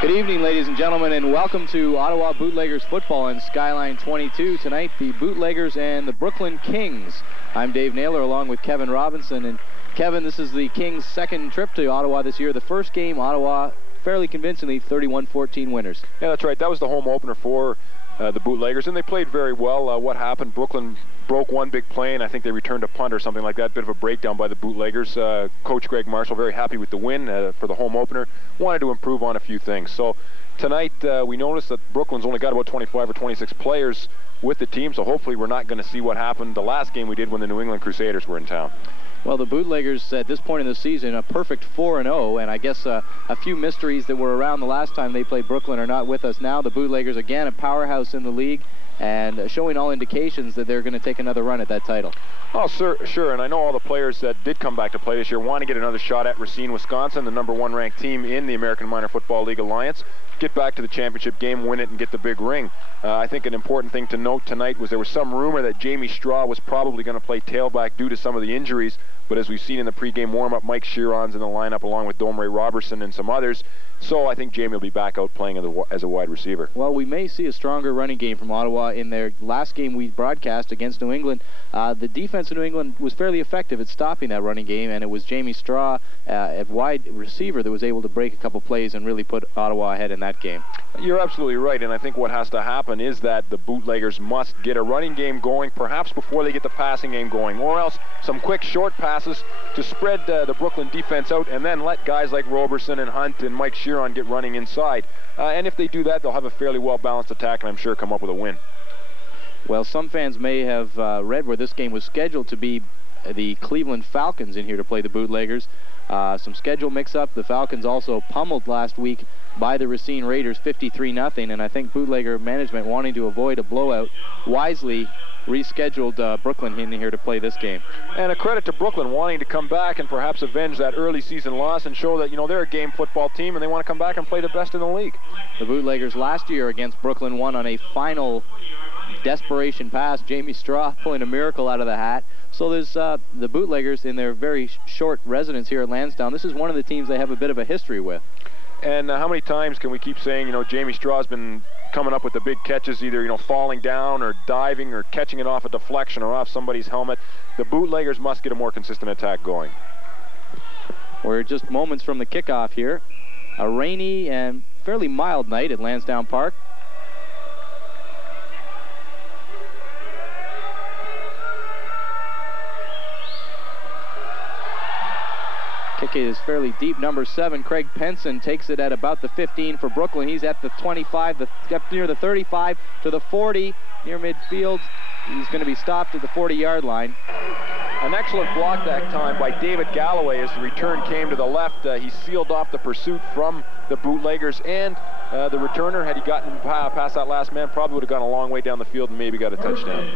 Good evening, ladies and gentlemen, and welcome to Ottawa Bootleggers football on Skyline 22. Tonight, the Bootleggers and the Brooklyn Kings. I'm Dave Naylor along with Kevin Robinson. And Kevin, this is the Kings' second trip to Ottawa this year. The first game, Ottawa, fairly convincingly, 31-14 winners. Yeah, that's right. That was the home opener for the Bootleggers, and they played very well. What happened? Brooklyn broke one big play, and I think they returned a punt or something like that. Bit of a breakdown by the Bootleggers. Coach Greg Marshall very happy with the win for the home opener. Wanted to improve on a few things. So tonight we noticed that Brooklyn's only got about 25 or 26 players with the team, so hopefully we're not going to see what happened the last game we did when the New England Crusaders were in town. Well, the Bootleggers, at this point in the season, a perfect 4-0, and I guess a few mysteries that were around the last time they played Brooklyn are not with us now. The Bootleggers, again, a powerhouse in the league, and showing all indications that they're going to take another run at that title. Oh, sure, and I know all the players that did come back to play this year want to get another shot at Racine, Wisconsin, the #1 ranked team in the American Minor Football League Alliance. Get back to the championship game, win it, and get the big ring. I think an important thing to note tonight was there was some rumor that Jamie Straw was probably going to play tailback due to some of the injuries, but as we've seen in the pregame warm-up, Mike Chiron's in the lineup along with Domray Robertson and some others. So I think Jamie will be back out playing as a wide receiver. Well, we may see a stronger running game from Ottawa. In their last game we broadcast against New England, the defense of New England was fairly effective at stopping that running game, and it was Jamie Straw at wide receiver that was able to break a couple plays and really put Ottawa ahead in that game. You're absolutely right, and I think what has to happen is that the Bootleggers must get a running game going, perhaps before they get the passing game going, or else some quick short passes to spread the Brooklyn defense out, and then let guys like Roberson and Hunt and Mike Chiron get running inside. And if they do that, they'll have a fairly well-balanced attack, and I'm sure come up with a win. Well, some fans may have read where this game was scheduled to be the Cleveland Falcons in here to play the Bootleggers. Some schedule mix-up. The Falcons also pummeled last week by the Racine Raiders 53-0, and I think Bootlegger management, wanting to avoid a blowout, wisely rescheduled Brooklyn in here to play this game. And a credit to Brooklyn wanting to come back and perhaps avenge that early season loss and show that, you know, they're a game football team and they want to come back and play the best in the league. The Bootleggers last year against Brooklyn won on a final desperation pass. Jamie Straw pulling a miracle out of the hat. So there's the Bootleggers in their very short residence here at Lansdowne. This is one of the teams they have a bit of a history with. And how many times can we keep saying, you know, Jamie Straw's been coming up with the big catches, either, you know, falling down or diving or catching it off a deflection or off somebody's helmet. The Bootleggers must get a more consistent attack going. We're just moments from the kickoff here. A rainy and fairly mild night at Lansdowne Park. Kick is fairly deep. Number 7, Craig Penson, takes it at about the 15 for Brooklyn. He's at the 25, up near the 35 to the 40, near midfield. He's going to be stopped at the 40-yard line. An excellent block that time by David Galloway as the return came to the left. He sealed off the pursuit from the Bootleggers, and the returner, had he gotten past that last man, probably would have gone a long way down the field and maybe got a touchdown.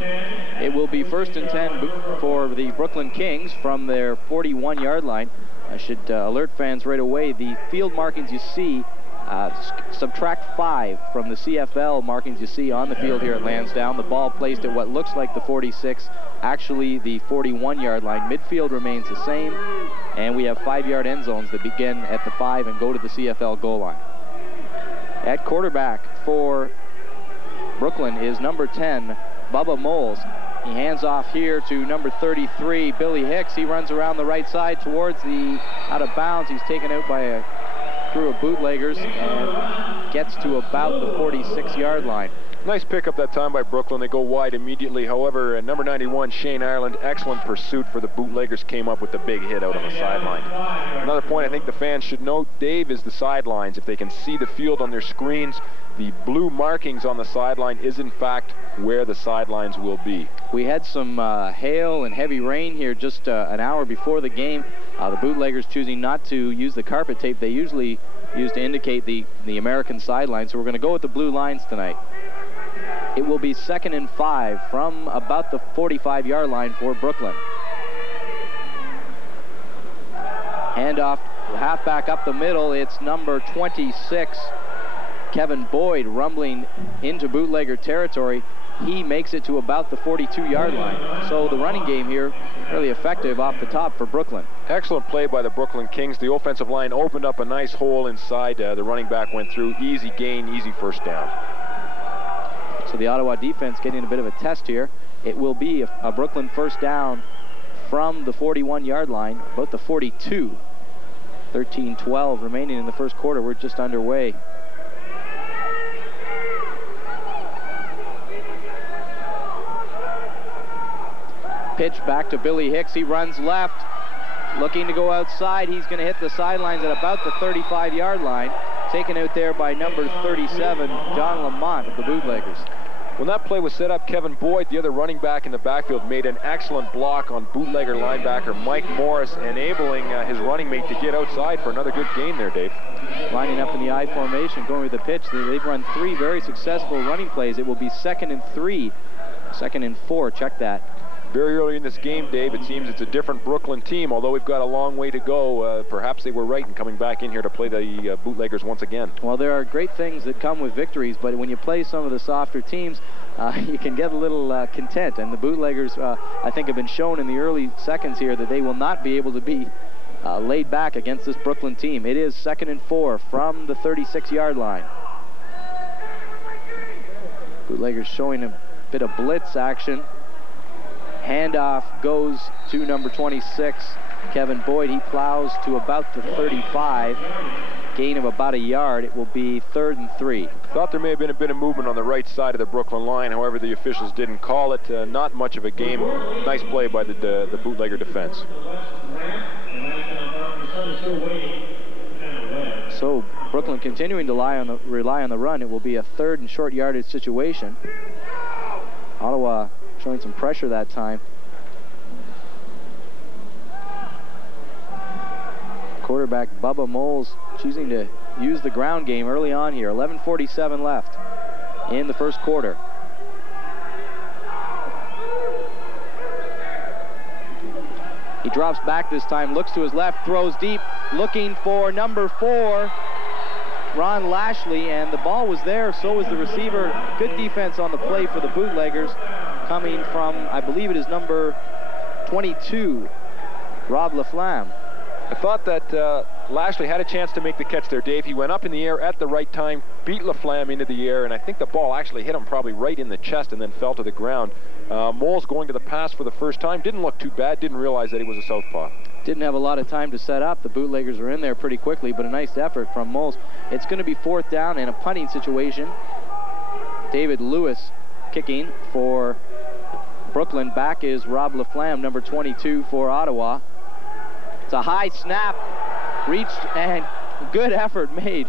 It will be 1st and 10 for the Brooklyn Kings from their 41-yard line. I should alert fans right away, the field markings you see, subtract 5 from the CFL markings you see on the field here at Lansdowne. The ball placed at what looks like the 46, actually the 41-yard line. Midfield remains the same, and we have 5-yard end zones that begin at the 5 and go to the CFL goal line. At quarterback for Brooklyn is number 10, Bubba Moles. He hands off here to number 33, Billy Hicks. He runs around the right side towards the out of bounds. He's taken out by a crew of Bootleggers and gets to about the 46-yard line. Nice pickup that time by Brooklyn. They go wide immediately. However, number 91, Shane Ireland, excellent pursuit for the Bootleggers, came up with the big hit out on the sideline. Another point I think the fans should note, Dave, is the sidelines. If they can see the field on their screens, the blue markings on the sideline is in fact where the sidelines will be. We had some hail and heavy rain here just an hour before the game. The Bootleggers choosing not to use the carpet tape they usually use to indicate the American sideline, so we're going to go with the blue lines tonight. It will be 2nd and 5 from about the 45-yard line for Brooklyn. Handoff, halfback up the middle. It's number 26, Kevin Boyd, rumbling into Bootlegger territory. He makes it to about the 42-yard line. So the running game here, really effective off the top for Brooklyn. Excellent play by the Brooklyn Kings. The offensive line opened up a nice hole inside. The running back went through. Easy gain, easy first down. So the Ottawa defense getting a bit of a test here. It will be a Brooklyn first down from the 41-yard line, about the 42. 13-12 remaining in the first quarter. We're just underway. Pitch back to Billy Hicks. He runs left, looking to go outside. He's going to hit the sidelines at about the 35-yard line. Taken out there by number 37, John Lamont of the Bootleggers. When that play was set up, Kevin Boyd, the other running back in the backfield, made an excellent block on bootlegger linebacker Mike Morris, enabling his running mate to get outside for another good gain there, Dave. Lining up in the I formation, going with the pitch. They've run 3 very successful running plays. It will be 2nd and 3, 2nd and 4. Check that. Very early in this game, Dave, it seems it's a different Brooklyn team, although we've got a long way to go. Perhaps they were right in coming back in here to play the Bootleggers once again. Well, there are great things that come with victories, but when you play some of the softer teams, you can get a little content. And the Bootleggers, I think, have been shown in the early seconds here that they will not be able to be laid back against this Brooklyn team. It is 2nd and 4 from the 36-yard line. Bootleggers showing a bit of blitz action. Handoff goes to number 26, Kevin Boyd. He plows to about the 35. Gain of about a yard. It will be 3rd and 3. Thought there may have been a bit of movement on the right side of the Brooklyn line. However, the officials didn't call it. Not much of a game. Nice play by the Bootlegger defense. So Brooklyn continuing to rely on the run. It will be a 3rd and short yardage situation. Ottawa showing some pressure that time. Quarterback Bubba Moles choosing to use the ground game early on here. 11:47 left in the first quarter. He drops back this time, looks to his left, throws deep, looking for number 4, Ron Lashley, and the ball was there, so was the receiver. Good defense on the play for the Bootleggers, coming from, I believe it is number 22, Rob Laflamme. I thought that Lashley had a chance to make the catch there, Dave. He went up in the air at the right time, beat Laflamme into the air, and I think the ball actually hit him probably right in the chest and then fell to the ground. Moles going to the pass for the first time. Didn't look too bad. Didn't realize that he was a southpaw. Didn't have a lot of time to set up. The Bootleggers were in there pretty quickly, but a nice effort from Moles. It's going to be 4th down in a punting situation. David Lewis kicking for Brooklyn. Back is Rob Laflamme, number 22 for Ottawa. It's a high snap, reached, and good effort made.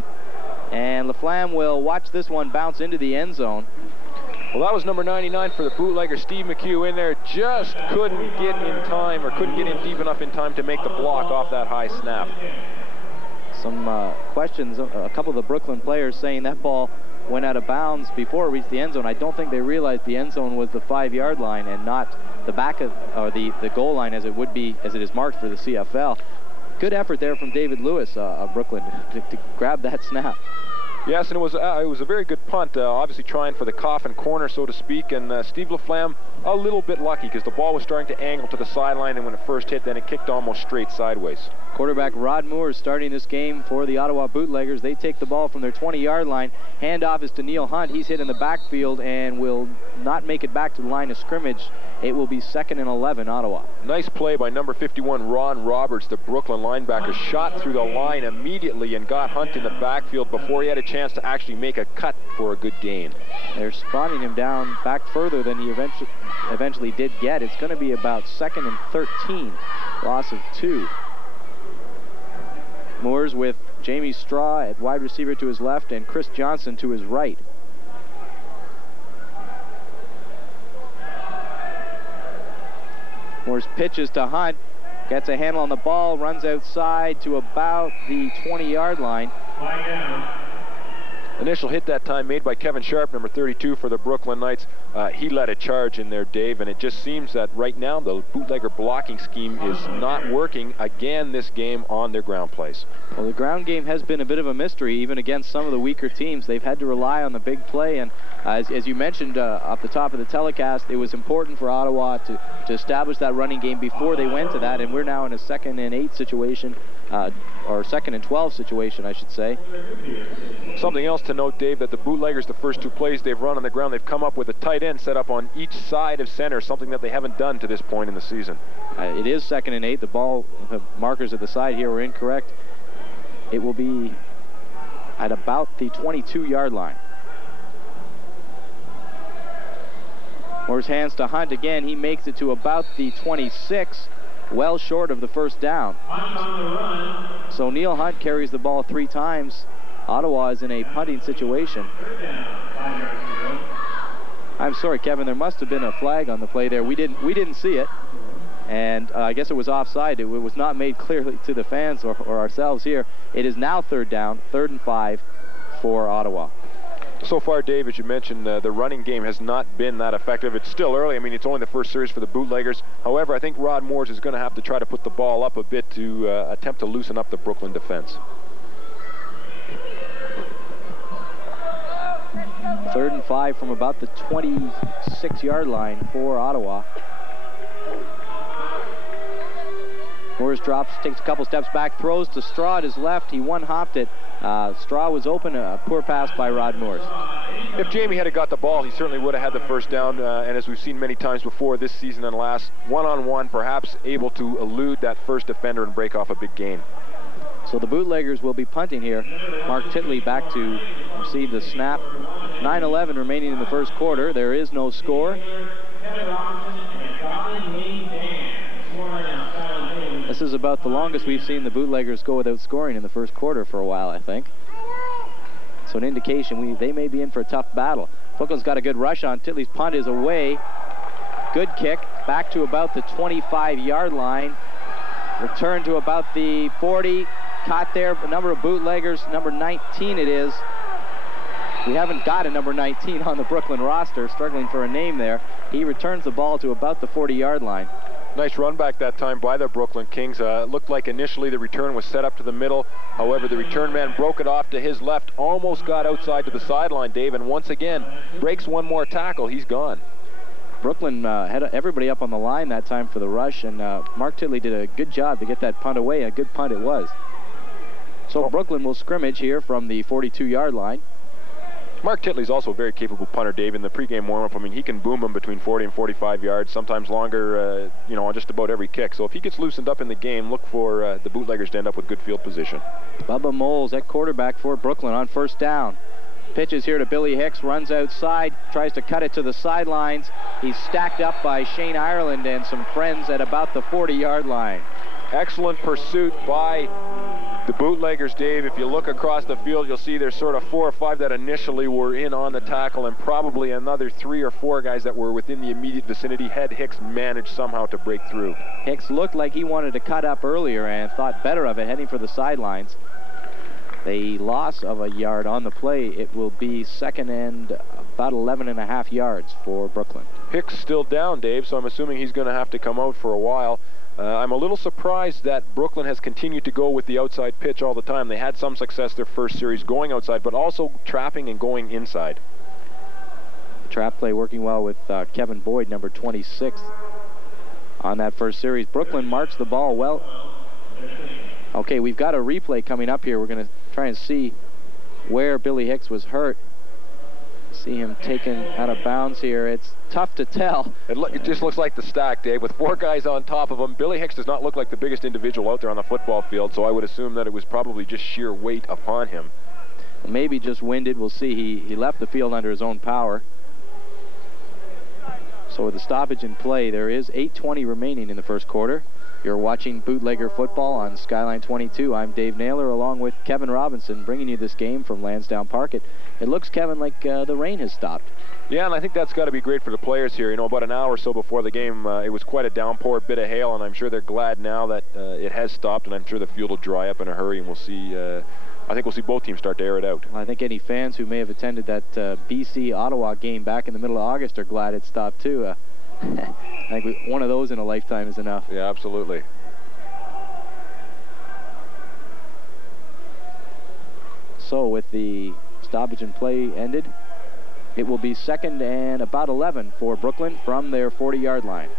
And Laflamme will watch this one bounce into the end zone. Well, that was number 99 for the Bootlegger, Steve McHugh, in there. Just couldn't get in time, or couldn't get in deep enough in time to make the block off that high snap. Some questions, a couple of the Brooklyn players saying that ball went out of bounds before it reached the end zone. I don't think they realized the end zone was the 5-yard line and not the back of, or the goal line as it would be, as it is marked for the CFL. Good effort there from David Lewis of Brooklyn to grab that snap. Yes, and it was a very good punt, obviously trying for the coffin corner, so to speak, and Steve Laflamme a little bit lucky because the ball was starting to angle to the sideline, and when it first hit, then it kicked almost straight sideways. Quarterback Rod Moore is starting this game for the Ottawa Bootleggers. They take the ball from their 20-yard line. Handoff is to Neil Hunt. He's hit in the backfield and will not make it back to the line of scrimmage. It will be 2nd and 11, Ottawa. Nice play by number 51, Ron Roberts, the Brooklyn linebacker. Shot through the line immediately and got Hunt in the backfield before he had a chance to actually make a cut for a good gain. They're spotting him down back further than he eventually did get. It's going to be about 2nd and 13, loss of 2. Moores with Jamie Straw at wide receiver to his left and Chris Johnson to his right. Moores pitches to Hunt, gets a handle on the ball, runs outside to about the 20-yard line. Initial hit that time made by Kevin Sharp, number 32 for the Brooklyn Knights. He led a charge in there, Dave, and it just seems that right now the bootlegger blocking scheme is not working again this game on their ground plays. Well, the ground game has been a bit of a mystery, even against some of the weaker teams. They've had to rely on the big play, and as you mentioned off the top of the telecast, it was important for Ottawa to establish that running game before they went to that, and we're now in a 2nd and 8 situation, or 2nd and 12 situation, I should say. Something else to note, Dave, that the bootleggers, the first 2 plays they've run on the ground, they've come up with a tight end set up on each side of center, something that they haven't done to this point in the season. It is 2nd and 8. The ball markers at the side here were incorrect. It will be at about the 22-yard line. Moore's hands to Hunt again. He makes it to about the 26, well short of the first down. So Neil Hunt carries the ball 3 times. Ottawa is in a punting situation. I'm sorry, Kevin, there must have been a flag on the play there. We didn't see it, and I guess it was offside. It was not made clearly to the fans or ourselves here. It is now 3rd down, 3rd and 5 for Ottawa. So far, Dave, as you mentioned, the running game has not been that effective. It's still early. I mean, it's only the first series for the bootleggers. However, I think Rod Moores is going to have to try to put the ball up a bit to attempt to loosen up the Brooklyn defense. 3rd and 5 from about the 26-yard line for Ottawa. Moores drops, takes a couple steps back, throws to Straw at his left. He one-hopped it. Straw was open, a poor pass by Rod Moores. If Jamie had got the ball, he certainly would have had the first down, and as we've seen many times before this season and last, one-on-one, perhaps able to elude that first defender and break off a big gain. So the bootleggers will be punting here. Mark Titley back to receive the snap. 9:11 remaining in the first quarter. There is no score. This is about the longest we've seen the bootleggers go without scoring in the first quarter for a while, I think. So an indication they may be in for a tough battle. Brooklyn's got a good rush on. Titley's punt is away. Good kick. Back to about the 25-yard line. Return to about the 40. Caught there. A number of bootleggers. Number 19 it is. We haven't got a number 19 on the Brooklyn roster. Struggling for a name there. He returns the ball to about the 40-yard line. Nice run back that time by the Brooklyn Kings. Looked like initially the return was set up to the middle. However, the return man broke it off to his left, almost got outside to the sideline, Dave, and once again, breaks one more tackle. He's gone. Brooklyn had everybody up on the line that time for the rush, and Mark Titley did a good job to get that punt away. A good punt it was. So Brooklyn will scrimmage here from the 42-yard line. Mark Titley's also a very capable punter, Dave, in the pregame warm-up. I mean, he can boom them between 40 and 45 yards, sometimes longer, you know, on just about every kick. So if he gets loosened up in the game, look for the bootleggers to end up with good field position. Bubba Moles at quarterback for Brooklyn on first down. Pitches here to Billy Hicks, runs outside, tries to cut it to the sidelines. He's stacked up by Shane Ireland and some friends at about the 40-yard line. Excellent pursuit by the bootleggers, Dave. If you look across the field, you'll see there's sort of 4 or 5 that initially were in on the tackle, and probably another 3 or 4 guys that were within the immediate vicinity. Had Hicks managed somehow to break through. Hicks looked like he wanted to cut up earlier and thought better of it, heading for the sidelines. The loss of a yard on the play. It will be second and about 11.5 yards for Brooklyn. Hicks still down, Dave, so I'm assuming he's going to have to come out for a while. I'm a little surprised that Brooklyn has continued to go with the outside pitch all the time. They had some success their first series going outside, but also trapping and going inside. The trap play working well with Kevin Boyd, number 26, on that first series. Brooklyn marched the ball well. Okay, we've got a replay coming up here. We're going to try and see where Billy Hicks was hurt. See him taken out of bounds here. It's tough to tell. It just looks like the stack, Dave, with 4 guys on top of him. Billy Hicks does not look like the biggest individual out there on the football field, so I would assume that it was probably just sheer weight upon him. Maybe just winded. We'll see. He left the field under his own power. So with the stoppage in play, there is 8:20 remaining in the first quarter. You're watching Bootlegger Football on Skyline 22. I'm Dave Naylor along with Kevin Robinson, bringing you this game from Lansdowne Park. It looks, Kevin, like the rain has stopped. Yeah, and I think that's got to be great for the players here. You know, about an hour or so before the game, it was quite a downpour, bit of hail, and I'm sure they're glad now that it has stopped, and I'm sure the field will dry up in a hurry, and we'll see I think we'll see both teams start to air it out. Well, I think any fans who may have attended that BC-Ottawa game back in the middle of August are glad it stopped, too. I think one of those in a lifetime is enough. Yeah, absolutely. So with the stoppage and play ended, it will be 2nd and about 11 for Brooklyn from their 40-yard line.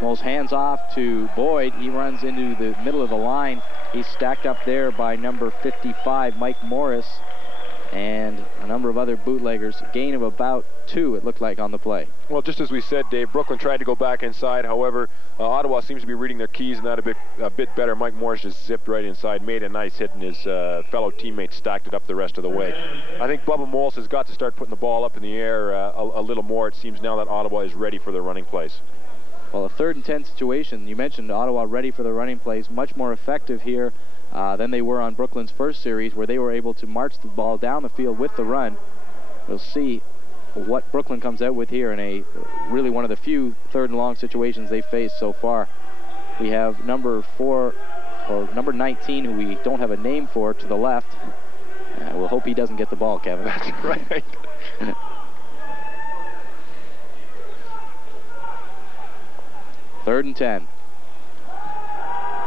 Moles hands off to Boyd. He runs into the middle of the line. He's stacked up there by number 55, Mike Morris, and a number of other bootleggers. Gain of about 2, it looked like, on the play. Well, just as we said, Dave, Brooklyn tried to go back inside. However, Ottawa seems to be reading their keys and that a bit better. Mike Morris just zipped right inside, made a nice hit, and his fellow teammates stacked it up the rest of the way. I think Bubba Moles has got to start putting the ball up in the air a little more. It seems now that Ottawa is ready for their running plays. Well, a 3rd and 10 situation, you mentioned Ottawa ready for the running plays, much more effective here than they were on Brooklyn's first series, where they were able to march the ball down the field with the run. We'll see what Brooklyn comes out with here in a really one of the few 3rd and long situations they've faced so far. We have number 19, who we don't have a name for, to the left. We'll hope he doesn't get the ball, Kevin. That's right. 3rd and 10.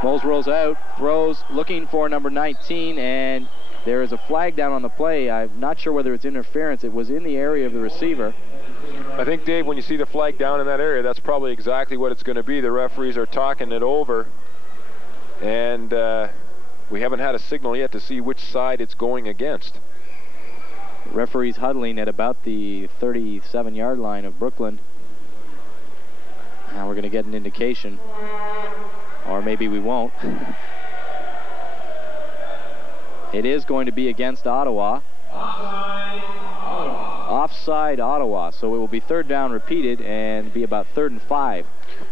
Moles rolls out, throws, looking for number 19, and there is a flag down on the play. I'm not sure whether it's interference. It was in the area of the receiver. I think, Dave, when you see the flag down in that area, that's probably exactly what it's going to be. The referees are talking it over, and we haven't had a signal yet to see which side it's going against. Referees huddling at about the 37-yard line of Brooklyn. Now we're going to get an indication, or maybe we won't. It is going to be against Ottawa. Offside Ottawa. So it will be 3rd down repeated and be about 3rd and 5.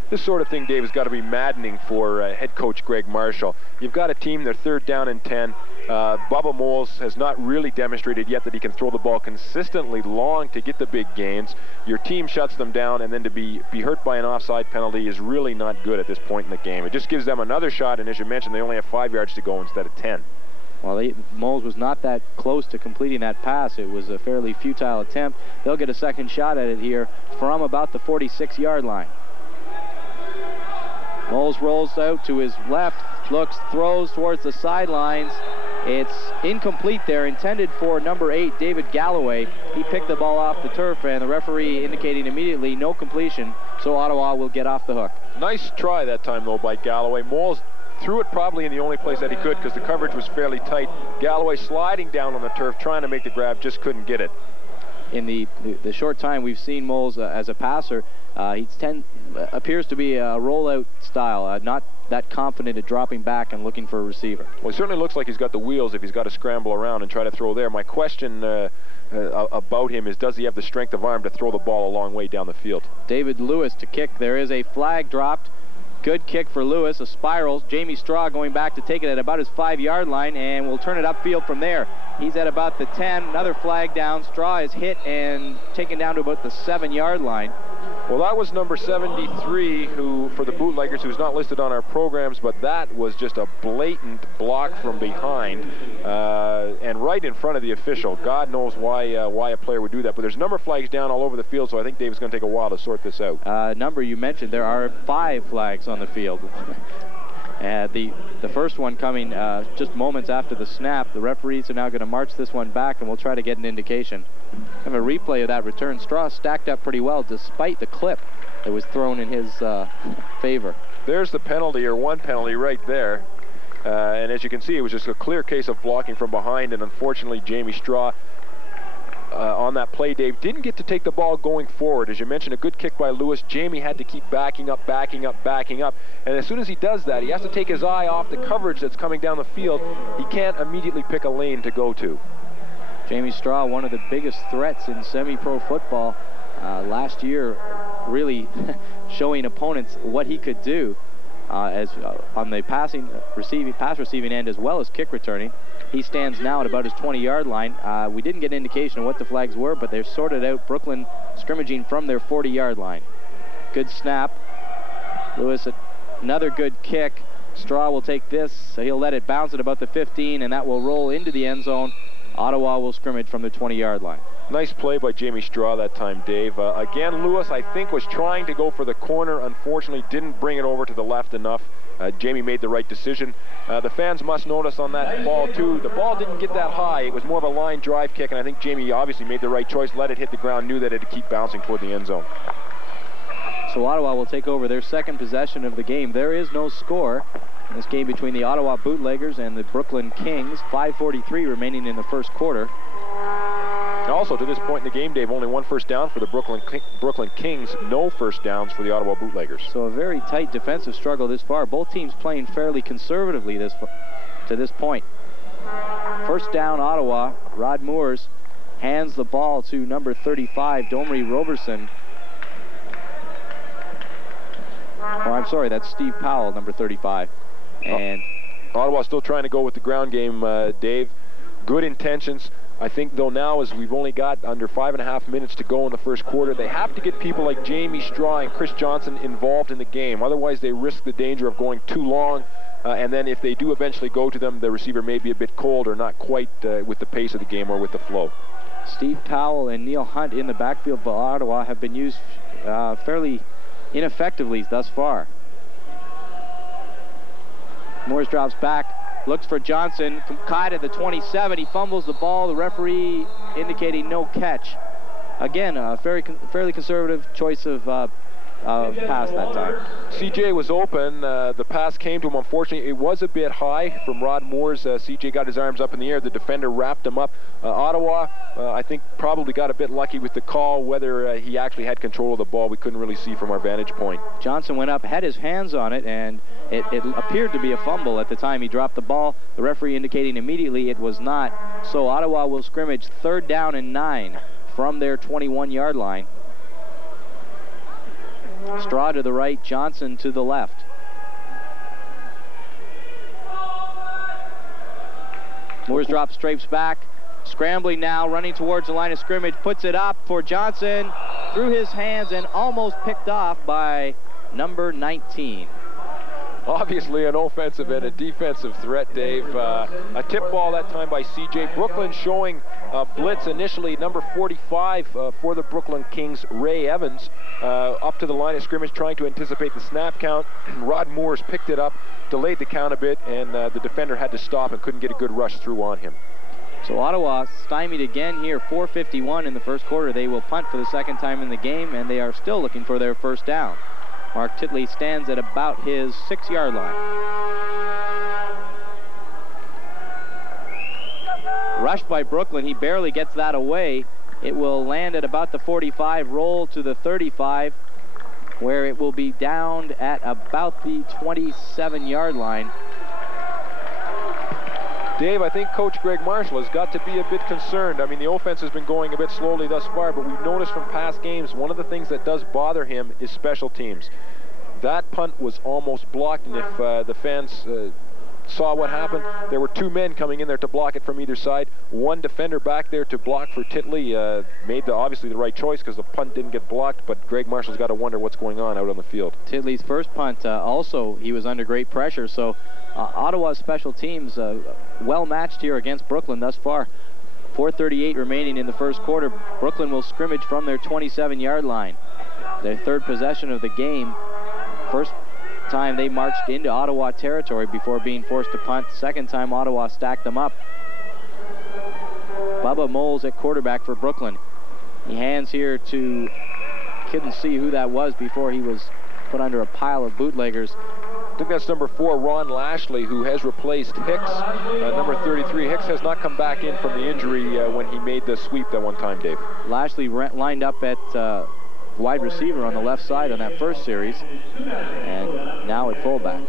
This sort of thing, Dave, has got to be maddening for head coach Greg Marshall. You've got a team, they're 3rd down and 10. Bubba Moles has not really demonstrated yet that he can throw the ball consistently long to get the big gains. Your team shuts them down, and then to be hurt by an offside penalty is really not good at this point in the game. It just gives them another shot, and as you mentioned, they only have 5 yards to go instead of 10. Well, Moles was not that close to completing that pass. It was a fairly futile attempt. They'll get a 2nd shot at it here from about the 46-yard line. Moles rolls out to his left, looks, throws towards the sidelines. It's incomplete there, intended for number 8, David Galloway. He picked the ball off the turf, and the referee indicating immediately no completion, so Ottawa will get off the hook. Nice try that time, though, by Galloway. Moles threw it probably in the only place that he could because the coverage was fairly tight. Galloway sliding down on the turf, trying to make the grab, just couldn't get it. In the short time we've seen Moles as a passer, he appears to be a rollout style, not that confident at dropping back and looking for a receiver. Well, he certainly looks like he's got the wheels if he's got to scramble around and try to throw there. My question about him is, does he have the strength of arm to throw the ball a long way down the field? David Lewis to kick. There is a flag dropped. Good kick for Lewis, a spiral. Jamie Straw going back to take it at about his 5-yard line, and will turn it upfield from there. He's at about the 10. Another flag down. Straw is hit and taken down to about the 7-yard line. Well, that was number 73, who, for the Bootleggers, who's not listed on our programs, but that was just a blatant block from behind and right in front of the official. God knows why a player would do that, but there's number flags down all over the field, so I think Dave's going to take a while to sort this out. Number you mentioned, there are 5 flags on the field. The first one coming just moments after the snap. The referees are now going to march this one back, and we'll try to get an indication. Have a replay of that return. Straw stacked up pretty well despite the clip that was thrown in his favor. There's the penalty, or one penalty right there. And as you can see, it was just a clear case of blocking from behind, and unfortunately Jamie Straw on that play, Dave, didn't get to take the ball going forward. As you mentioned, a good kick by Lewis. Jamie had to keep backing up. And as soon as he does that, he has to take his eye off the coverage that's coming down the field. He can't immediately pick a lane to go to. Jamie Straw, one of the biggest threats in semi-pro football last year, really showing opponents what he could do on the pass receiving end as well as kick returning. He stands now at about his 20-yard line. We didn't get an indication of what the flags were, but they're sorted out. Brooklyn scrimmaging from their 40-yard line. Good snap. Lewis, another good kick. Straw will take this. So he'll let it bounce at about the 15, and that will roll into the end zone. Ottawa will scrimmage from the 20-yard line. Nice play by Jamie Straw that time, Dave. Again, Lewis, I think, was trying to go for the corner. Unfortunately, didn't bring it over to the left enough. Jamie made the right decision. The fans must notice on that ball, too, the ball didn't get that high. It was more of a line drive kick, and I think Jamie obviously made the right choice, let it hit the ground, knew that it'd keep bouncing toward the end zone. So Ottawa will take over their second possession of the game. There is no score in this game between the Ottawa Bootleggers and the Brooklyn Kings. 5:43 remaining in the first quarter. Also, to this point in the game, Dave, only one first down for the Brooklyn Kings, no first downs for the Ottawa Bootleggers. So a very tight defensive struggle this far. Both teams playing fairly conservatively to this point. First down, Ottawa. Rod Moores hands the ball to number 35, Domri Roberson. Oh, I'm sorry, that's Steve Powell, number 35. And Ottawa still trying to go with the ground game, Dave. Good intentions. I think, though, now as we've only got under 5.5 minutes to go in the first quarter, they have to get people like Jamie Straw and Chris Johnson involved in the game. Otherwise, they risk the danger of going too long. And then if they do eventually go to them, the receiver may be a bit cold or not quite with the pace of the game or with the flow. Steve Powell and Neil Hunt in the backfield for Ottawa have been used fairly ineffectively thus far. Moores drops back, looks for Johnson, caught at the 27. He fumbles the ball. The referee indicating no catch. Again, a fairly conservative choice of pass that time. CJ was open. The pass came to him. Unfortunately, it was a bit high from Rod Moores. CJ got his arms up in the air. The defender wrapped him up. Ottawa, I think, probably got a bit lucky with the call. Whether he actually had control of the ball, we couldn't really see from our vantage point. Johnson went up, had his hands on it, and it appeared to be a fumble at the time he dropped the ball. The referee indicating immediately it was not. So Ottawa will scrimmage 3rd down and 9 from their 21-yard line. Straw to the right, Johnson to the left. Moores drops, strafes back, scrambling now, running towards the line of scrimmage, puts it up for Johnson, through his hands and almost picked off by number 19. Obviously an offensive and a defensive threat, Dave. A tip ball that time by CJ. Brooklyn showing blitz initially, number 45 for the Brooklyn Kings, Ray Evans, up to the line of scrimmage trying to anticipate the snap count. Rod Moores picked it up, delayed the count a bit, and the defender had to stop and couldn't get a good rush through on him. So Ottawa stymied again here, 4:51 in the first quarter. They will punt for the second time in the game, and they are still looking for their first down. Mark Titley stands at about his 6-yard line. Rushed by Brooklyn, he barely gets that away. It will land at about the 45, roll to the 35, where it will be downed at about the 27-yard line. Dave, I think Coach Greg Marshall has got to be a bit concerned. I mean, the offense has been going a bit slowly thus far, but we've noticed from past games, one of the things that does bother him is special teams. That punt was almost blocked, and if the fans saw what happened, there were 2 men coming in there to block it from either side. One defender back there to block for Titley made obviously the right choice because the punt didn't get blocked, but Greg Marshall's got to wonder what's going on out on the field. Titley's first punt, also, he was under great pressure, so Ottawa's special teams well matched here against Brooklyn thus far. 4:38 remaining in the first quarter. Brooklyn will scrimmage from their 27-yard line. Their 3rd possession of the game. First time they marched into Ottawa territory before being forced to punt. Second time Ottawa stacked them up. Bubba Moles at quarterback for Brooklyn. He hands here to, couldn't see who that was before he was put under a pile of bootleggers. I think that's number 4, Ron Lashley, who has replaced Hicks. Number 33, Hicks has not come back in from the injury when he made the sweep that one time, Dave. Lashley lined up at wide receiver on the left side on that first series, and now at fullback.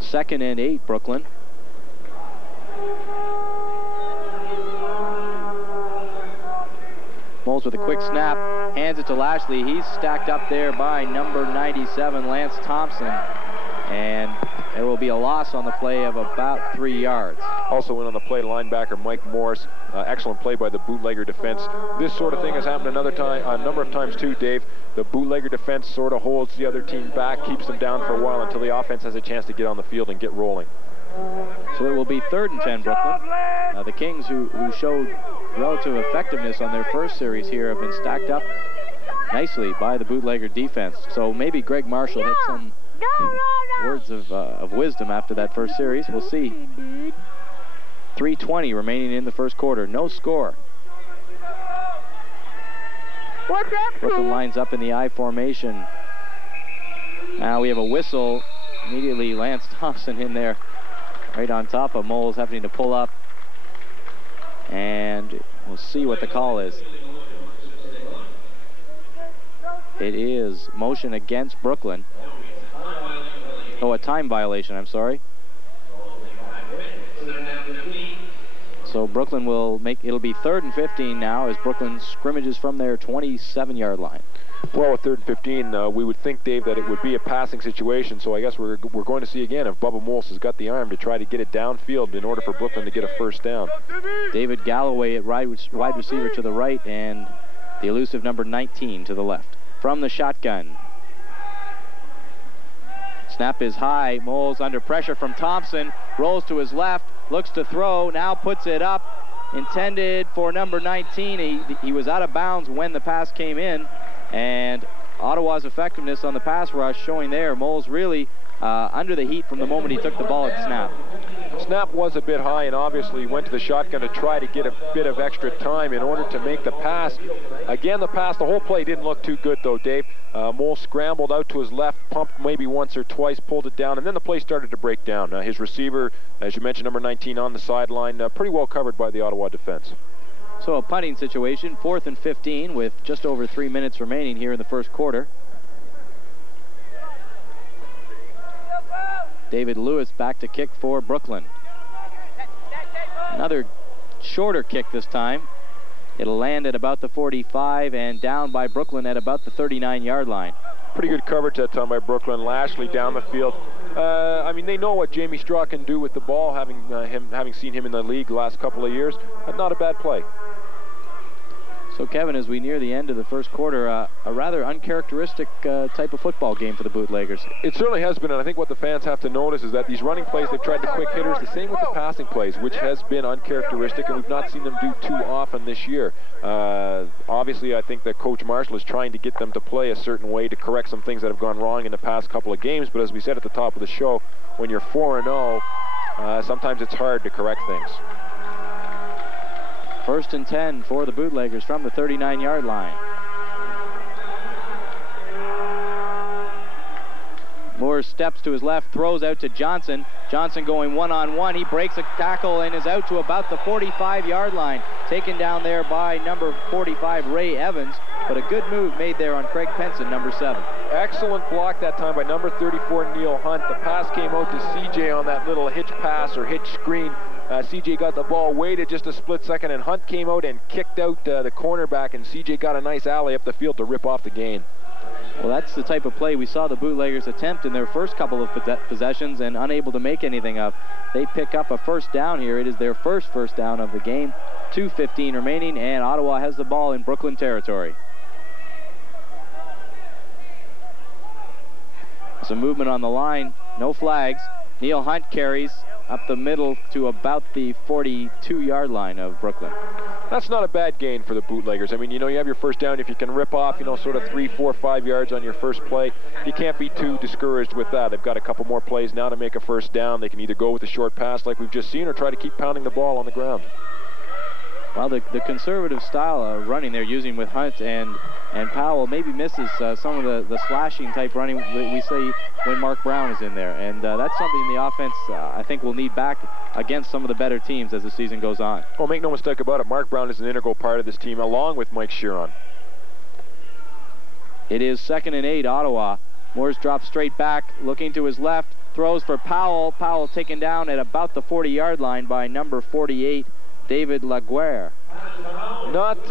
Second and 8, Brooklyn. Moles with a quick snap, hands it to Lashley. He's stacked up there by number 97, Lance Thompson. And There will be a loss on the play of about 3 yards. Also in on the play, linebacker Mike Morris. Excellent play by the bootlegger defense. This sort of thing has happened a number of times too, Dave. The bootlegger defense sort of holds the other team back, keeps them down for a while until the offense has a chance to get on the field and get rolling. So it will be 3rd and 10, Brooklyn. The Kings, who showed relative effectiveness on their first series here, have been stacked up nicely by the bootlegger defense. So maybe Greg Marshall had some words of wisdom after that first series. We'll see. 3:20 remaining in the first quarter. No score. Brooklyn lines up in the I formation. Now we have a whistle. Immediately Lance Thompson in there right on top of Moles, having to pull up. And we'll see what the call is. It is motion against Brooklyn. Oh, a time violation, I'm sorry. So Brooklyn will it'll be 3rd and 15 now as Brooklyn scrimmages from their 27-yard line. Well, with 3rd and 15, we would think, Dave, that it would be a passing situation. So I guess we're going to see again if Bubba Moles has got the arm to try to get it downfield in order for Brooklyn to get a first down. David Galloway at wide receiver to the right, and the elusive number 19 to the left. From the shotgun. Snap is high. Moles under pressure from Thompson. Rolls to his left. Looks to throw. Now puts it up. Intended for number 19. He was out of bounds when the pass came in. And Ottawa's effectiveness on the pass rush showing there. Moles really under the heat from the moment he took the ball at snap. Snap was a bit high, and obviously went to the shotgun to try to get a bit of extra time in order to make the pass. Again, the whole play didn't look too good, though, Dave. Moles scrambled out to his left, pumped maybe once or twice, pulled it down, and then the play started to break down. His receiver, as you mentioned, number 19 on the sideline, pretty well covered by the Ottawa defense. So a punting situation, 4th and 15 with just over 3 minutes remaining here in the first quarter. David Lewis back to kick for Brooklyn. Another shorter kick this time. It'll land at about the 45 and down by Brooklyn at about the 39-yard line. Pretty good coverage that time by Brooklyn. Lashley down the field. I mean, they know what Jamie Straw can do with the ball, having seen him in the league the last couple of years. But not a bad play. So, Kevin, as we near the end of the first quarter, a rather uncharacteristic type of football game for the Bootleggers. It certainly has been, and I think what the fans have to notice is that these running plays, they've tried the quick hitters, the same with the passing plays, which has been uncharacteristic, and we've not seen them do too often this year. Obviously, I think that Coach Marshall is trying to get them to play a certain way to correct some things that have gone wrong in the past couple of games, but as we said at the top of the show, when you're 4-0, sometimes it's hard to correct things. 1st and 10 for the Bootleggers from the 39-yard line. Moore steps to his left, throws out to Johnson. Johnson going one-on-one. He breaks a tackle and is out to about the 45-yard line. Taken down there by number 45, Ray Evans. But a good move made there on Craig Penson, number 7. Excellent block that time by number 34, Neil Hunt. The pass came out to CJ on that little hitch pass or hitch screen. CJ got the ball, waited just a split second, and Hunt came out and kicked out the cornerback, and CJ got a nice alley up the field to rip off the gain. Well, that's the type of play we saw the Bootleggers attempt in their first couple of possessions and unable to make anything of. They pick up a first down here. It is their first down of the game. 2:15 remaining, and Ottawa has the ball in Brooklyn territory. Some movement on the line, no flags. Neil Hunt carries up the middle to about the 42-yard line of Brooklyn. That's not a bad gain for the Bootleggers. I mean, you know, you have your first down. If you can rip off, you know, sort of 3, 4, 5 yards on your first play, you can't be too discouraged with that. They've got a couple more plays now to make a first down. They can either go with a short pass like we've just seen or try to keep pounding the ball on the ground. Well, the conservative style of running they're using with Hunt and Powell maybe misses some of the slashing type running we see when Mark Brown is in there. And that's something the offense, I think, will need back against some of the better teams as the season goes on. Well, make no mistake about it, Mark Brown is an integral part of this team, along with Mike Sheeran. It is 2nd and 8, Ottawa. Moores drops straight back, looking to his left, throws for Powell. Powell taken down at about the 40-yard line by number 48, David Laguerre. Not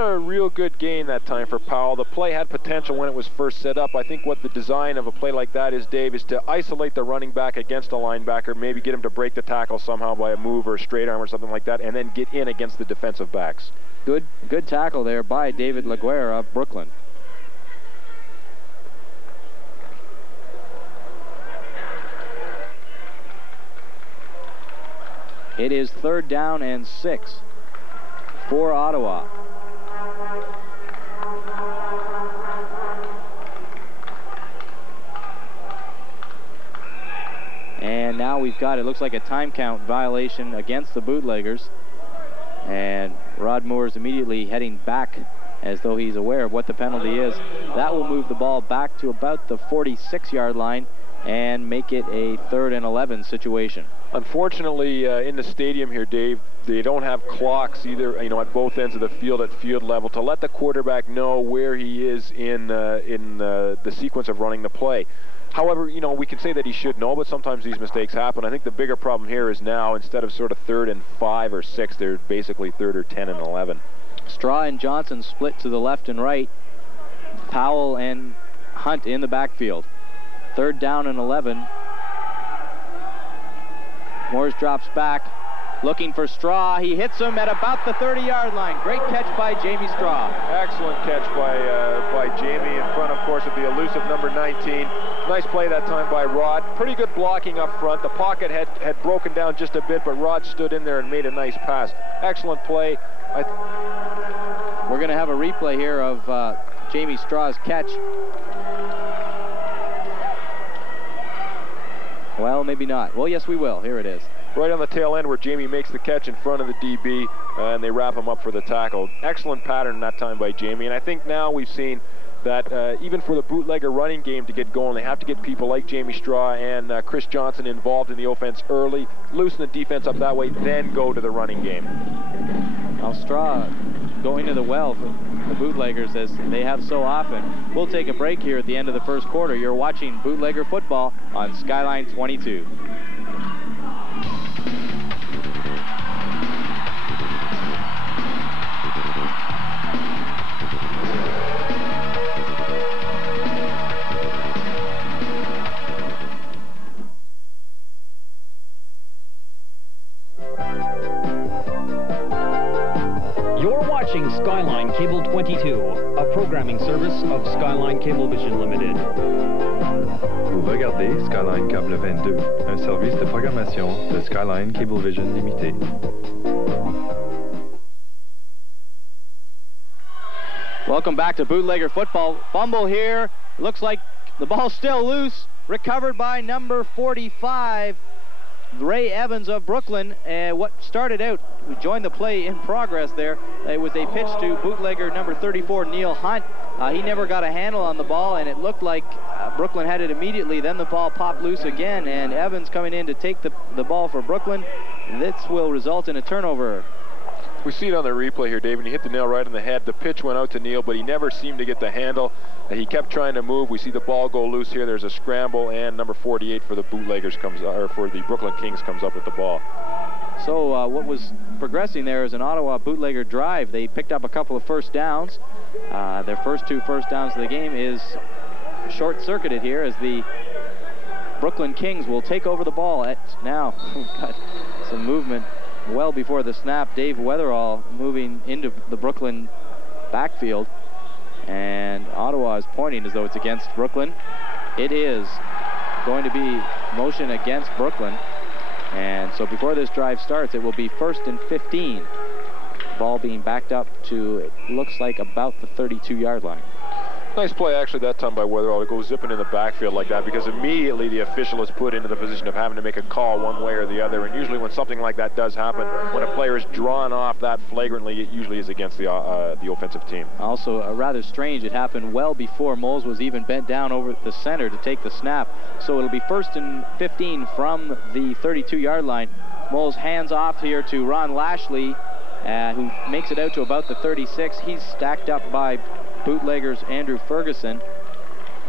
a real good gain that time for Powell. The play had potential when it was first set up. I think what the design of a play like that is, Dave, is to isolate the running back against a linebacker, maybe get him to break the tackle somehow by a move or a straight arm or something like that, and then get in against the defensive backs. Good tackle there by David Laguerre of Brooklyn. It is 3rd down and 6 for Ottawa. And now we've got, it looks like a time count violation against the Bootleggers. And Rod Moore's immediately heading back as though he's aware of what the penalty is. That will move the ball back to about the 46-yard line and make it a 3rd and 11 situation. Unfortunately, in the stadium here, Dave, they don't have clocks either, at both ends of the field at field level to let the quarterback know where he is in the sequence of running the play. However, we can say that he should know, but sometimes these mistakes happen. I think the bigger problem here is now, instead of sort of 3rd and 5 or 6, they're basically 3rd or 10 and 11. Straw and Johnson split to the left and right. Powell and Hunt in the backfield. 3rd down and 11. Morris drops back, looking for Straw. He hits him at about the 30-yard line. Great catch by Jamie Straw. Excellent catch by Jamie in front, of course, of the elusive number 19. Nice play that time by Rod. Pretty good blocking up front. The pocket had broken down just a bit, but Rod stood in there and made a nice pass. Excellent play. We're going to have a replay here of Jamie Straw's catch. Well, maybe not. Well, yes, we will. Here it is. Right on the tail end where Jamie makes the catch in front of the DB, and they wrap him up for the tackle. Excellent pattern that time by Jamie, and I think now we've seen that even for the bootlegger running game to get going, they have to get people like Jamie Straw and Chris Johnson involved in the offense early, loosen the defense up that way, then go to the running game. Now Straw going to the well for the Bootleggers, as they have so often. We'll take a break here at the end of the first quarter. You're watching Bootlegger football on Skyline 22. Skyline Cable 22, a programming service of Skyline Cablevision Limited. Vous regardez Skyline Cable 22, un service de programmation de Skyline Cablevision Limited. Welcome back to Bootlegger football. Fumble here. Looks like the ball's still loose. Recovered by number 45, Ray Evans of Brooklyn. What started out, we joined the play in progress there. It was a pitch to bootlegger number 34, Neil Hunt. He never got a handle on the ball, and it looked like Brooklyn had it immediately. Then the ball popped loose again, and Evans coming in to take the ball for Brooklyn. This will result in a turnover. We see it on the replay here, Dave, and he hit the nail right on the head. The pitch went out to Neil, but he never seemed to get the handle. He kept trying to move. We see the ball go loose here. There's a scramble, and number 48 for the Bootleggers for the Brooklyn Kings comes up with the ball. So what was progressing there is an Ottawa Bootlegger drive. They picked up a couple of first downs. Their first 2 first downs of the game is short-circuited here as the Brooklyn Kings will take over the ball. Now we've got some movement well before the snap. Dave Weatherall moving into the Brooklyn backfield, and Ottawa is pointing as though it's against Brooklyn. It is going to be motion against Brooklyn, and so before this drive starts, it will be 1st and 15. Ball being backed up to, it looks like, about the 32-yard line. Nice play actually that time by Weatherall to go zipping in the backfield like that, because immediately the official is put into the position of having to make a call one way or the other, and usually when something like that does happen, when a player is drawn off that flagrantly, it usually is against the offensive team. Also rather strange, it happened well before Moles was even bent down over the center to take the snap. So it'll be 1st and 15 from the 32-yard line. Moles hands off here to Ron Lashley, who makes it out to about the 36. He's stacked up by Bootleggers Andrew Ferguson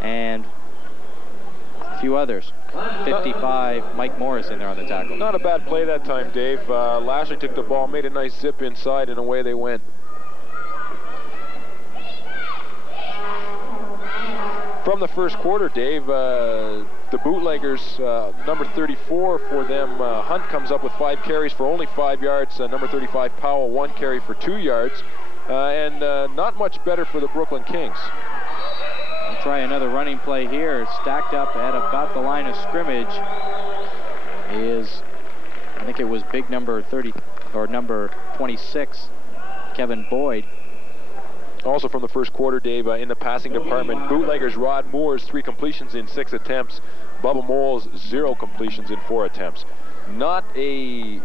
and a few others. 55 Mike Morris in there on the tackle. Not a bad play that time, Dave. Lashley took the ball, made a nice zip inside, and away they went. From the first quarter, Dave, the Bootleggers, number 34 for them, Hunt comes up with 5 carries for only 5 yards. Number 35, Powell, 1 carry for 2 yards. And not much better for the Brooklyn Kings. We'll try another running play here. Stacked up at about the line of scrimmage is, I think it was big number 30, or number 26, Kevin Boyd. Also from the first quarter, Dave, in the passing department, Bootleggers Rod Moores 3 completions in 6 attempts. Bubba Moles 0 completions in 4 attempts. Not a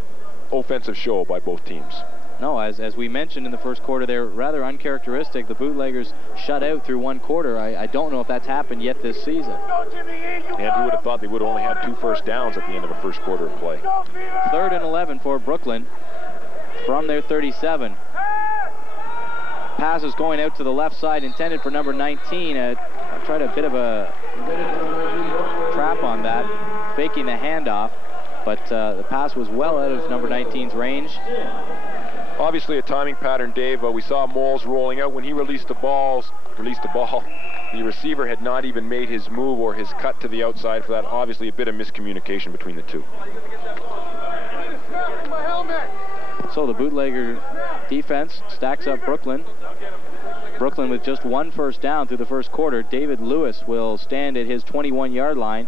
offensive show by both teams. No, as we mentioned in the first quarter, they're rather uncharacteristic. The Bootleggers shut out through 1 quarter. I don't know if that's happened yet this season. And who would have thought they would have only had 2 first downs at the end of a first quarter of play. 3rd and 11 for Brooklyn from their 37. Pass is going out to the left side, intended for number 19. I tried a bit of a trap on that, faking the handoff, but the pass was well out of number 19's range. Obviously a timing pattern, Dave. We saw Moles rolling out when he released the ball. The receiver had not even made his move or his cut to the outside for that. Obviously a bit of miscommunication between the two. So the Bootlegger defense stacks up Brooklyn. Brooklyn with just 1 first down through the first quarter. David Lewis will stand at his 21-yard line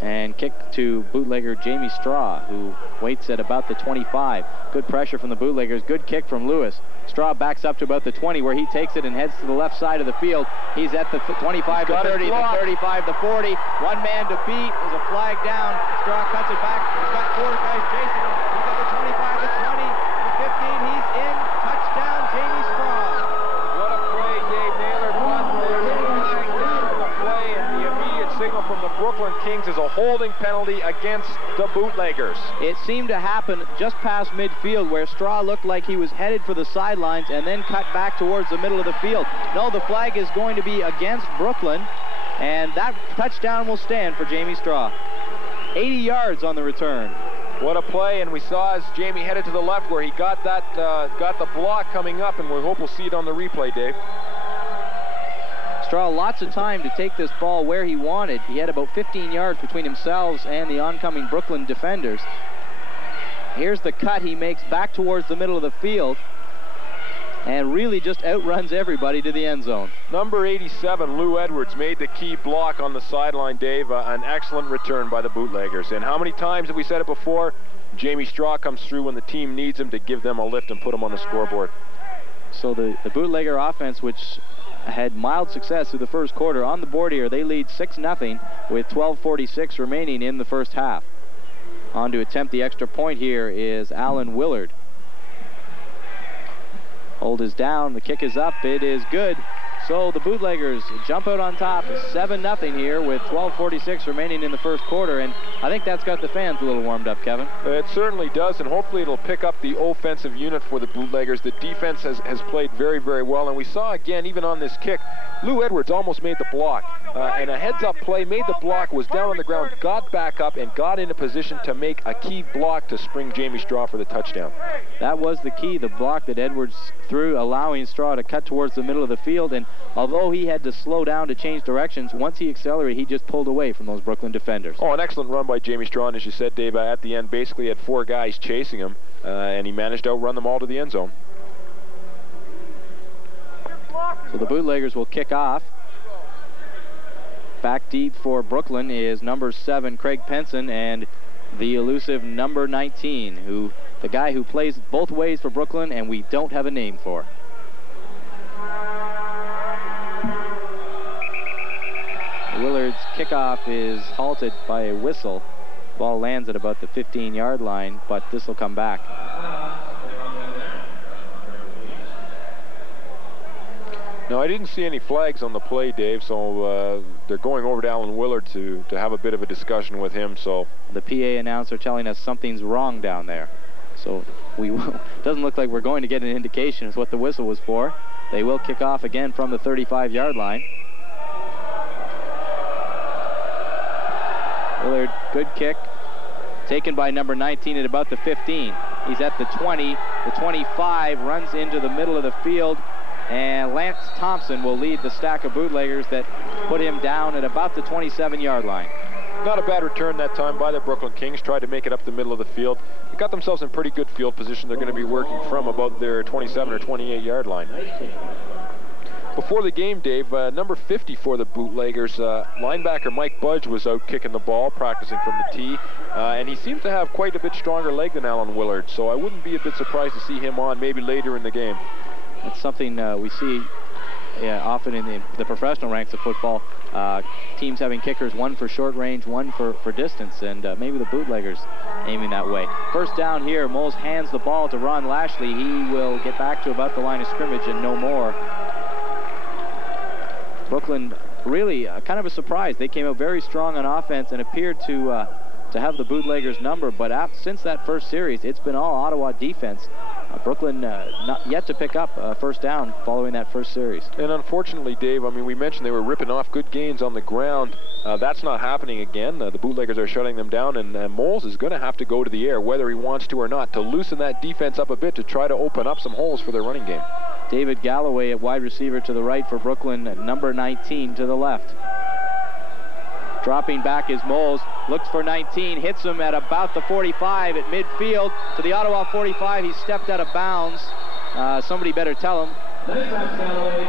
and kick to Bootlegger Jamie Straw, who waits at about the 25. Good pressure from the Bootleggers. Good kick from Lewis. Straw backs up to about the 20, where he takes it and heads to the left side of the field. He's at the 25, the 30, the 35, the 40. One man to beat. There's a flag down. Straw cuts it back. He's got 4 guys chasing him. He's at the 25, the 20, the 15. He's in. Touchdown, Jamie Straw. What a play, Dave Naylor. The play, and the immediate signal from the Brooklyn Kings is a holding penalty against the Bootleggers. It seemed to happen just past midfield, where Straw looked like he was headed for the sidelines and then cut back towards the middle of the field. No, the flag is going to be against Brooklyn, and that touchdown will stand for Jamie Straw. 80 yards on the return. What a play, and we saw as Jamie headed to the left where he got that, got the block coming up, and we hope we'll see it on the replay, Dave. Straw lots of time to take this ball where he wanted. He had about 15 yards between himself and the oncoming Brooklyn defenders. Here's the cut he makes back towards the middle of the field and really just outruns everybody to the end zone. Number 87, Lou Edwards, made the key block on the sideline, Dave. An excellent return by the Bootleggers. And how many times have we said it before? Jamie Straw comes through when the team needs him to give them a lift and put them on the scoreboard. So the Bootlegger offense, which had mild success through the first quarter, on the board here, they lead 6-0 with 12:46 remaining in the first half. On to attempt the extra point here is Alan Willard. Hold is down, the kick is up, it is good. So the Bootleggers jump out on top, 7-0 here with 12:46 remaining in the first quarter, and I think that's got the fans a little warmed up, Kevin. It certainly does, and hopefully it'll pick up the offensive unit for the Bootleggers. The defense has played very, very well, and we saw again, even on this kick, Lou Edwards almost made the block, and a heads-up play, made the block, was down on the ground, got back up, and got into position to make a key block to spring Jamie Straw for the touchdown. That was the key, the block that Edwards threw, allowing Straw to cut towards the middle of the field, and although he had to slow down to change directions, once he accelerated, he just pulled away from those Brooklyn defenders. Oh, an excellent run by Jamie Straw, and as you said, Dave, at the end basically had 4 guys chasing him, and he managed to outrun them all to the end zone. So the Bootleggers will kick off. Back deep for Brooklyn is number 7, Craig Penson, and the elusive number 19, the guy who plays both ways for Brooklyn and we don't have a name for. Willard's kickoff is halted by a whistle. Ball lands at about the 15-yard line, but this will come back. No, I didn't see any flags on the play, Dave, so they're going over to Alan Willard to have a bit of a discussion with him. So the PA announcer telling us something's wrong down there. So doesn't look like we're going to get an indication as what the whistle was for. They will kick off again from the 35-yard line. Willard, good kick, taken by number 19 at about the 15. He's at the 20, the 25, runs into the middle of the field, and Lance Thompson will lead the stack of bootleggers that put him down at about the 27-yard line. Not a bad return that time by the Brooklyn Kings. Tried to make it up the middle of the field. They got themselves in pretty good field position. They're going to be working from about their 27 or 28-yard line. Before the game, Dave, number 50 for the Bootleggers, linebacker Mike Budge was out kicking the ball, practicing from the tee, and he seems to have quite a bit stronger leg than Alan Willard, so I wouldn't be a bit surprised to see him on maybe later in the game. That's something we see often in the professional ranks of football. Teams having kickers, one for short range, one for distance, and maybe the Bootleggers aiming that way. First down here, Moles hands the ball to Ron Lashley. He will get back to about the line of scrimmage and no more. Brooklyn really kind of a surprise. They came out very strong on offense and appeared to have the Bootleggers number, but since that first series, it's been all Ottawa defense. Brooklyn not yet to pick up a first down following that first series. And unfortunately, Dave, I mean, we mentioned they were ripping off good gains on the ground. That's not happening again. The Bootleggers are shutting them down, and Moles is going to have to go to the air, whether he wants to or not, to loosen that defense up a bit to try to open up some holes for their running game. David Galloway at wide receiver to the right for Brooklyn, number 19 to the left. Dropping back is Moles, looks for 19, hits him at about the 45 at midfield to the Ottawa 45. He stepped out of bounds. Somebody better tell him.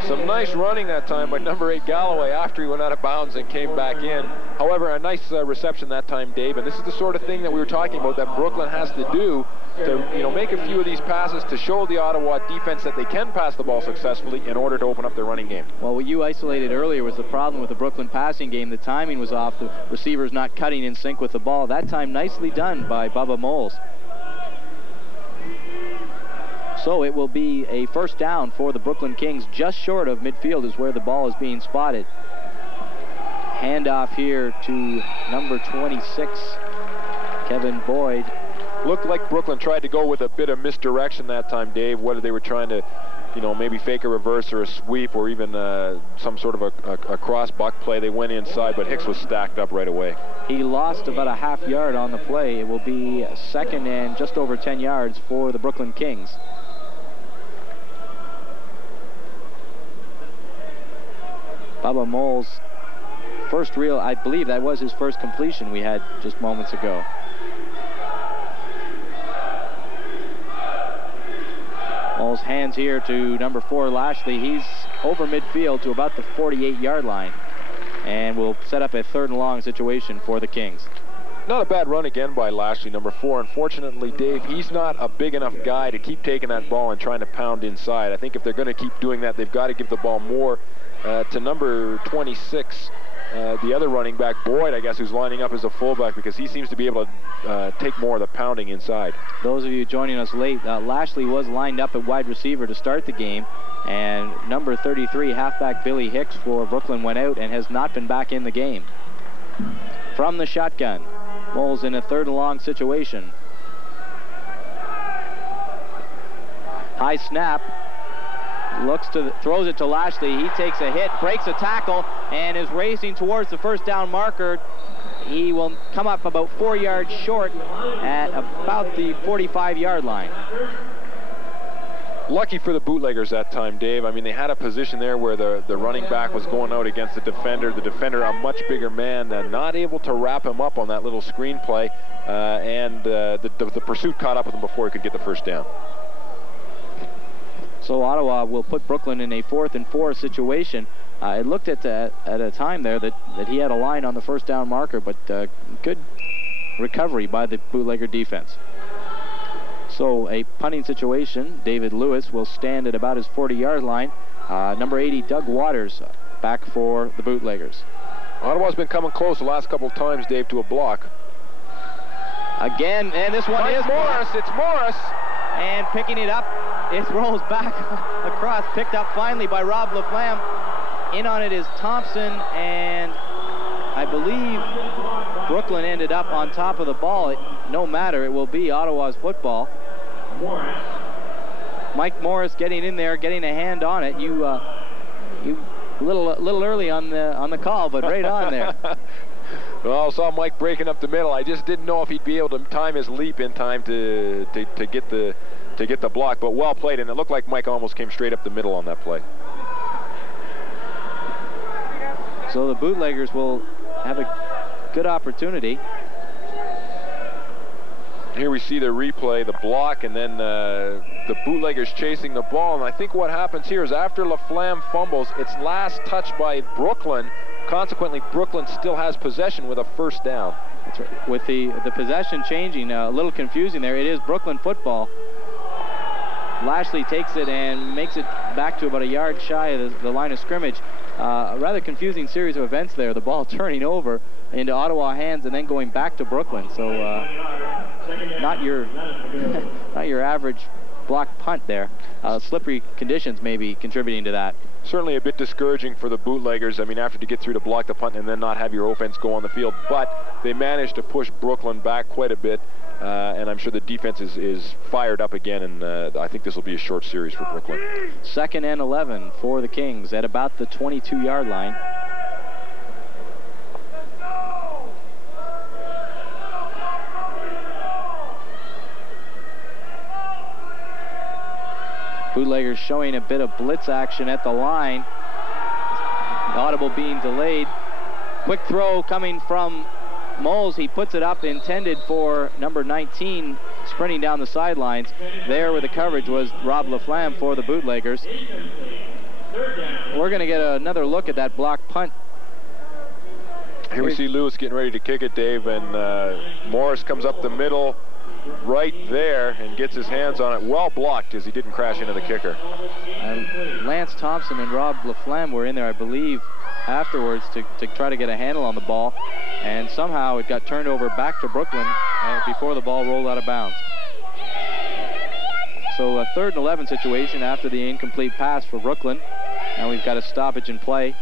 Some nice running that time by number 8 Galloway after he went out of bounds and came back in. However, a nice reception that time, Dave, and this is the sort of thing that we were talking about that Brooklyn has to do to make a few of these passes to show the Ottawa defense that they can pass the ball successfully in order to open up their running game. Well, what you isolated earlier was the problem with the Brooklyn passing game. The timing was off, the receivers not cutting in sync with the ball. That time nicely done by Bubba Moles. So it will be a first down for the Brooklyn Kings. Just short of midfield is where the ball is being spotted. Handoff here to number 26, Kevin Boyd. Looked like Brooklyn tried to go with a bit of misdirection that time, Dave, whether they were trying to, maybe fake a reverse or a sweep or even some sort of a cross buck play. They went inside, but Hicks was stacked up right away. He lost about a half yard on the play. It will be second and just over 10 yards for the Brooklyn Kings. Bubba Moles, first real, I believe that was his first completion we had just moments ago. Moles hands here to number 4 Lashley. He's over midfield to about the 48-yard line and will set up a 3rd and long situation for the Kings. Not a bad run again by Lashley, number 4. Unfortunately, Dave, he's not a big enough guy to keep taking that ball and trying to pound inside. I think if they're going to keep doing that, they've got to give the ball more to number 26, the other running back, Boyd, I guess, who's lining up as a fullback, because he seems to be able to take more of the pounding inside. Those of you joining us late, Lashley was lined up at wide receiver to start the game, and number 33, halfback Billy Hicks for Brooklyn went out and has not been back in the game. From the shotgun, Moles in a 3rd and long situation. High snap. Throws it to Lashley. He takes a hit, breaks a tackle, and is racing towards the first down marker. He will come up about 4 yards short at about the 45-yard line. Lucky for the Bootleggers that time, Dave. I mean, they had a position there where the running back was going out against the defender. The defender, a much bigger man, not able to wrap him up on that little screen play, and the pursuit caught up with him before he could get the first down. So Ottawa will put Brooklyn in a 4th and 4 situation. It looked at a time there that he had a line on the first down marker, but good recovery by the Bootlegger defense. So a punting situation. David Lewis will stand at about his 40-yard line. Number 80, Doug Waters, back for the Bootleggers. Ottawa's been coming close the last couple of times, Dave, to a block. Again, and this one is Morris. It's Morris. And picking it up, it rolls back across, picked up finally by Rob LaFlamme. In on it is Thompson, and I believe Brooklyn ended up on top of the ball. No matter, it will be Ottawa's football. Mike Morris getting in there, getting a hand on it. You a little early on the call, but right on there. Well, I saw Mike breaking up the middle. I just didn't know if he'd be able to time his leap in time to get the to get the block, but well played, and it looked like Mike almost came straight up the middle on that play. So the Bootleggers will have a good opportunity. Here we see the replay, the block, and then the Bootleggers chasing the ball. And I think what happens here is after Laflamme fumbles, it's last touched by Brooklyn. Consequently, Brooklyn still has possession with a first down. That's right. With the possession changing, a little confusing there. It is Brooklyn football. Lashley takes it and makes it back to about a yard shy of the line of scrimmage. A rather confusing series of events there. The ball turning over into Ottawa hands and then going back to Brooklyn. So not your not your average block punt there. Slippery conditions maybe contributing to that. Certainly a bit discouraging for the Bootleggers. I mean, after to get through to block the punt and then not have your offense go on the field. But they managed to push Brooklyn back quite a bit. And I'm sure the defense is fired up again, and I think this will be a short series for Brooklyn. 2nd and 11 for the Kings at about the 22-yard line. Bootleggers showing a bit of blitz action at the line. The audible being delayed. Quick throw coming from Moles. He puts it up, intended for number 19, sprinting down the sidelines. There with the coverage was Rob Laflamme for the Bootleggers. We're going to get another look at that block punt. Here we see Lewis getting ready to kick it, Dave, and Morris comes up the middle right there and gets his hands on it. Well blocked as he didn't crash into the kicker. Lance Thompson and Rob Laflamme were in there, I believe, afterwards to try to get a handle on the ball, and somehow it got turned over back to Brooklyn before the ball rolled out of bounds. So a 3rd and 11 situation after the incomplete pass for Brooklyn, and we've got a stoppage in play.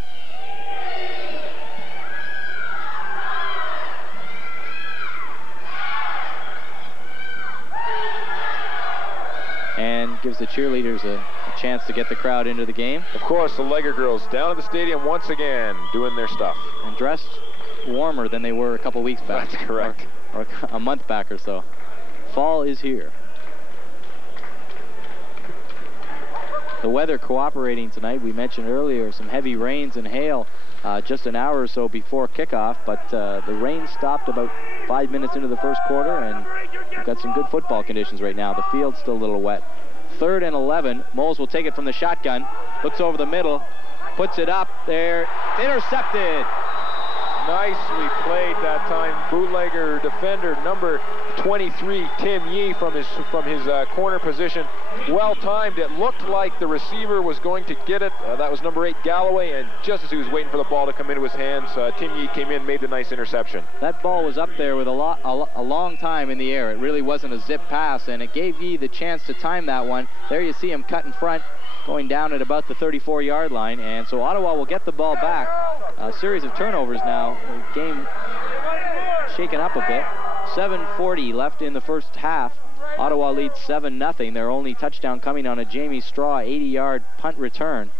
And gives the cheerleaders a chance to get the crowd into the game. Of course, the Legger girls down at the stadium once again doing their stuff. And dressed warmer than they were a couple weeks back. That's correct. Or a month back or so. Fall is here. The weather cooperating tonight. We mentioned earlier some heavy rains and hail just an hour or so before kickoff, but the rain stopped about 5 minutes into the first quarter, and we've got some good football conditions right now. The field's still a little wet. 3rd and 11. Moles will take it from the shotgun, looks over the middle, puts it up there, intercepted. Nicely played that time. Bootlegger defender number 23, Tim Yee, from his corner position. Well timed. It looked like the receiver was going to get it. That was number 8, Galloway, and just as he was waiting for the ball to come into his hands, Tim Yee came in, made the nice interception. That ball was up there with a long time in the air. It really wasn't a zip pass, and it gave Yee the chance to time that one. There you see him cut in front, going down at about the 34-yard line, and so Ottawa will get the ball back. A series of turnovers now. The game shaken up a bit. 7:40 left in the first half. Ottawa leads 7-0. Their only touchdown coming on a Jamie Straw 80-yard punt return.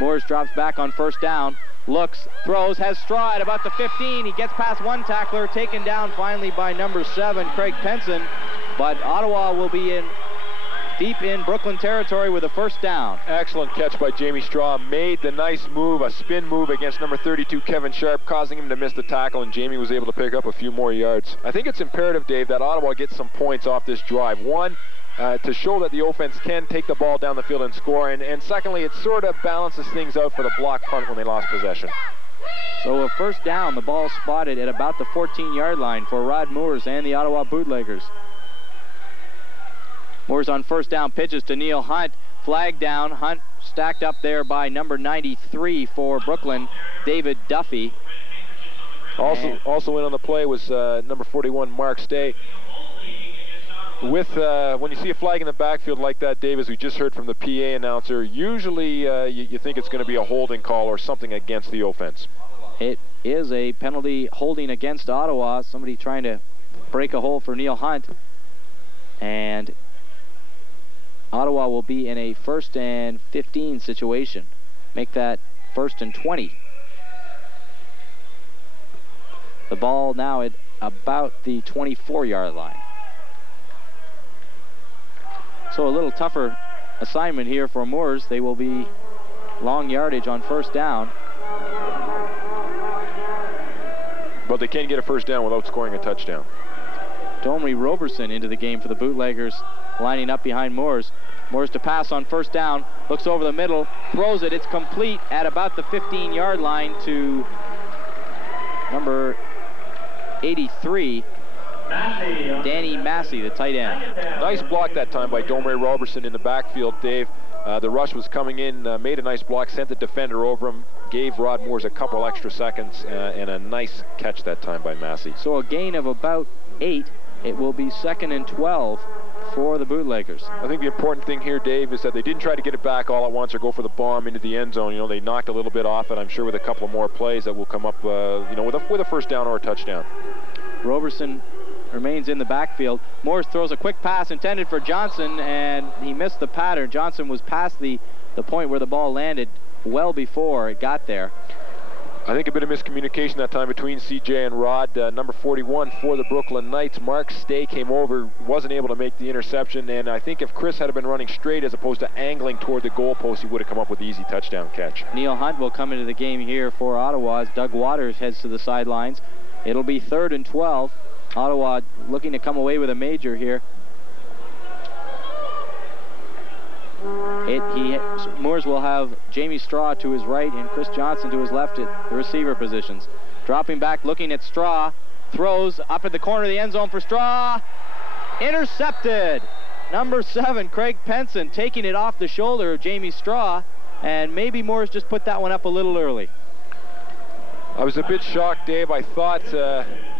Moores drops back on first down. Looks, throws, has Straw at about the 15. He gets past one tackler, taken down finally by number 7, Craig Penson. But Ottawa will be deep in Brooklyn territory with a first down. Excellent catch by Jamie Straw. Made the nice move, a spin move against number 32, Kevin Sharp, causing him to miss the tackle, and Jamie was able to pick up a few more yards. I think it's imperative, Dave, that Ottawa gets some points off this drive. One, to show that the offense can take the ball down the field and score, and secondly, it sort of balances things out for the block punt when they lost possession. So a first down, the ball spotted at about the 14-yard line for Rod Moores and the Ottawa Bootleggers. Moores on first down, pitches to Neil Hunt. Flag down. Hunt stacked up there by number 93 for Brooklyn, David Duffy. Also in on the play was number 41, Mark Stay. With when you see a flag in the backfield like that, Dave, as we just heard from the PA announcer, usually you think it's going to be a holding call or something against the offense. It is a penalty holding against Ottawa. Somebody trying to break a hole for Neil Hunt. And Ottawa will be in a 1st and 15 situation. Make that 1st and 20. The ball now at about the 24-yard line. So a little tougher assignment here for Moores. They will be long yardage on first down. But they can't get a first down without scoring a touchdown. Domri Roberson into the game for the Bootleggers, lining up behind Moores. Moores to pass on first down, looks over the middle, throws it. It's complete at about the 15-yard line to number 83, Danny Massey, the tight end. Nice block that time by Domri Roberson in the backfield, Dave. The rush was coming in, made a nice block, sent the defender over him, gave Rod Moores a couple extra seconds, and a nice catch that time by Massey. So a gain of about 8. It will be 2nd and 12 for the Bootleggers. I think the important thing here, Dave, is that they didn't try to get it back all at once or go for the bomb into the end zone. You know, they knocked a little bit off it. I'm sure with a couple more plays that will come up, you know, with a first down or a touchdown. Roberson remains in the backfield. Morris throws a quick pass intended for Johnson, and he missed the pattern. Johnson was past the point where the ball landed well before it got there. I think a bit of miscommunication that time between CJ and Rod. Number 41 for the Brooklyn Knights, Mark Stay, came over, wasn't able to make the interception, and I think if Chris had been running straight as opposed to angling toward the goalpost, he would have come up with the easy touchdown catch. Neil Hunt will come into the game here for Ottawa as Doug Waters heads to the sidelines. It'll be 3rd and 12. Ottawa looking to come away with a major here. Moores will have Jamie Straw to his right and Chris Johnson to his left at the receiver positions. Dropping back, looking at Straw, throws up at the corner of the end zone for Straw. Intercepted. Number 7, Craig Penson, taking it off the shoulder of Jamie Straw, and maybe Moores just put that one up a little early. I was a bit shocked, Dave. I thought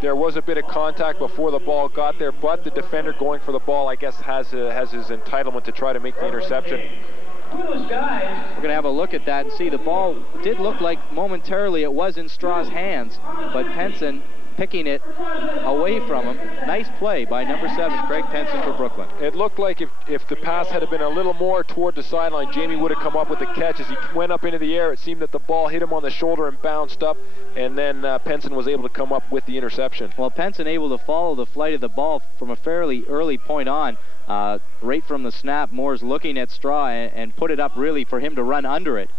there was a bit of contact before the ball got there, but the defender going for the ball, I guess, has his entitlement to try to make the interception. We're going to have a look at that and see the ball did look like momentarily it was in Straw's hands, but Penson picking it away from him. Nice play by number 7, Craig Penson for Brooklyn. It looked like if the pass had been a little more toward the sideline, Jamie would have come up with the catch. As he went up into the air, it seemed that the ball hit him on the shoulder and bounced up, and then Penson was able to come up with the interception. Well, Penson able to follow the flight of the ball from a fairly early point on. Right from the snap, Moore's looking at Straw and put it up really for him to run under it,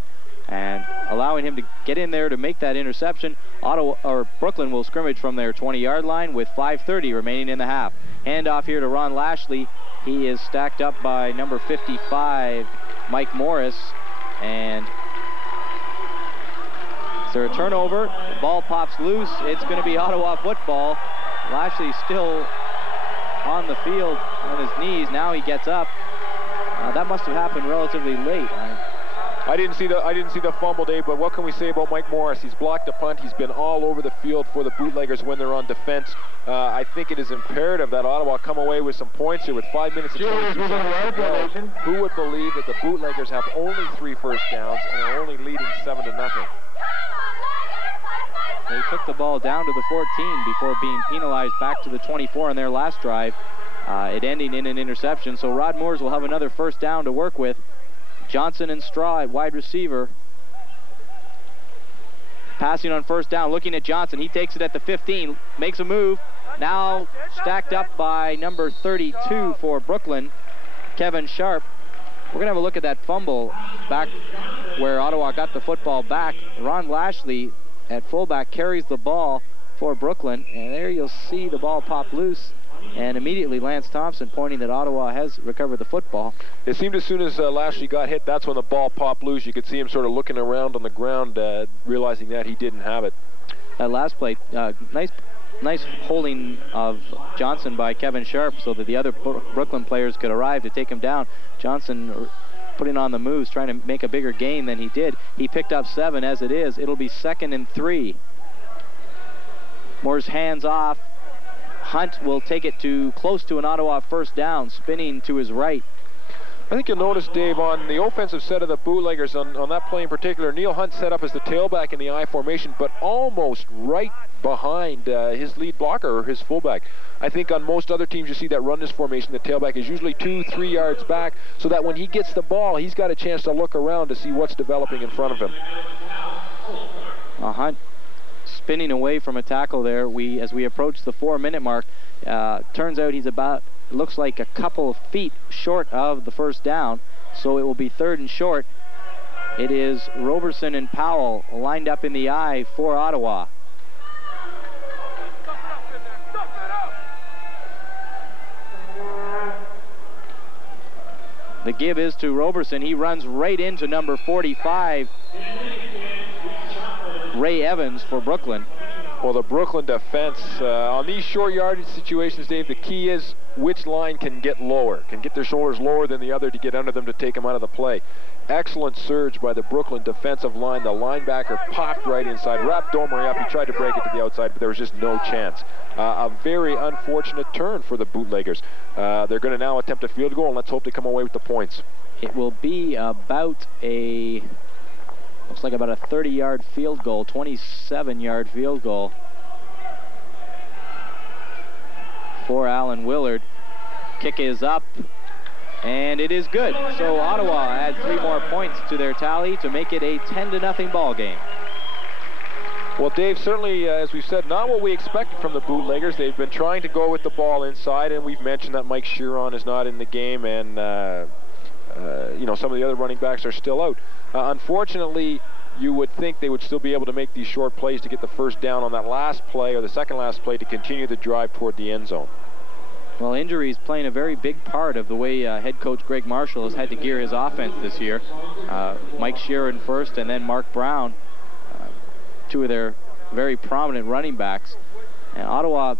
and allowing him to get in there to make that interception. Brooklyn will scrimmage from their 20-yard line with 5:30 remaining in the half. Handoff here to Ron Lashley. He is stacked up by number 55, Mike Morris, and is there a turnover? The ball pops loose. It's going to be Ottawa football. Lashley still on the field on his knees. Now he gets up. That must have happened relatively late. I didn't see the fumble, Dave, but what can we say about Mike Morris? He's blocked a punt. He's been all over the field for the Bootleggers when they're on defense. I think it is imperative that Ottawa come away with some points here with 5 minutes and 22 seconds. Who would believe that the Bootleggers have only 3 first downs and are only leading 7-0? They took the ball down to the 14 before being penalized back to the 24 on their last drive, it ending in an interception. So Rod Moores will have another first down to work with. Johnson and Straw at wide receiver. Passing on first down, looking at Johnson. He takes it at the 15, makes a move. Now stacked up by number 32 for Brooklyn, Kevin Sharp. We're going to have a look at that fumble back where Ottawa got the football back. Ron Lashley at fullback carries the ball for Brooklyn, and there you'll see the ball pop loose, and immediately Lance Thompson pointing that Ottawa has recovered the football. It seemed as soon as Lashley got hit, that's when the ball popped loose. You could see him sort of looking around on the ground, realizing that he didn't have it. That last play, nice holding of Johnson by Kevin Sharp so that the other Brooklyn players could arrive to take him down. Johnson putting on the moves, trying to make a bigger gain than he did. He picked up 7 as it is. It'll be 2nd and 3. Moore's hands off. Hunt will take it to close to an Ottawa first down, spinning to his right. I think you'll notice, Dave, on the offensive set of the Bootleggers, on that play in particular, Neil Hunt set up as the tailback in the I formation, but almost right behind his lead blocker, or his fullback. I think on most other teams you see that run this formation, the tailback is usually 2-3 yards back, so that when he gets the ball, he's got a chance to look around to see what's developing in front of him. Hunt spinning away from a tackle there. As we approach the 4-minute mark, turns out he's about looks like a couple of feet short of the first down, so it will be 3rd and short. It is Roberson and Powell lined up in the I for Ottawa. The give is to Roberson. He runs right into number 45, Ray Evans, for Brooklyn. Well, the Brooklyn defense, on these short yardage situations, Dave, the key is which line can get lower, can get their shoulders lower than the other to get under them to take them out of the play. Excellent surge by the Brooklyn defensive line. The linebacker popped right inside, wrapped Domery up. He tried to break it to the outside, but there was just no chance. A very unfortunate turn for the Bootleggers. They're going to now attempt a field goal, and let's hope they come away with the points. It will be about looks like about a 30-yard field goal, 27-yard field goal for Alan Willard. Kick is up, and it is good. So Ottawa adds 3 more points to their tally to make it a 10-0 ball game. Well, Dave, certainly, as we've said, not what we expected from the Bootleggers. They've been trying to go with the ball inside, and we've mentioned that Mike Chiron is not in the game, and some of the other running backs are still out. Unfortunately, you would think they would still be able to make these short plays to get the first down on that last play or the second last play to continue the drive toward the end zone. Well, injuries playing a very big part of the way head coach Greg Marshall has had to gear his offense this year. Mike Sheeran first, and then Mark Brown, 2 of their very prominent running backs. And Ottawa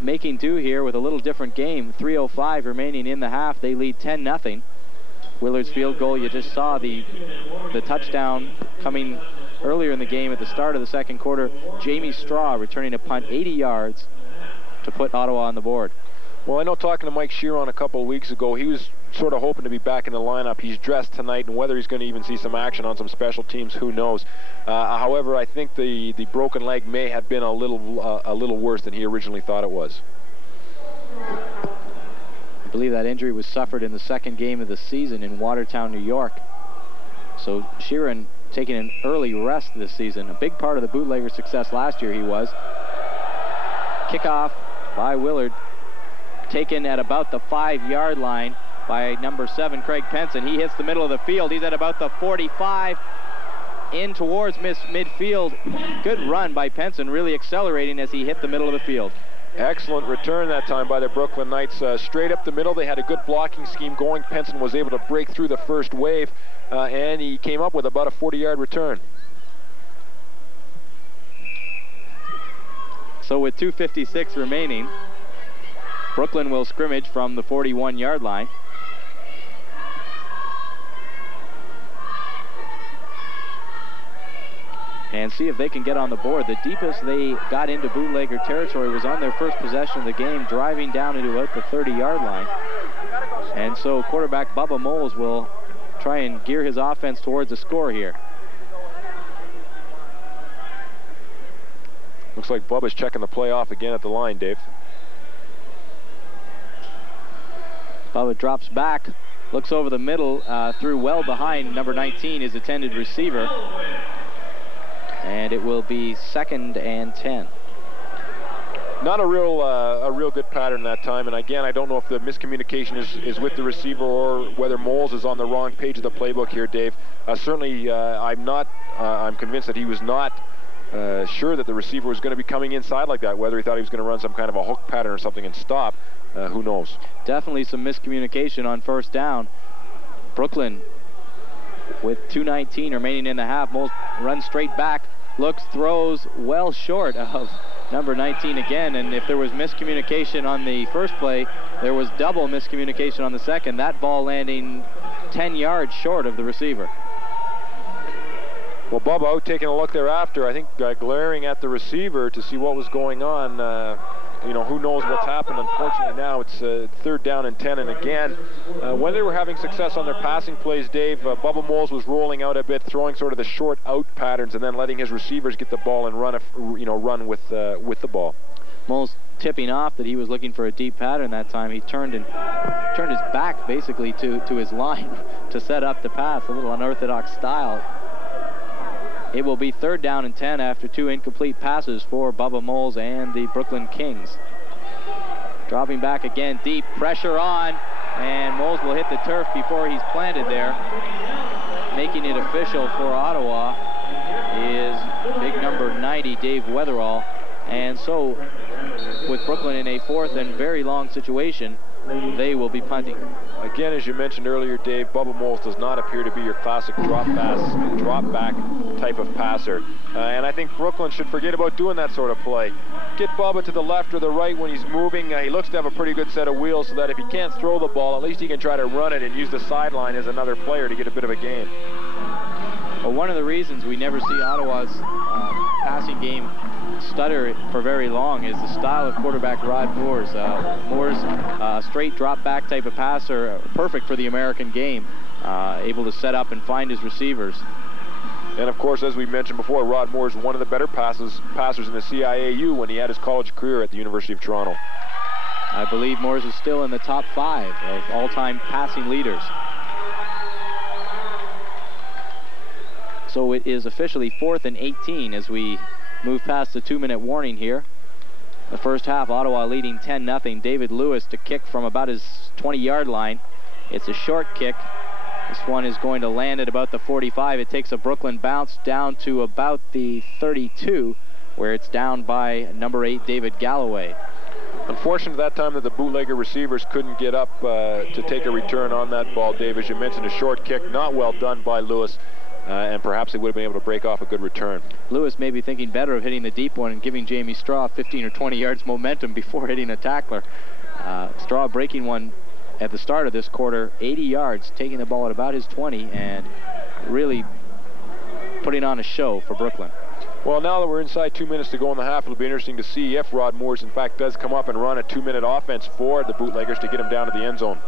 making do here with a little different game. 3:05 remaining in the half. They lead 10-0. Willard's field goal, you just saw the touchdown coming earlier in the game at the start of the second quarter. Jamie Straw returning a punt 80 yards to put Ottawa on the board. Well, I know talking to Mike Chiron a couple of weeks ago, he was sort of hoping to be back in the lineup. He's dressed tonight, and whether he's going to even see some action on some special teams, who knows. However, I think the broken leg may have been a little worse than he originally thought it was. I believe that injury was suffered in the second game of the season in Watertown, New York. So Sheeran taking an early rest this season. A big part of the Bootleggers' success last year, he was. Kickoff by Willard, taken at about the 5-yard line by number 7, Craig Penson. He hits the middle of the field. He's at about the 45, in towards midfield. Good run by Penson, really accelerating as he hit the middle of the field. Excellent return that time by the Brooklyn Knights. Straight up the middle, they had a good blocking scheme going. Penson was able to break through the first wave, and he came up with about a 40-yard return. So with 2:56 remaining, Brooklyn will scrimmage from the 41-yard line. And see if they can get on the board. The deepest they got into Bootlegger territory was on their first possession of the game, driving down into about the 30-yard line. And so quarterback Bubba Moles will try and gear his offense towards a score here. Looks like Bubba's checking the play off again at the line, Dave. Bubba drops back, looks over the middle, threw well behind number 19, his intended receiver. And it will be 2nd and 10. Not a real good pattern that time. And again, I don't know if the miscommunication is with the receiver or whether Moles is on the wrong page of the playbook here, Dave. Certainly, I'm convinced that he was not sure that the receiver was going to be coming inside like that. Whether he thought he was going to run some kind of a hook pattern or something and stop, who knows? Definitely some miscommunication on first down. Brooklyn with 2:19 remaining in the half. Moles runs straight back, looks, throws well short of number 19 again. And if there was miscommunication on the first play, there was double miscommunication on the second. That ball landing 10 yards short of the receiver. Well, Bubba out taking a look thereafter, I think glaring at the receiver to see what was going on. Who knows what's happened. Unfortunately, now it's 3rd down and 10. And again, when they were having success on their passing plays, Dave, Bubba Moles was rolling out a bit, throwing sort of the short out patterns, and then letting his receivers get the ball and run with the ball. Moles tipping off that he was looking for a deep pattern that time. He turned his back basically to his line to set up the pass, a little unorthodox style. It will be 3rd down and 10 after 2 incomplete passes for Bubba Moles and the Brooklyn Kings. Dropping back again, deep, pressure on, and Moles will hit the turf before he's planted there. Making it official for Ottawa is big number 90, Dave Weatherall. And so, with Brooklyn in a fourth and very long situation, they will be punting. Again, as you mentioned earlier, Dave, Bubba Moles does not appear to be your classic drop back type of passer. And I think Brooklyn should forget about doing that sort of play. Get Bubba to the left or the right when he's moving. He looks to have a pretty good set of wheels, so that if he can't throw the ball, at least he can try to run it and use the sideline as another player to get a bit of a gain. Well, one of the reasons we never see Ottawa's passing game stutter for very long is the style of quarterback Rod Moore's. Moore's straight drop back type of passer, perfect for the American game, able to set up and find his receivers. And of course, as we mentioned before, Rod Moore is one of the better passers in the CIAU when he had his college career at the University of Toronto. I believe Moore's is still in the top 5 of all-time passing leaders. So it is officially 4th and 18 as we move past the 2-minute warning here. The first half, Ottawa leading 10-0. David Lewis to kick from about his 20-yard line. It's a short kick. This one is going to land at about the 45. It takes a Brooklyn bounce down to about the 32, where it's down by number 8, David Galloway. Unfortunate that time that the bootlegger receivers couldn't get up to take a return on that ball, Dave. As you mentioned, a short kick, not well done by Lewis. And perhaps they would have been able to break off a good return. Lewis may be thinking better of hitting the deep one and giving Jamie Straw 15 or 20 yards momentum before hitting a tackler. Straw breaking one at the start of this quarter, 80 yards, taking the ball at about his 20 and really putting on a show for Brooklyn. Well, now that we're inside 2 minutes to go in the half, it'll be interesting to see if Rod Moores, in fact, does come up and run a 2-minute offense for the bootleggers to get him down to the end zone.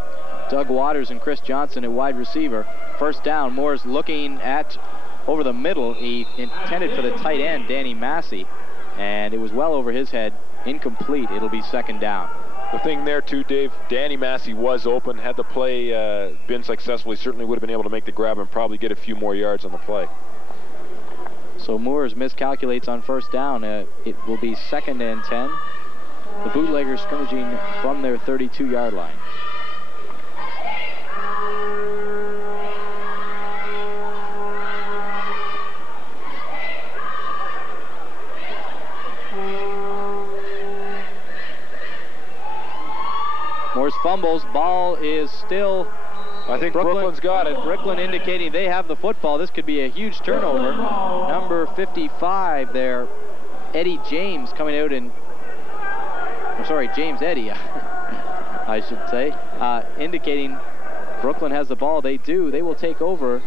Doug Waters and Chris Johnson at wide receiver. First down, Moore's looking at over the middle. He intended for the tight end, Danny Massey, and it was well over his head. Incomplete. It'll be second down. The thing there, too, Dave, Danny Massey was open. Had the play been successful, he certainly would have been able to make the grab and probably get a few more yards on the play. So Moore's miscalculates on first down. It will be 2nd and 10. The bootleggers scrimmaging from their 32-yard line. Moore's fumbles. Ball is still... I think Brooklyn's got it. Brooklyn indicating they have the football. This could be a huge turnover. Number 55 there, Eddie James coming out and... I'm sorry, James Eddy, I should say, indicating Brooklyn has the ball. They do. They will take over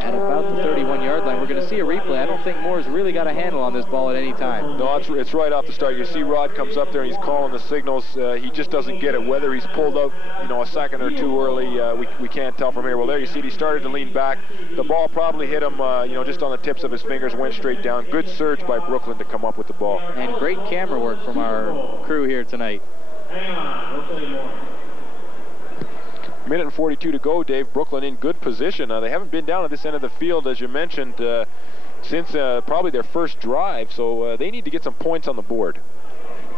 at about the 31-yard line. We're going to see a replay. I don't think Moore's really got a handle on this ball at any time. No, it's right off the start. You see Rod comes up there and he's calling the signals. He just doesn't get it. Whether he's pulled out, a second or two early, we can't tell from here. Well, there you see he started to lean back. The ball probably hit him, just on the tips of his fingers, went straight down. Good surge by Brooklyn to come up with the ball. And great camera work from our crew here tonight. Hang on, we'll tell you more. Minute and 42 to go, Dave. Brooklyn in good position. They haven't been down at this end of the field, as you mentioned, since probably their first drive, so they need to get some points on the board.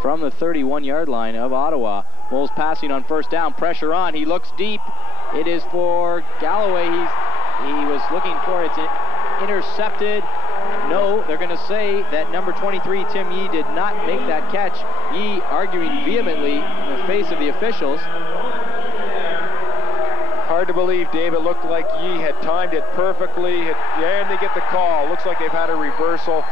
From the 31-yard line of Ottawa, Moles passing on first down, pressure on, he looks deep. It is for Galloway. He was looking for it. It's intercepted. No, they're going to say that number 23, Tim Yee, did not make that catch. Yee arguing vehemently in the face of the officials. Hard to believe, Dave. It looked like Yee had timed it perfectly, and they get the call. Looks like they've had a reversal.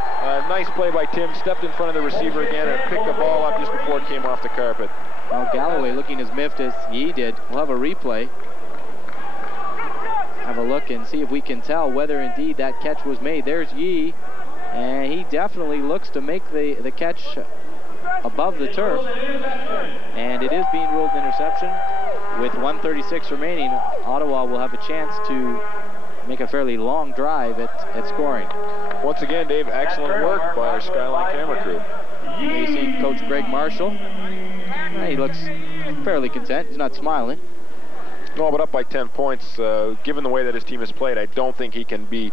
Nice play by Tim. Stepped in front of the receiver again and picked the ball up just before it came off the carpet. Well, Galloway looking as miffed as Yee did. We'll have a replay. Have a look and see if we can tell whether indeed that catch was made. There's Yee, and he definitely looks to make the catch above the turf, and it is being ruled an interception. With 1:36 remaining, Ottawa will have a chance to make a fairly long drive at scoring. Once again, Dave, excellent work by our Skyline camera crew. You see Coach Greg Marshall. He looks fairly content. He's not smiling. No, but up by 10 points. Given the way that his team has played, I don't think he can be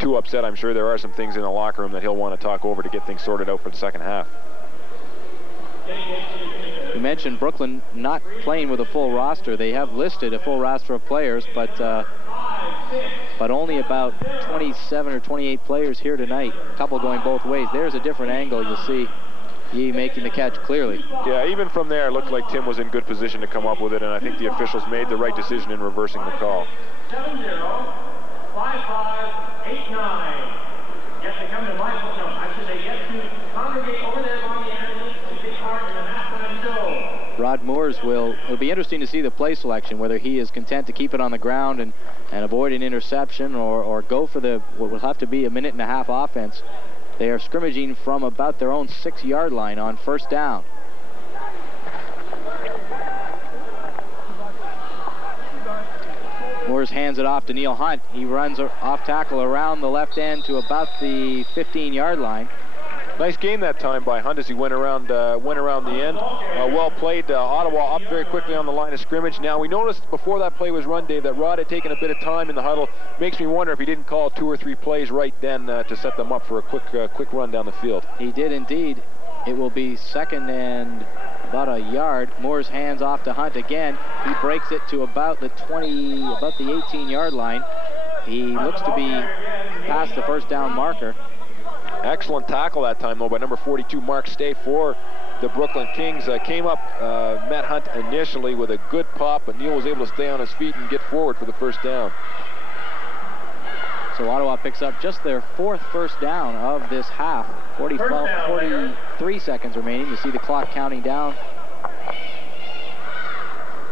too upset. I'm sure there are some things in the locker room that he'll want to talk over to get things sorted out for the second half. You mentioned Brooklyn not playing with a full roster. They have listed a full roster of players, but only about 27 or 28 players here tonight. A couple going both ways. There's a different angle. You'll see Yee making the catch clearly. Yeah, even from there, it looked like Tim was in good position to come up with it, and I think the officials made the right decision in reversing the call. 7-0, 5-5-8-9. Get to come to my foot. No, I should say get to congregate over there on the ambulance and take part in the halftime show. Rod Moores it'll be interesting to see the play selection, whether he is content to keep it on the ground and avoid an interception or go for what will have to be a minute-and-a-half offense. They are scrimmaging from about their own 6-yard line on first down. Moores hands it off to Neil Hunt. He runs off tackle around the left end to about the 15-yard line. Nice game that time by Hunt as he went around the end. Well played. Ottawa up very quickly on the line of scrimmage. Now, we noticed before that play was run, Dave, that Rod had taken a bit of time in the huddle. Makes me wonder if he didn't call 2 or 3 plays right then to set them up for a quick run down the field. He did indeed. It will be second and about a yard. Moore's hands off to Hunt again. He breaks it to about the 18-yard line. He looks to be past the first down marker. Excellent tackle that time, though, by number 42, Mark Stay, for the Brooklyn Kings. Came up, met Hunt initially with a good pop, but Neil was able to stay on his feet and get forward for the first down. So Ottawa picks up just their 4th first down of this half. 43 seconds remaining. You see the clock counting down.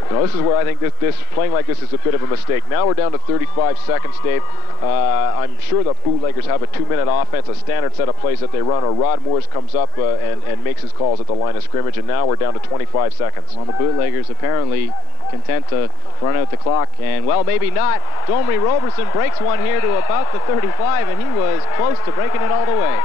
Now, this is where I think this playing like this is a bit of a mistake. Now we're down to 35 seconds, Dave. I'm sure the Bootleggers have a 2-minute offense, a standard set of plays that they run, or Rod Moores comes up and makes his calls at the line of scrimmage, and now we're down to 25 seconds. Well, the Bootleggers apparently content to run out the clock, and, well, maybe not. Domri Roberson breaks one here to about the 35, and he was close to breaking it all the way.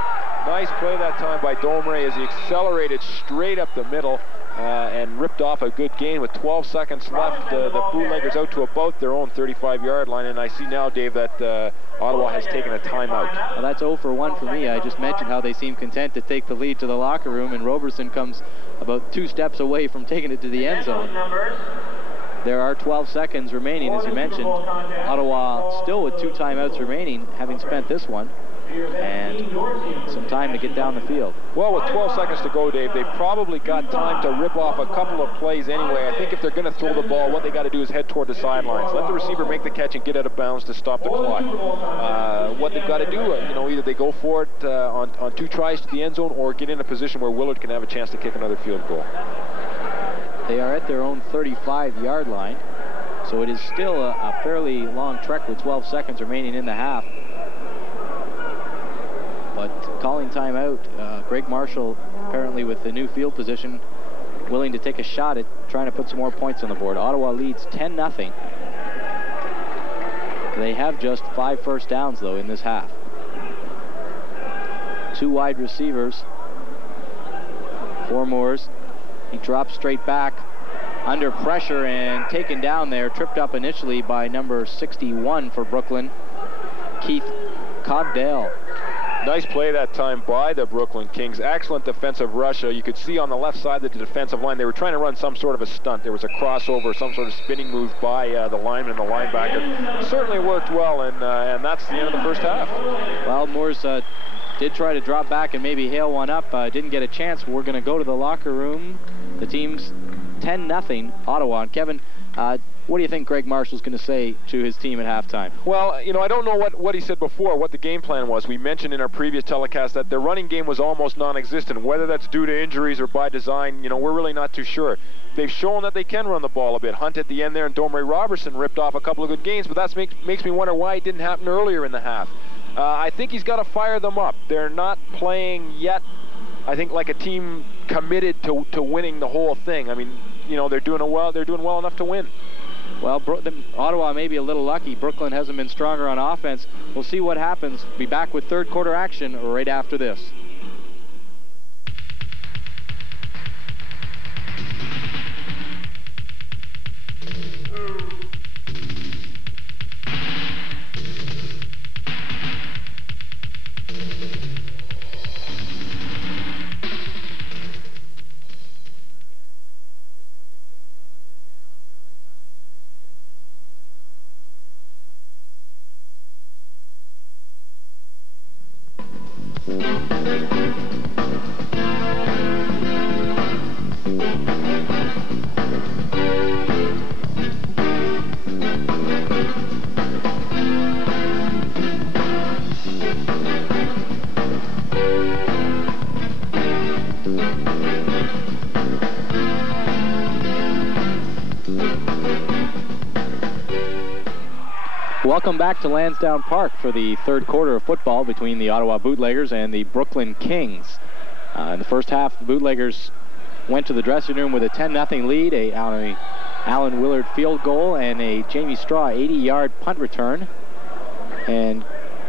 Nice play that time by Domre as he accelerated straight up the middle and ripped off a good gain with 12 seconds left. The Bootleggers out to about their own 35-yard line, and I see now, Dave, that Ottawa has taken a timeout. Well, that's 0 for 1 for me. I just mentioned how they seem content to take the lead to the locker room, and Roberson comes about 2 steps away from taking it to the end zone. There are 12 seconds remaining, as you mentioned. Ottawa still with 2 timeouts remaining, having spent this one, and some time to get down the field. Well, with 12 seconds to go, Dave, they probably got time to rip off a couple of plays anyway. I think if they're going to throw the ball, what they got to do is head toward the sidelines. Let the receiver make the catch and get out of bounds to stop the clock. What they've got to do, either they go for it on 2 tries to the end zone, or get in a position where Willard can have a chance to kick another field goal. They are at their own 35-yard line, so it is still a fairly long trek with 12 seconds remaining in the half. But calling timeout, Greg Marshall, apparently with the new field position, willing to take a shot at trying to put some more points on the board. Ottawa leads 10-0. They have just 5 first downs, though, in this half. 2 wide receivers for Moores. He drops straight back under pressure and taken down there, tripped up initially by number 61 for Brooklyn, Keith Cogdell. Nice play that time by the Brooklyn Kings. Excellent defensive rush. You could see on the left side of the defensive line, they were trying to run some sort of a stunt. There was a crossover, some sort of spinning move by the lineman and the linebacker. Certainly worked well, and that's the end of the first half. Well, Moores did try to drop back and maybe hail one up. Didn't get a chance. We're going to go to the locker room. The team's 10-0 Ottawa. And Kevin, what do you think Greg Marshall's going to say to his team at halftime? Well, I don't know what he said before, what the game plan was. We mentioned in our previous telecast that their running game was almost non-existent. Whether that's due to injuries or by design, we're really not too sure. They've shown that they can run the ball a bit. Hunt at the end there, and Domre Robertson ripped off a couple of good gains, but that makes me wonder why it didn't happen earlier in the half. I think he's got to fire them up. They're not playing yet, I think, like a team committed to winning the whole thing. I mean, they're doing well enough to win. Well, Ottawa may be a little lucky. Brooklyn hasn't been stronger on offense. We'll see what happens. Be back with third quarter action right after this. Welcome back to Lansdowne Park for the third quarter of football between the Ottawa Bootleggers and the Brooklyn Kings. In the first half, the Bootleggers went to the dressing room with a 10-0 lead, a Alan Willard field goal, and a Jamie Straw 80-yard punt return. And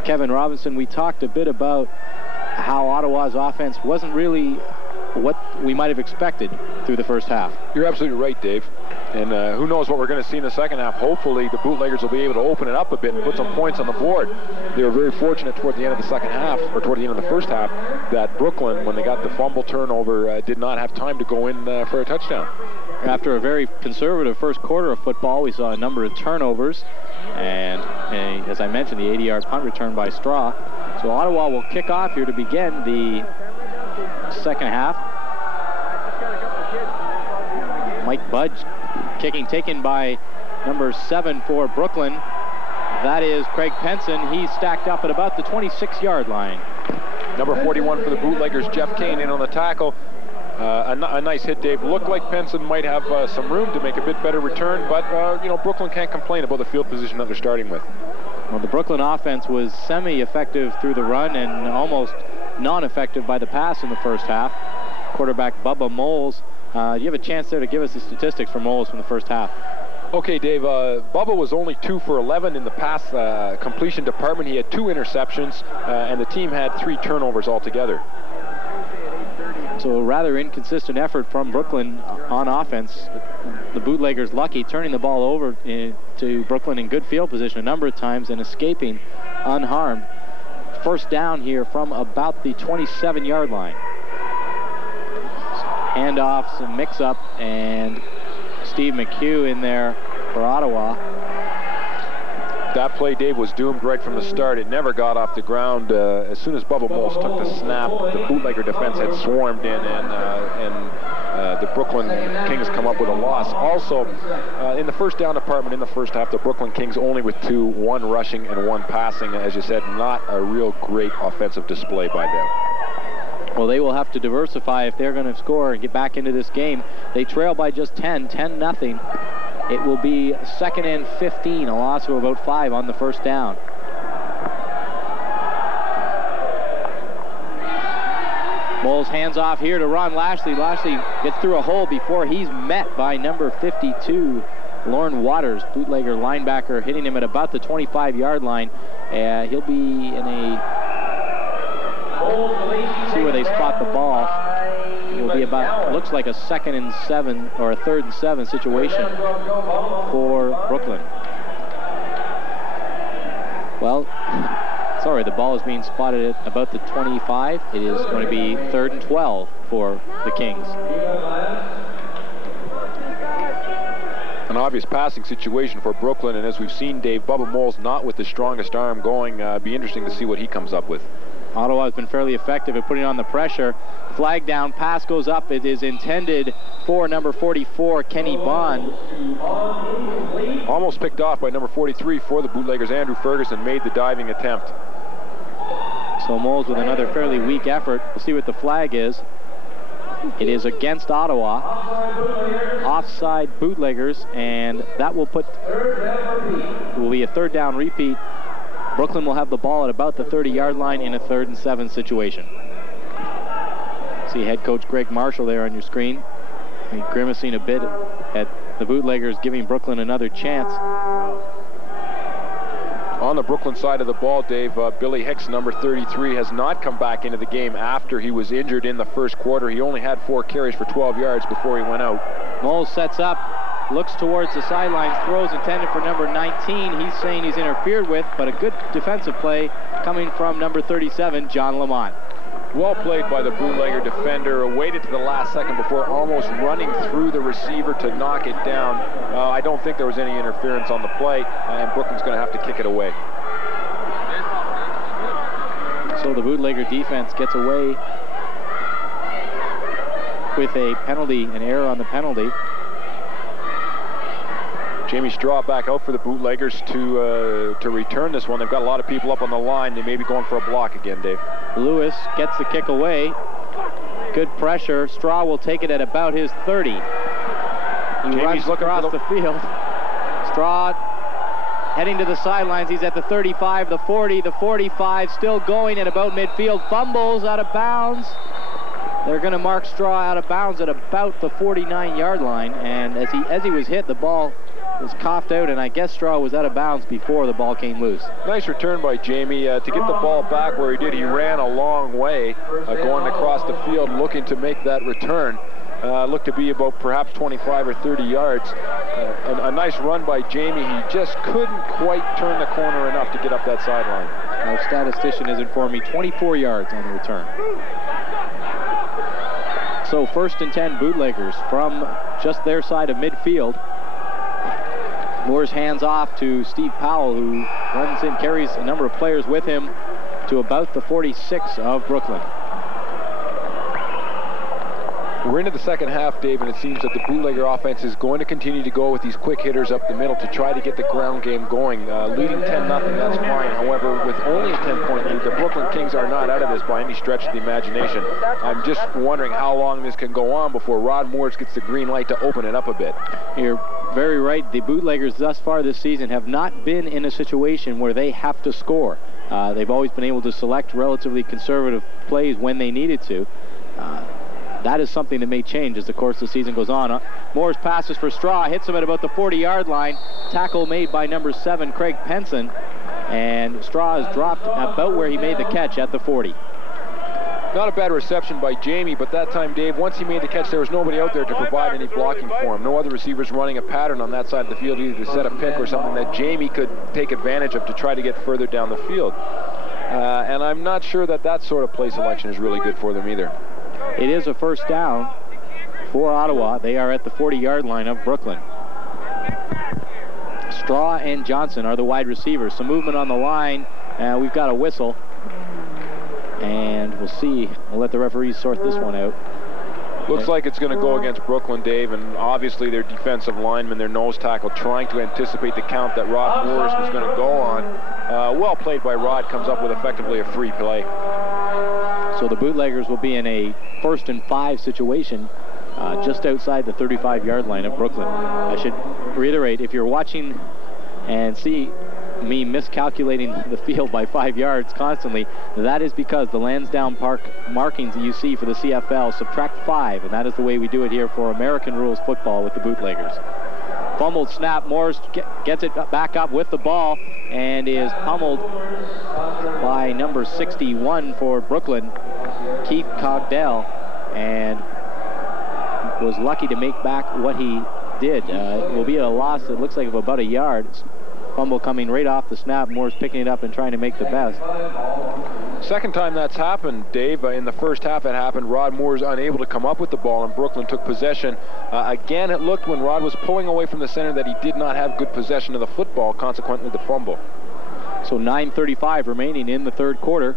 Kevin Robinson, we talked a bit about how Ottawa's offense wasn't really what we might have expected through the first half. You're absolutely right, Dave. And who knows what we're going to see in the second half. Hopefully the Bootleggers will be able to open it up a bit and put some points on the board. They were very fortunate toward the end of the second half, or toward the end of the first half, that Brooklyn, when they got the fumble turnover, did not have time to go in for a touchdown. After a very conservative first quarter of football, we saw a number of turnovers. And as I mentioned, the 80-yard punt return by Straw. So Ottawa will kick off here to begin the second half. Mike Budge kicking, taken by number 7 for Brooklyn. That is Craig Penson. He's stacked up at about the 26-yard line. Number 41 for the Bootleggers, Jeff Kane, in on the tackle. A nice hit, Dave. Looked like Penson might have some room to make a bit better return, but you know, Brooklyn can't complain about the field position that they're starting with. Well, the Brooklyn offense was semi-effective through the run and almost non-effective by the pass in the first half. Quarterback Bubba Moles. Do you have a chance there to give us the statistics for Moles from the first half? Okay, Dave. Bubba was only 2 for 11 in the pass completion department. He had 2 interceptions, and the team had 3 turnovers altogether. So a rather inconsistent effort from Brooklyn on offense. The Bootleggers lucky, turning the ball over to Brooklyn in good field position a number of times and escaping unharmed. First down here from about the 27-yard line. Handoffs and mix-up, and Steve McHugh in there for Ottawa. That play, Dave, was doomed right from the start. It never got off the ground. As soon as Bubba Moles took the snap, the Bootlegger defense had swarmed in, and the Brooklyn Kings come up with a loss. Also, in the first down department in the first half, the Brooklyn Kings only with 2, 1 rushing and 1 passing. As you said, not a real great offensive display by them. Well, they will have to diversify if they're going to score and get back into this game. They trail by just 10-0. It will be 2nd and 15, a loss of about 5 on the first down. Moles hands off here to Ron Lashley. Lashley gets through a hole before he's met by number 52, Lorne Waters, Bootlegger linebacker, hitting him at about the 25-yard line. He'll be in a... See where they spot the ball. It will be about, looks like a 2nd and 7 or a 3rd and 7 situation for Brooklyn. Well, sorry, the ball is being spotted at about the 25. It is going to be 3rd and 12 for the Kings. An obvious passing situation for Brooklyn, and as we've seen, Dave, Bubba Moles not with the strongest arm going. Be interesting to see what he comes up with. Ottawa has been fairly effective at putting on the pressure. Flag down, pass goes up. It is intended for number 44, Kenny Bond. Almost picked off by number 43 for the Bootleggers. Andrew Ferguson made the diving attempt. So Moles with another fairly weak effort. We'll see what the flag is. It is against Ottawa. Offside Bootleggers, and that will be a 3rd down repeat. Brooklyn will have the ball at about the 30-yard line in a 3rd and 7 situation. See head coach Greg Marshall there on your screen. He's grimacing a bit at the Bootleggers, giving Brooklyn another chance. On the Brooklyn side of the ball, Dave, Billy Hicks, number 33, has not come back into the game after he was injured in the first quarter. He only had 4 carries for 12 yards before he went out. Moles sets up, looks towards the sidelines, throws intended for number 19. He's saying he's interfered with, but a good defensive play coming from number 37, John Lamont. Well played by the Bootlegger defender. Waited to the last second before almost running through the receiver to knock it down. I don't think there was any interference on the play, and Brooklyn's going to have to kick it away. So So the bootlegger defense gets away with a penalty, an error on the penalty. Jamie Straw back out for the bootleggers to return this one. They've got a lot of people up on the line. They may be going for a block again, Dave. Lewis gets the kick away. Good pressure. Straw will take it at about his 30. He runs across the field. Straw heading to the sidelines. He's at the 35, the 40, the 45, still going at about midfield. Fumbles out of bounds. They're going to mark Straw out of bounds at about the 49-yard line. And as he was hit, the ball was coughed out, and I guess Straw was out of bounds before the ball came loose. Nice return by Jamie to get the ball back where he did. He ran a long way going across the field looking to make that return. Looked to be about perhaps 25 or 30 yards. A nice run by Jamie. He just couldn't quite turn the corner enough to get up that sideline. Our statistician has informed me 24 yards on the return. So 1st and 10 bootleggers from just their side of midfield. Moore's hands off to Steve Powell, who runs in, carries a number of players with him to about the 46 of Brooklyn. We're into the second half, Dave, and it seems that the bootlegger offense is going to continue to go with these quick hitters up the middle to try to get the ground game going. Leading 10-0, that's fine. However, with only a 10-point lead, the Brooklyn Kings are not out of this by any stretch of the imagination. I'm just wondering how long this can go on before Rod Morris gets the green light to open it up a bit. You're very right. The bootleggers thus far this season have not been in a situation where they have to score. They've always been able to select relatively conservative plays when they needed to. That is something that may change as the course of the season goes on. Moore's passes for Straw, hits him at about the 40-yard line. Tackle made by number 7, Craig Penson. And Straw is dropped about where he made the catch at the 40. Not a bad reception by Jamie, but that time, Dave, once he made the catch, there was nobody out there to provide any blocking for him. No other receivers running a pattern on that side of the field, either to set a pick or something that Jamie could take advantage of to try to get further down the field. And I'm not sure that that sort of play selection is really good for them either. It is a first down for Ottawa. They are at the 40-yard line of Brooklyn. Straw and Johnson are the wide receivers. Some movement on the line. We've got a whistle. And we'll see. We'll let the referees sort this one out. Looks like it's going to go against Brooklyn, Dave, and obviously their defensive lineman, their nose tackle, trying to anticipate the count that Rod Morris was going to go on. Well played by Rod, comes up with effectively a free play. So the bootleggers will be in a 1st and 5 situation just outside the 35-yard line of Brooklyn. I should reiterate, if you're watching and see me miscalculating the field by 5 yards constantly, that is because the Lansdowne Park markings that you see for the CFL subtract 5, and that is the way we do it here for American rules football with the bootleggers. Fumbled snap. Morris gets it back up with the ball and is pummeled by number 61 for Brooklyn, Keith Cogdell, and was lucky to make back what he did. It will be a loss, it looks like, of about a yard. Fumble coming right off the snap. Moore's picking it up and trying to make the best. Second time that's happened, Dave. In the first half it happened. Rod Moore's unable to come up with the ball, and Brooklyn took possession. Again, it looked when Rod was pulling away from the center that he did not have good possession of the football, consequently the fumble. So 9:35 remaining in the third quarter.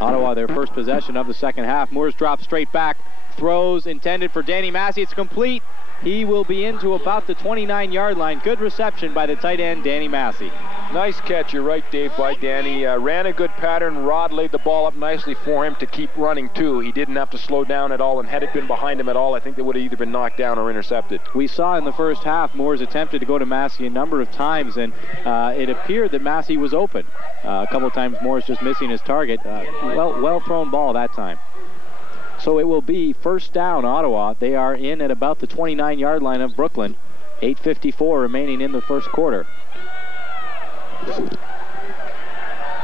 Ottawa, their first possession of the second half. Moore's dropped straight back. Throws intended for Danny Massey. It's complete. He will be into about the 29-yard line. Good reception by the tight end, Danny Massey. Nice catch, you're right, Dave, by Danny. Ran a good pattern. Rod laid the ball up nicely for him to keep running, too. He didn't have to slow down at all, and had it been behind him at all, I think they would have either been knocked down or intercepted. We saw in the first half, Moore's attempted to go to Massey a number of times, and it appeared that Massey was open. A couple of times, Moore's just missing his target. Well thrown ball that time. So it will be first down, Ottawa. They are in at about the 29-yard line of Brooklyn. 8:54 remaining in the first quarter.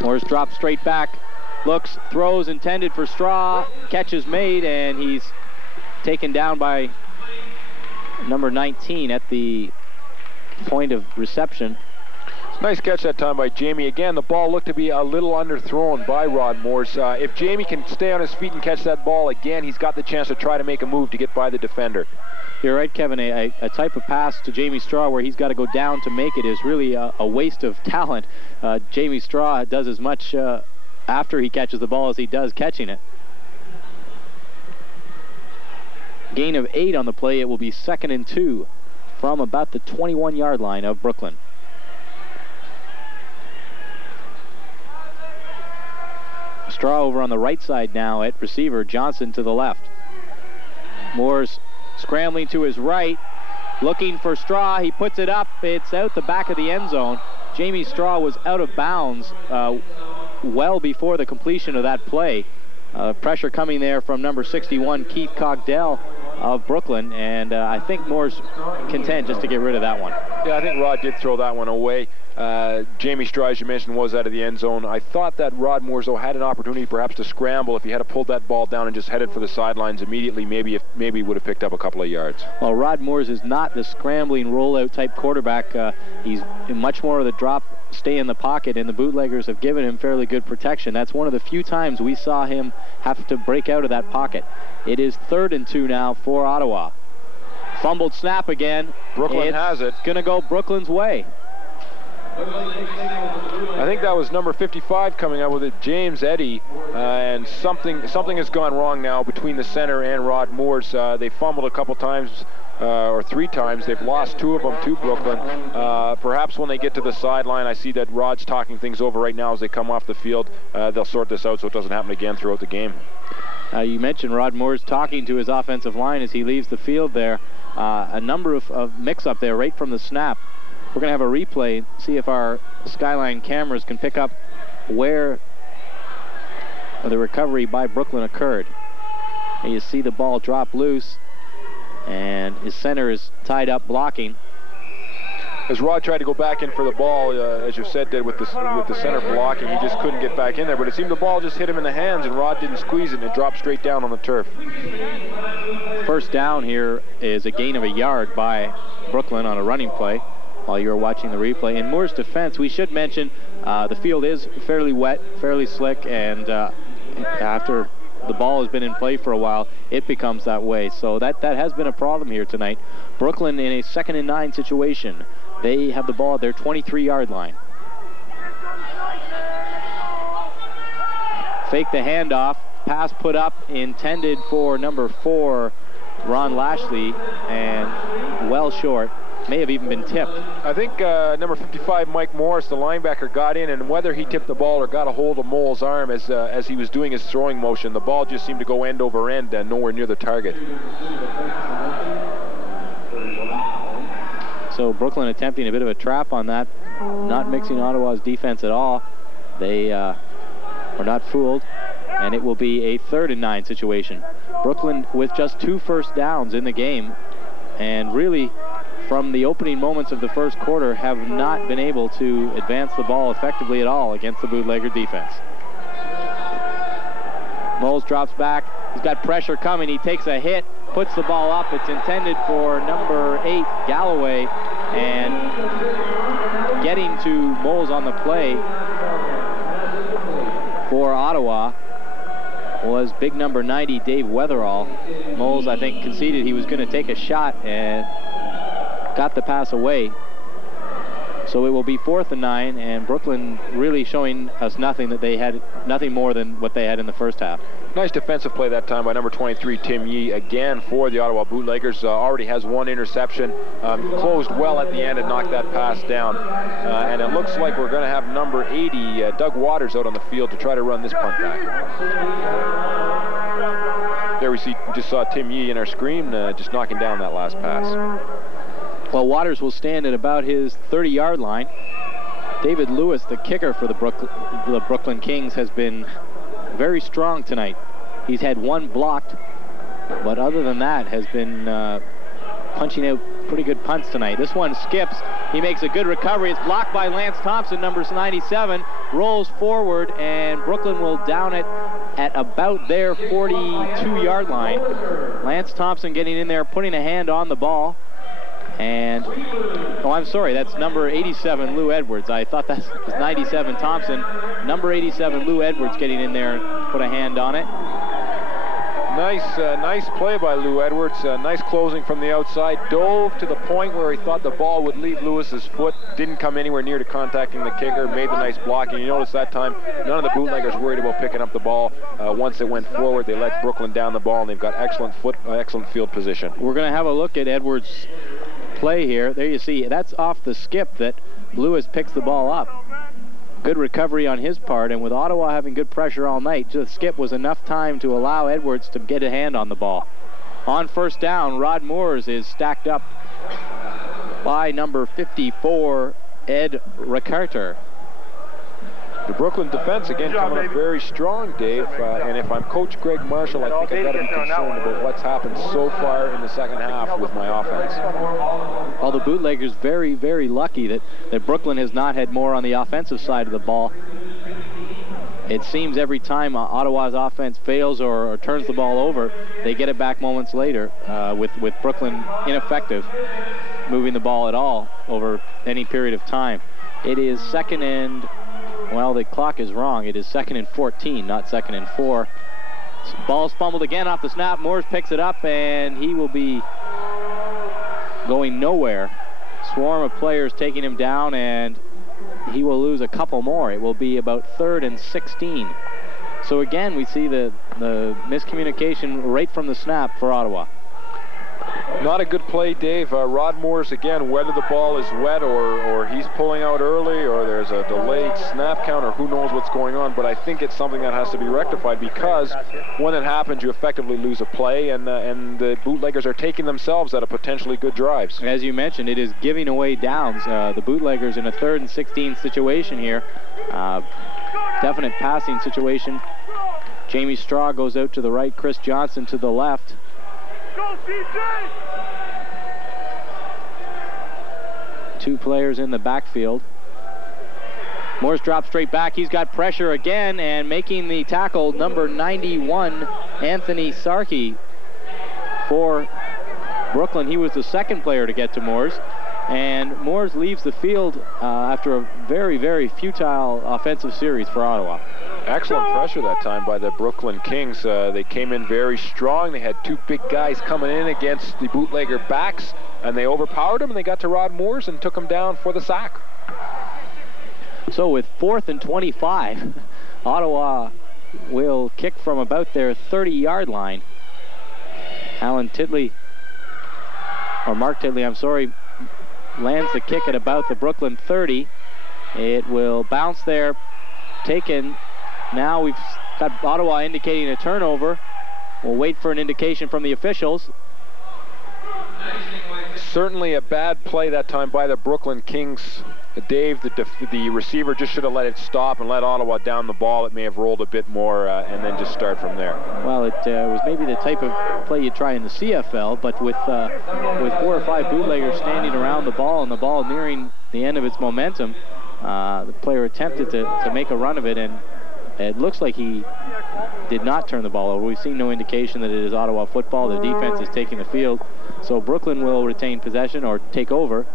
Moore's dropped straight back. Looks, throws intended for Straw. Catch is made, and he's taken down by number 19 at the point of reception. Nice catch that time by Jamie. Again, the ball looked to be a little underthrown by Rod Morris. If Jamie can stay on his feet and catch that ball again, he's got the chance to try to make a move to get by the defender. You're right, Kevin. A type of pass to Jamie Straw where he's got to go down to make it is really a waste of talent. Jamie Straw does as much after he catches the ball as he does catching it. Gain of 8 on the play. It will be 2nd and 2 from about the 21-yard line of Brooklyn. Straw over on the right side now at receiver. Johnson to the left. Moore's scrambling to his right, looking for Straw. He puts it up. It's out the back of the end zone. Jamie Straw was out of bounds well before the completion of that play. Pressure coming there from number 61, Keith Cogdell of Brooklyn, and I think Moore's content just to get rid of that one. Yeah, I think Rod did throw that one away. Jamie Straw, as you mentioned, was out of the end zone. I thought that Rod Moores, though, had an opportunity perhaps to scramble. If he had pulled that ball down and just headed for the sidelines immediately, maybe he would have picked up a couple of yards. Well, Rod Moores is not the scrambling rollout type quarterback. He's much more of the drop, stay in the pocket, and the Bootleggers have given him fairly good protection. That's one of the few times we saw him have to break out of that pocket. It is 3rd and 2 now for Ottawa. Fumbled snap again. Brooklyn has it. It's going to go Brooklyn's way. I think that was number 55 coming up with it, James Eddy, and something has gone wrong now between the center and Rod Moores. They fumbled a couple times, or 3 times. They've lost 2 of them to Brooklyn. Perhaps when they get to the sideline, I see that Rod's talking things over right now as they come off the field. They'll sort this out so it doesn't happen again throughout the game. You mentioned Rod Moores talking to his offensive line as he leaves the field there. A number of mix-up there right from the snap. We're going to have a replay, see if our Skyline cameras can pick up where the recovery by Brooklyn occurred. And you see the ball drop loose, and his center is tied up blocking. As Rod tried to go back in for the ball, as you said, did with the center blocking, he just couldn't get back in there. But it seemed the ball just hit him in the hands, and Rod didn't squeeze it, and it dropped straight down on the turf. First down here is a gain of a yard by Brooklyn on a running play while you're watching the replay. In Moore's defense, we should mention the field is fairly wet, fairly slick, and after the ball has been in play for a while, it becomes that way. So that has been a problem here tonight. Brooklyn in a 2nd and 9 situation. They have the ball at their 23-yard line. Fake the handoff. Pass put up, intended for number 4, Ron Lashley, and well short. May have even been tipped. I think number 55, Mike Morris, the linebacker, got in, and whether he tipped the ball or got a hold of Mole's arm as he was doing his throwing motion, the ball just seemed to go end over end and nowhere near the target. So Brooklyn attempting a bit of a trap on that, not mixing Ottawa's defense at all. They were not fooled, and it will be a 3rd and 9 situation. Brooklyn with just 2 first downs in the game, and really from the opening moments of the first quarter have not been able to advance the ball effectively at all against the Bootlegger defense. Moles drops back. He's got pressure coming. He takes a hit, puts the ball up. It's intended for number 8, Galloway, and getting to Moles on the play for Ottawa was big number 90, Dave Weatherall. Moles, I think, conceded he was going to take a shot and got the pass away. So it will be 4th and 9, and Brooklyn really showing us nothing more than what they had in the first half. Nice defensive play that time by number 23, Tim Yee, again for the Ottawa Bootleggers. Already has 1 interception, closed well at the end and knocked that pass down. And it looks like we're going to have number 80, Doug Waters, out on the field to try to run this punt back. There we just saw Tim Yee in our screen, just knocking down that last pass. Well, Waters will stand at about his 30-yard line. David Lewis, the kicker for the Brooklyn Kings, has been very strong tonight. He's had 1 blocked, but other than that has been punching out pretty good punts tonight. This one skips. He makes a good recovery. It's blocked by Lance Thompson, number 97, rolls forward, and Brooklyn will down it at about their 42-yard line. Lance Thompson getting in there, putting a hand on the ball. And, oh, I'm sorry, that's number 87, Lou Edwards. I thought that was 97, Thompson. Number 87, Lou Edwards, getting in there and put a hand on it. Nice play by Lou Edwards. Nice closing from the outside. Dove to the point where he thought the ball would leave Lewis's foot. Didn't come anywhere near to contacting the kicker. Made the nice blocking. You notice that time, none of the bootleggers worried about picking up the ball. Once it went forward, they let Brooklyn down the ball, and they've got excellent field position. We're going to have a look at Edwards' play here. There you see, that's off the skip that Lewis picks the ball up. Good recovery on his part, and with Ottawa having good pressure all night, the skip was enough time to allow Edwards to get a hand on the ball. On first down, Rod Moores is stacked up by number 54, Ed Ricarter. The Brooklyn defense, again, coming up very strong, Dave. And if I'm Coach Greg Marshall, I think I've got to be concerned about what's happened so far in the second half with my offense. All the bootleggers very, very lucky that Brooklyn has not had more on the offensive side of the ball. It seems every time Ottawa's offense fails or turns the ball over, they get it back moments later with Brooklyn ineffective moving the ball at all over any period of time. It is second and... Well, the clock is wrong. It is 2nd and 14, not 2nd and 4. Ball's fumbled again off the snap. Moores picks it up, and he will be going nowhere. Swarm of players taking him down, and he will lose a couple more. It will be about 3rd and 16. So again, we see the miscommunication right from the snap for Ottawa. Not a good play, Dave. Rod Moores, again, whether the ball is wet or he's pulling out early or there's a delayed snap count or who knows what's going on, but I think it's something that has to be rectified, because when it happens, you effectively lose a play, and the bootleggers are taking themselves out of potentially good drives. As you mentioned, it is giving away downs. The bootleggers in a 3rd and 16 situation here. Definite passing situation. Jamie Straw goes out to the right, Chris Johnson to the left. Go, CJ! Two players in the backfield. Moores drops straight back. He's got pressure again, and making the tackle, number 91, Anthony Sarkey for Brooklyn. He was the second player to get to Moores, and Moores leaves the field after a very, very futile offensive series for Ottawa. Excellent pressure that time by the Brooklyn Kings. They came in very strong. They had two big guys coming in against the bootlegger backs, and they overpowered him, and they got to Rod Moores and took him down for the sack. So with 4th and 25, Ottawa will kick from about their 30-yard line. Mark Titley, I'm sorry, lands the kick at about the Brooklyn 30. It will bounce there, taken. Now we've got Ottawa indicating a turnover. We'll wait for an indication from the officials. Certainly a bad play that time by the Brooklyn Kings. Dave, the receiver just should have let it stop and let Ottawa down the ball. It may have rolled a bit more and then just start from there. Well, it was maybe the type of play you try in the CFL, but with 4 or 5 bootleggers standing around the ball and the ball nearing the end of its momentum, the player attempted to make a run of it, and it looks like he did not turn the ball over. We've seen no indication that it is Ottawa football. The defense is taking the field, so Brooklyn will retain possession or take over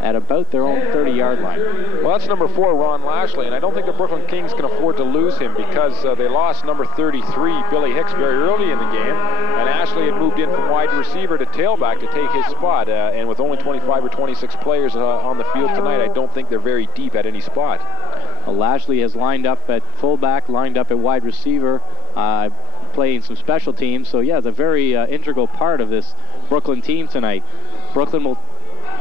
at about their own 30-yard line. Well, that's number 4, Ron Lashley, and I don't think the Brooklyn Kings can afford to lose him, because they lost number 33, Billy Hicks, very early in the game, and Ashley had moved in from wide receiver to tailback to take his spot, and with only 25 or 26 players on the field tonight, I don't think they're very deep at any spot. Well, Lashley has lined up at fullback, lined up at wide receiver, playing some special teams, so yeah, it's a very integral part of this Brooklyn team tonight. Brooklyn will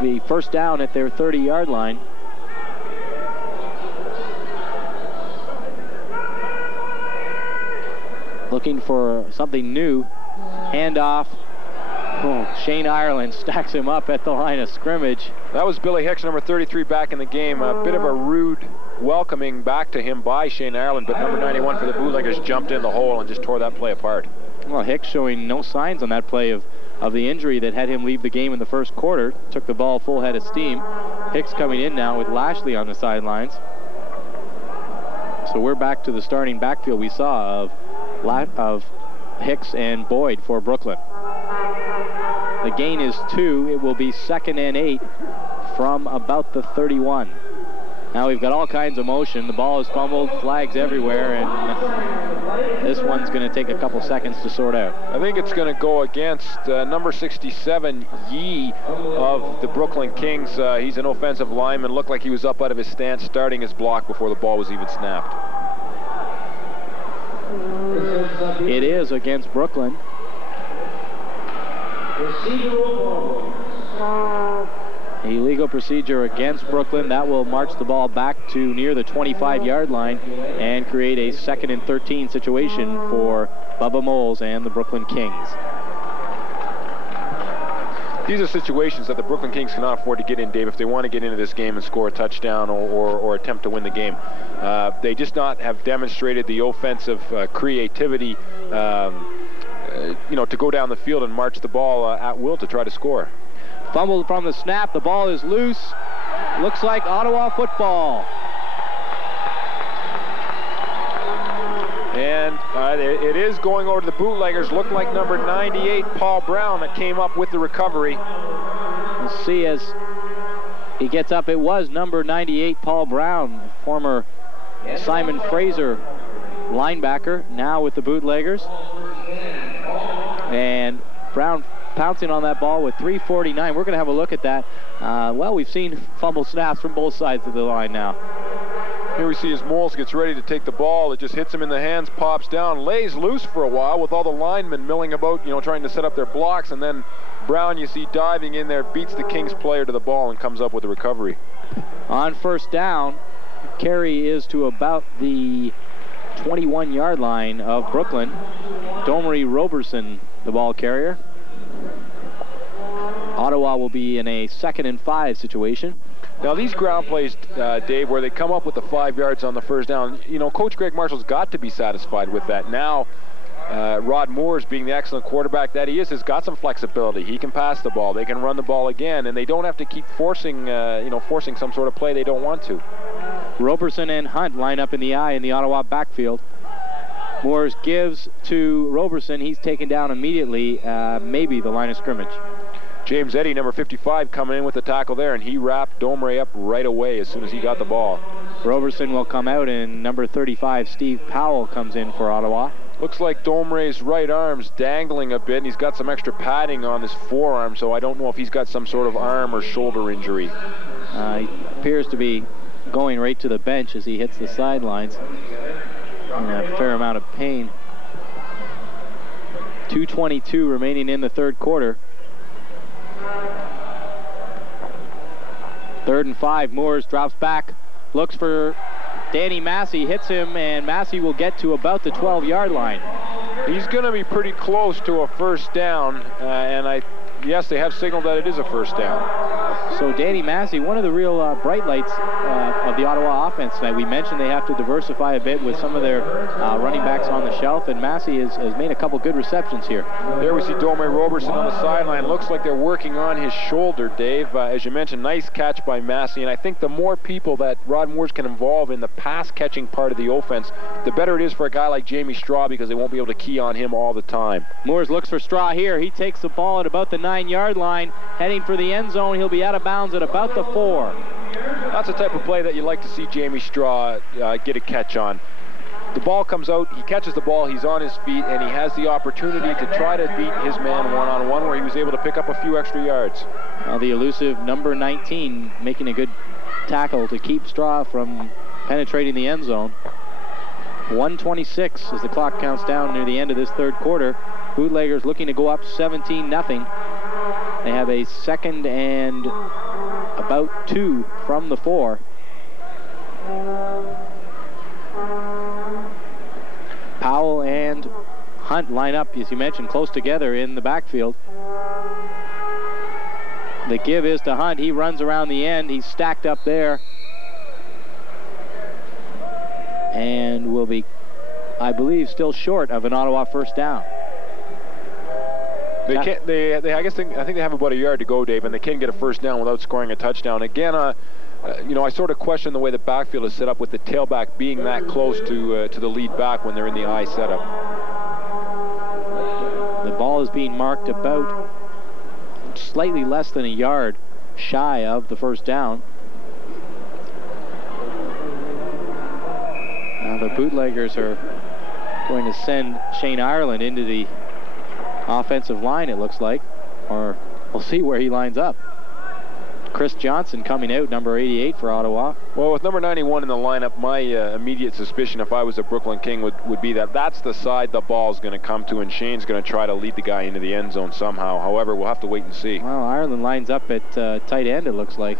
be first down at their 30-yard line. Looking for something new. Handoff. Oh, Shane Ireland stacks him up at the line of scrimmage. That was Billy Hicks, number 33, back in the game. A bit of a rude welcoming back to him by Shane Ireland, but number 91 for the Bootleggers jumped in the hole and just tore that play apart. Well, Hicks showing no signs on that play of the injury that had him leave the game in the first quarter. Took the ball full head of steam. Hicks coming in now with Lashley on the sidelines. So we're back to the starting backfield we saw of Hicks and Boyd for Brooklyn. The gain is 2. It will be 2nd and 8 from about the 31. Now we've got all kinds of motion. The ball is fumbled, flags everywhere, and this one's going to take a couple seconds to sort out. I think it's going to go against number 67, Yee of the Brooklyn Kings. He's an offensive lineman. Looked like he was up out of his stance, starting his block before the ball was even snapped. It is against Brooklyn. Illegal procedure against Brooklyn. That will march the ball back to near the 25-yard line and create a 2nd and 13 situation for Bubba Moles and the Brooklyn Kings. These are situations that the Brooklyn Kings cannot afford to get in, Dave, if they want to get into this game and score a touchdown or attempt to win the game. They just not have demonstrated the offensive creativity, to go down the field and march the ball at will to try to score. Fumbled from the snap. The ball is loose. Looks like Ottawa football. And it is going over to the Bootleggers. Looked like number 98, Paul Brown, that came up with the recovery. We'll see as he gets up. It was number 98, Paul Brown, former Simon Fraser linebacker, now with the Bootleggers. And Brown pouncing on that ball with 3:49. We're going to have a look at that. Well, we've seen fumble snaps from both sides of the line now. Here we see as Moles gets ready to take the ball. It just hits him in the hands, pops down, lays loose for a while with all the linemen milling about, trying to set up their blocks. And then Brown, you see, diving in there, beats the Kings player to the ball and comes up with a recovery. On first down, carry is to about the 21-yard line of Brooklyn. Domery Roberson, the ball carrier. Ottawa will be in a 2nd and 5 situation. Now these ground plays, Dave, where they come up with the 5 yards on the first down, Coach Greg Marshall's got to be satisfied with that. Now, Rod Moores, being the excellent quarterback that he is, has got some flexibility. He can pass the ball, they can run the ball again, and they don't have to keep forcing, forcing some sort of play they don't want to. Roberson and Hunt line up in the eye in the Ottawa backfield. Moores gives to Roberson. He's taken down immediately, maybe the line of scrimmage. James Eddy, number 55, coming in with the tackle there, and he wrapped Domery up right away as soon as he got the ball. Roberson will come out, and number 35, Steve Powell, comes in for Ottawa. Looks like Domery's right arm's dangling a bit, and he's got some extra padding on his forearm, so I don't know if he's got some sort of arm or shoulder injury. He appears to be going right to the bench as he hits the sidelines in a fair amount of pain. 2:22 remaining in the third quarter. 3rd and 5. Moores drops back, looks for Danny Massey, hits him, and Massey will get to about the 12-yard line. He's going to be pretty close to a first down, and yes, they have signaled that it is a first down. So Danny Massey, one of the real bright lights of the Ottawa offense tonight. We mentioned they have to diversify a bit with some of their running backs on the shelf, and Massey has made a couple good receptions here. There we see Domery Roberson on the sideline. Looks like they're working on his shoulder, Dave. As you mentioned, nice catch by Massey, and I think the more people that Rod Moores can involve in the pass-catching part of the offense, the better it is for a guy like Jamie Straw, because they won't be able to key on him all the time. Moores looks for Straw here. He takes the ball at about the 9-yard line, heading for the end zone. He'll be out of bounds at about the 4. That's the type of play that you like to see Jamie Straw get a catch on. The ball comes out, he catches the ball, he's on his feet, and he has the opportunity to try to beat his man one-on-one, where he was able to pick up a few extra yards. Well, the elusive number 19 making a good tackle to keep Straw from penetrating the end zone. 1:26 as the clock counts down near the end of this third quarter. Bootleggers looking to go up 17-0. They have a 2nd and about 2 from the 4. Powell and Hunt line up, as you mentioned, close together in the backfield. The give is to Hunt. He runs around the end. He's stacked up there. And will be, I believe, still short of an Ottawa first down. I think they have about a yard to go, Dave, and they can get a first down without scoring a touchdown. Again, I sort of question the way the backfield is set up with the tailback being that close to the lead back when they're in the I setup. The ball is being marked about slightly less than a yard shy of the first down. the Bootleggers are going to send Shane Ireland into the offensive line, it looks like, or we'll see where he lines up. Chris Johnson coming out, number 88 for Ottawa. Well, with number 91 in the lineup, my immediate suspicion, if I was a Brooklyn King, would be that that's the side the ball's going to come to, and Shane's going to try to lead the guy into the end zone somehow. However, we'll have to wait and see. Well, Ireland lines up at tight end, it looks like.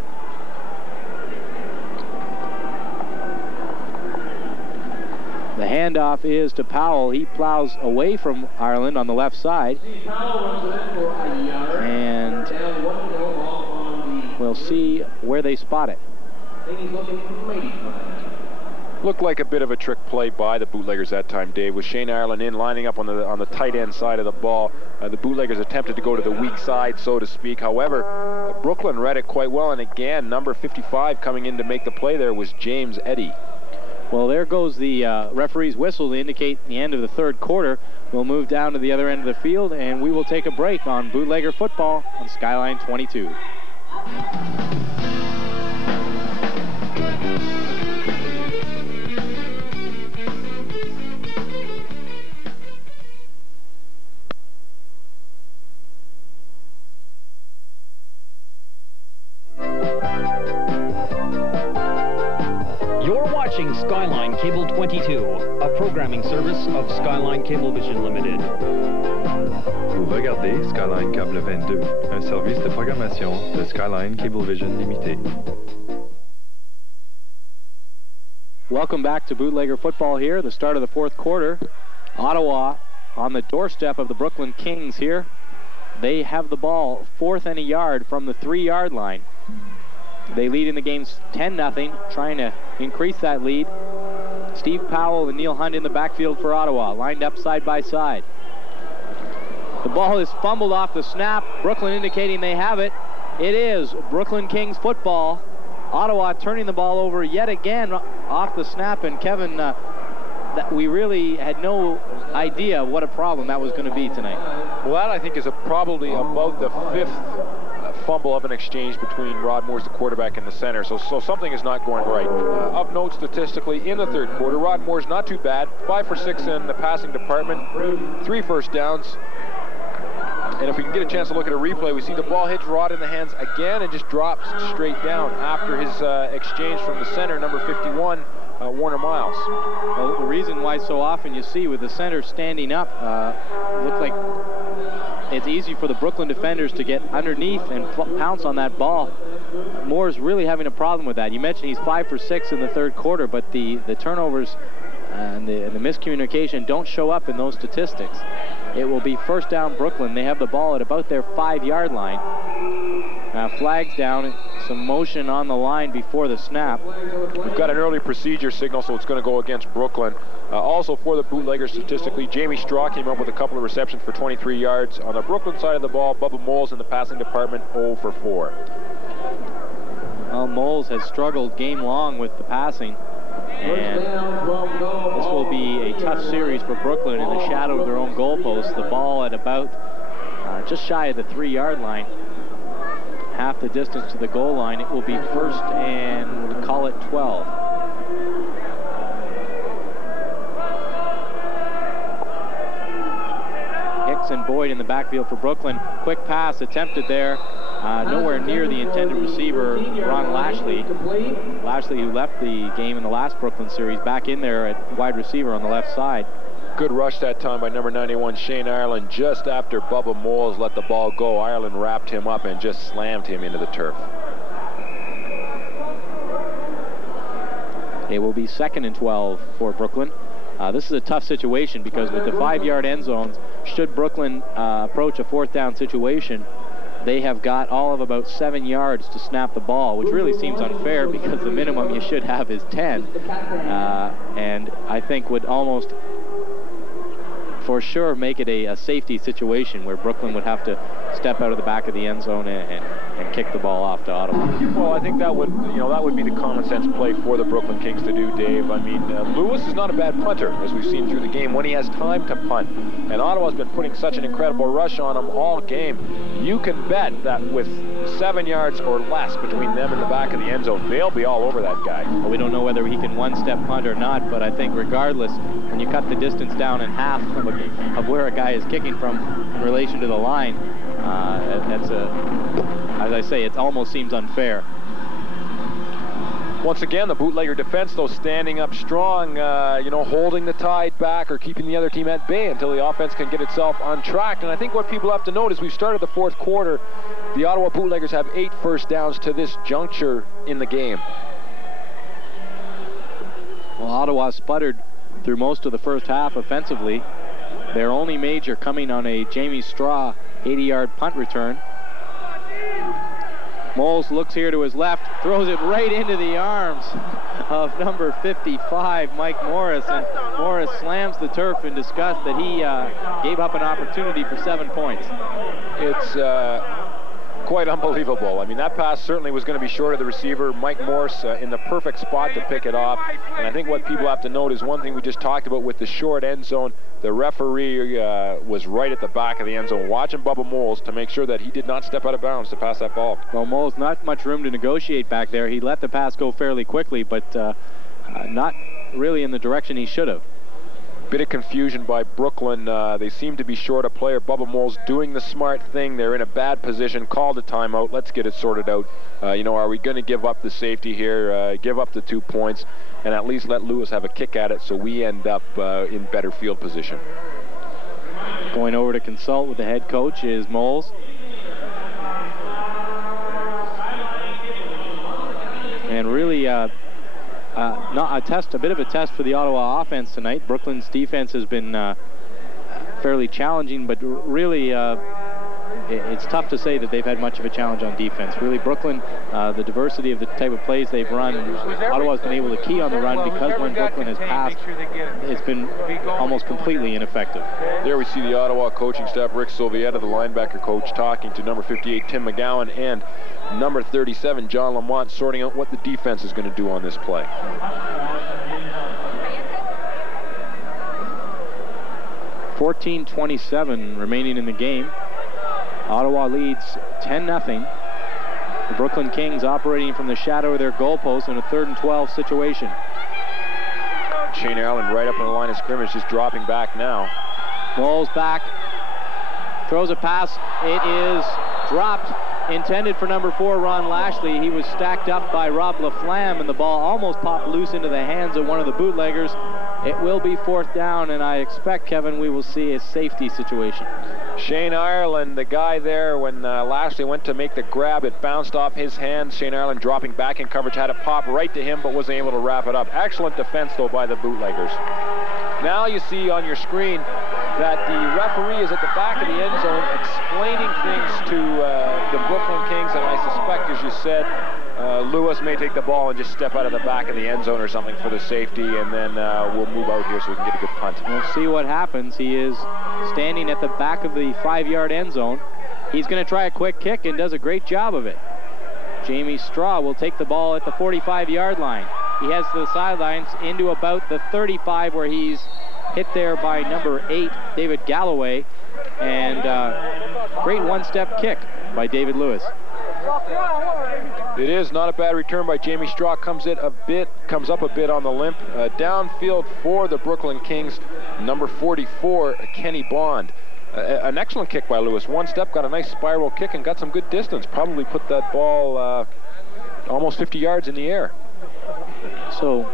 The handoff is to Powell. He plows away from Ireland on the left side. And we'll see where they spot it. Looked like a bit of a trick play by the Bootleggers that time, Dave, with Shane Ireland in, lining up on the tight end side of the ball. The Bootleggers attempted to go to the weak side, so to speak. However, Brooklyn read it quite well, and again, number 55 coming in to make the play there was James Eddy. Well, there goes the referee's whistle to indicate the end of the third quarter. We'll move down to the other end of the field, and we will take a break on Bootlegger football on Skyline 22. You're watching Skyline Cable 22, a programming service of Skyline Cablevision Limited. Vous regardez Skyline Câble 22, un service de programmation de Skyline Cablevision Limited. Welcome back to Bootlegger football here, the start of the fourth quarter. Ottawa on the doorstep of the Brooklyn Kings here. They have the ball, 4th and a yard from the 3-yard line. They lead in the game 10-0, trying to increase that lead. Steve Powell and Neil Hunt in the backfield for Ottawa, lined up side by side. The ball is fumbled off the snap. Brooklyn indicating they have it. It is Brooklyn Kings football. Ottawa turning the ball over yet again off the snap, and Kevin, that we really had no idea what a problem that was going to be tonight. Well, that I think is probably about the 5th fumble of an exchange between Rod Moore's the quarterback and the center, so something is not going right. Of note statistically, in the third quarter, Rod Moore's not too bad, 5 for 6 in the passing department, 3 first downs. And if we can get a chance to look at a replay, we see the ball hits Rod in the hands again and just drops straight down after his exchange from the center, number 51, Warner Miles. Well, the reason why so often you see with the center standing up, looks like it's easy for the Brooklyn defenders to get underneath and pounce on that ball. Moore's really having a problem with that. You mentioned he's 5 for 6 in the third quarter, but the turnovers and the miscommunication don't show up in those statistics. It will be first down Brooklyn. They have the ball at about their 5-yard line. Flags down, some motion on the line before the snap. We've got an early procedure signal, so it's going to go against Brooklyn. Also for the Bootleggers statistically, Jamie Straw came up with a couple of receptions for 23 yards. On the Brooklyn side of the ball, Bubba Moles in the passing department, 0 for 4. Well, Moles has struggled game long with the passing, and this will be a tough series for Brooklyn in the shadow of their own goalposts. The ball at about just shy of the 3-yard line, half the distance to the goal line. It will be first and we'll call it 12. Hicks and Boyd in the backfield for Brooklyn. Quick pass attempted there. Nowhere near the intended receiver, Ron Lashley. Lashley, who left the game in the last Brooklyn series, back in there at wide receiver on the left side. Good rush that time by number 91, Shane Ireland. Just after Bubba Moles let the ball go, Ireland wrapped him up and just slammed him into the turf. It will be 2nd and 12 for Brooklyn. This is a tough situation because with the 5-yard end zones, should Brooklyn approach a 4th down situation, they have got all of about 7 yards to snap the ball, which really seems unfair because the minimum you should have is 10. And I think would almost for sure make it a safety situation where Brooklyn would have to step out of the back of the end zone and kick the ball off to Ottawa. Well, I think that would, that would be the common sense play for the Brooklyn Kings to do, Dave. I mean, Lewis is not a bad punter, as we've seen through the game, when he has time to punt. And Ottawa's been putting such an incredible rush on him all game. You can bet that with 7 yards or less between them and the back of the end zone, they'll be all over that guy. Well, we don't know whether he can one-step punt or not, but I think regardless, when you cut the distance down in half of where a guy is kicking from in relation to the line, that's as I say, it almost seems unfair. Once again, the bootlegger defense, though, standing up strong, holding the tide back or keeping the other team at bay until the offense can get itself on track. And I think what people have to note is we've started the fourth quarter. The Ottawa Bootleggers have 8 first downs to this juncture in the game. Well, Ottawa sputtered through most of the first half offensively. Their only major coming on a Jamie Straw 80-yard punt return. Moles looks here to his left, throws it right into the arms of number 55, Mike Morris, and Morris slams the turf in disgust that he gave up an opportunity for 7 points. It's quite unbelievable. I mean, that pass certainly was going to be short of the receiver. Mike Morse in the perfect spot to pick it off. And I think what people have to note is one thing we just talked about with the short end zone. The referee was right at the back of the end zone watching Bubba Moles to make sure that he did not step out of bounds to pass that ball. Well, Moles, not much room to negotiate back there. He let the pass go fairly quickly, but not really in the direction he should have. Bit of confusion by Brooklyn. They seem to be short a player. Bubba Moles doing the smart thing. They're in a bad position. Called a timeout. Let's get it sorted out. Are we going to give up the safety here, give up the 2 points, and at least let Lewis have a kick at it so we end up in better field position? Going over to consult with the head coach is Moles. And really a bit of a test for the Ottawa offense tonight. Brooklyn's defense has been fairly challenging, but really it's tough to say that they've had much of a challenge on defense. Really, Brooklyn, the diversity of the type of plays they've run, Ottawa's been able to key on the run because when Brooklyn has passed, it's been almost completely ineffective. There we see the Ottawa coaching staff, Rick Silvietta, the linebacker coach, talking to number 58, Tim McGowan, and number 37, John Lamont, sorting out what the defense is going to do on this play. .27 remaining in the game. Ottawa leads 10-0. The Brooklyn Kings operating from the shadow of their goalpost in a 3rd and 12 situation. Shane Ireland right up on the line of scrimmage, just dropping back now. Moles back, throws a pass. It is dropped, intended for number 4, Ron Lashley. He was stacked up by Rob LaFlamme, and the ball almost popped loose into the hands of one of the bootleggers. It will be 4th down, and I expect, Kevin, we will see a safety situation. Shane Ireland, the guy there, when Lashley went to make the grab, it bounced off his hands. Shane Ireland dropping back in coverage, had it pop right to him, but wasn't able to wrap it up. Excellent defense, though, by the bootleggers. Now you see on your screen that the referee is at the back of the end zone explaining things to the Brooklyn Kings, and I suspect, as you said, Lewis may take the ball and just step out of the back of the end zone or something for the safety, and then we'll move out here so we can get a good punt. We'll see what happens. He is standing at the back of the 5-yard end zone. He's going to try a quick kick and does a great job of it. Jamie Straw will take the ball at the 45-yard line. He heads to the sidelines into about the 35, where he's hit there by number 8, David Galloway, and great one-step kick by David Lewis. It is not a bad return by Jamie Straw. Comes up a bit on the limp. Downfield for the Brooklyn Kings, number 44, Kenny Bond. An excellent kick by Lewis. One step, got a nice spiral kick and got some good distance. Probably put that ball almost 50 yards in the air. So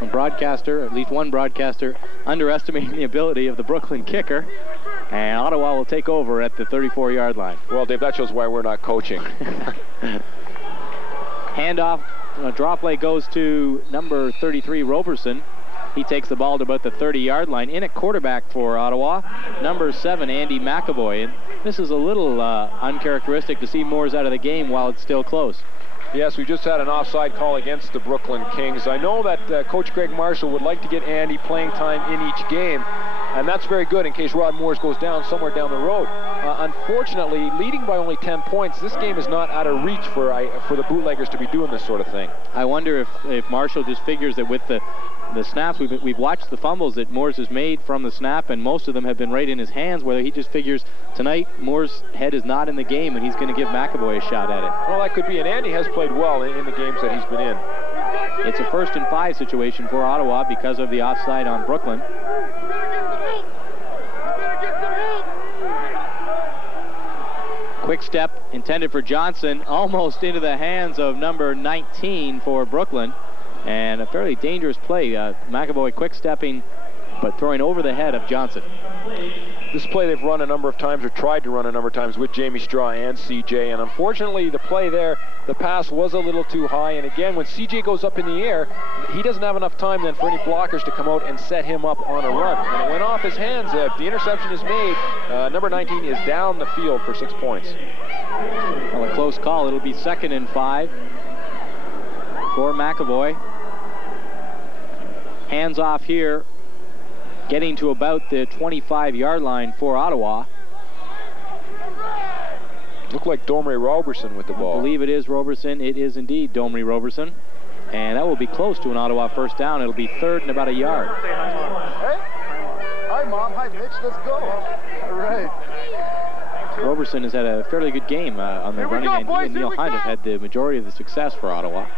a broadcaster, at least one broadcaster, underestimating the ability of the Brooklyn kicker, and Ottawa will take over at the 34-yard line. Well, Dave, that shows why we're not coaching. Handoff, draw play goes to number 33, Roberson. He takes the ball to about the 30-yard line. In at quarterback for Ottawa, number 7, Andy McAvoy. And this is a little uncharacteristic to see Moores out of the game while it's still close. Yes, we just had an offside call against the Brooklyn Kings. I know that Coach Greg Marshall would like to get Andy playing time in each game, and that's very good in case Rod Moores goes down somewhere down the road. Unfortunately, leading by only 10 points, this game is not out of reach for the Bootleggers to be doing this sort of thing. I wonder if Marshall just figures that with the snaps, we've watched the fumbles that Moores has made from the snap, and most of them have been right in his hands, whether he just figures tonight Moore's head is not in the game and he's going to give McAvoy a shot at it. Well, that could be, and Andy has played well in the games that he's been in. It's a 1st and 5 situation for Ottawa because of the offside on Brooklyn. Quick step intended for Johnson, almost into the hands of number 19 for Brooklyn. And a fairly dangerous play. McAvoy quick stepping, but throwing over the head of Johnson. This play they've run a number of times, or tried to run a number of times, with Jamie Straw and CJ, and unfortunately the play there, the pass was a little too high, and again, when CJ goes up in the air, he doesn't have enough time then for any blockers to come out and set him up on a run. And it went off his hands. If the interception is made, number 19 is down the field for 6 points. Well, a close call. It'll be 2nd and 5 for McAvoy. Hands off here, getting to about the 25-yard line for Ottawa. Looked like Domri Roberson with the ball. I believe it is Roberson. It is indeed Domri Roberson. And that will be close to an Ottawa first down. It'll be 3rd and about a yard. Hey. Hi, Mom. Hi, Mitch. Let's go. All right. Roberson has had a fairly good game on the running game. He and Neil Hunt have had the majority of the success for Ottawa.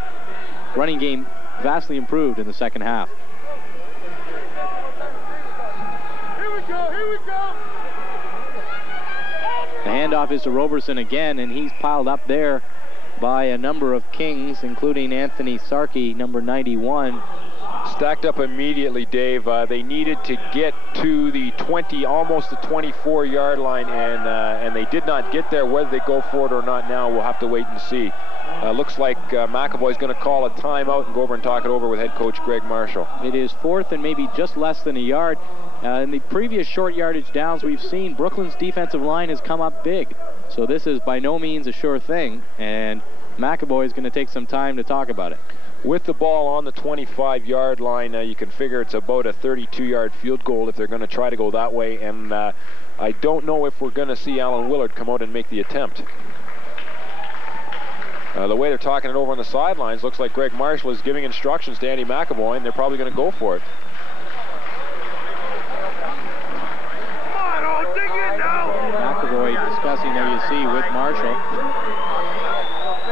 Running game vastly improved in the second half. The handoff is to Roberson again, and he's piled up there by a number of Kings, including Anthony Sarkey, number 91. Stacked up immediately, Dave. They needed to get to the 20, almost the 24-yard line, and they did not get there. Whether they go for it or not now, we'll have to wait and see. Looks like McAvoy's going to call a timeout and go over and talk it over with head coach Greg Marshall. It is 4th and maybe just less than a yard. In the previous short yardage downs we've seen, Brooklyn's defensive line has come up big. So this is by no means a sure thing, and McAvoy is going to take some time to talk about it. With the ball on the 25-yard line, you can figure it's about a 32-yard field goal if they're going to try to go that way, and I don't know if we're going to see Alan Willard come out and make the attempt. The way they're talking it over on the sidelines, looks like Greg Marshall is giving instructions to Andy McAvoy, and they're probably going to go for it. McAvoy discussing, there you see, with Marshall.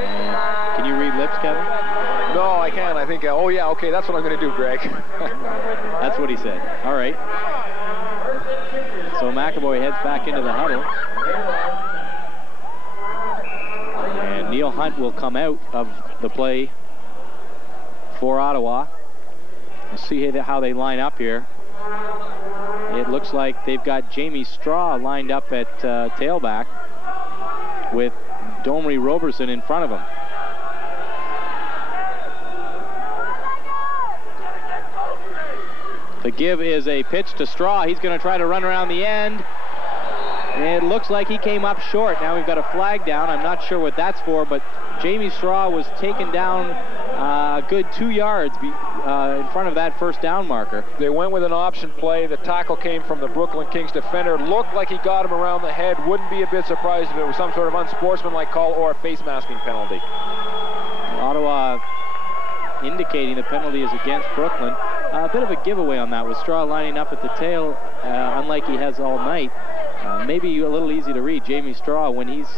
And can you read lips, Kevin? No, I can't. I think, oh yeah, okay, that's what I'm going to do, Greg. That's what he said. All right. So McAvoy heads back into the huddle. And Neil Hunt will come out of the play for Ottawa. We'll see how they line up here. It looks like they've got Jamie Straw lined up at tailback with Domri Roberson in front of him. The give is a pitch to Straw. He's going to try to run around the end. And it looks like he came up short. Now we've got a flag down. I'm not sure what that's for, but Jamie Straw was taken down a good 2 yards in front of that first down marker. They went with an option play. The tackle came from the Brooklyn Kings defender. Looked like he got him around the head. Wouldn't be a bit surprised if it was some sort of unsportsmanlike call or a face masking penalty. Ottawa indicating the penalty is against Brooklyn. A bit of a giveaway on that with Straw lining up at the tail, unlike he has all night. Maybe a little easy to read. Jamie Straw, when he's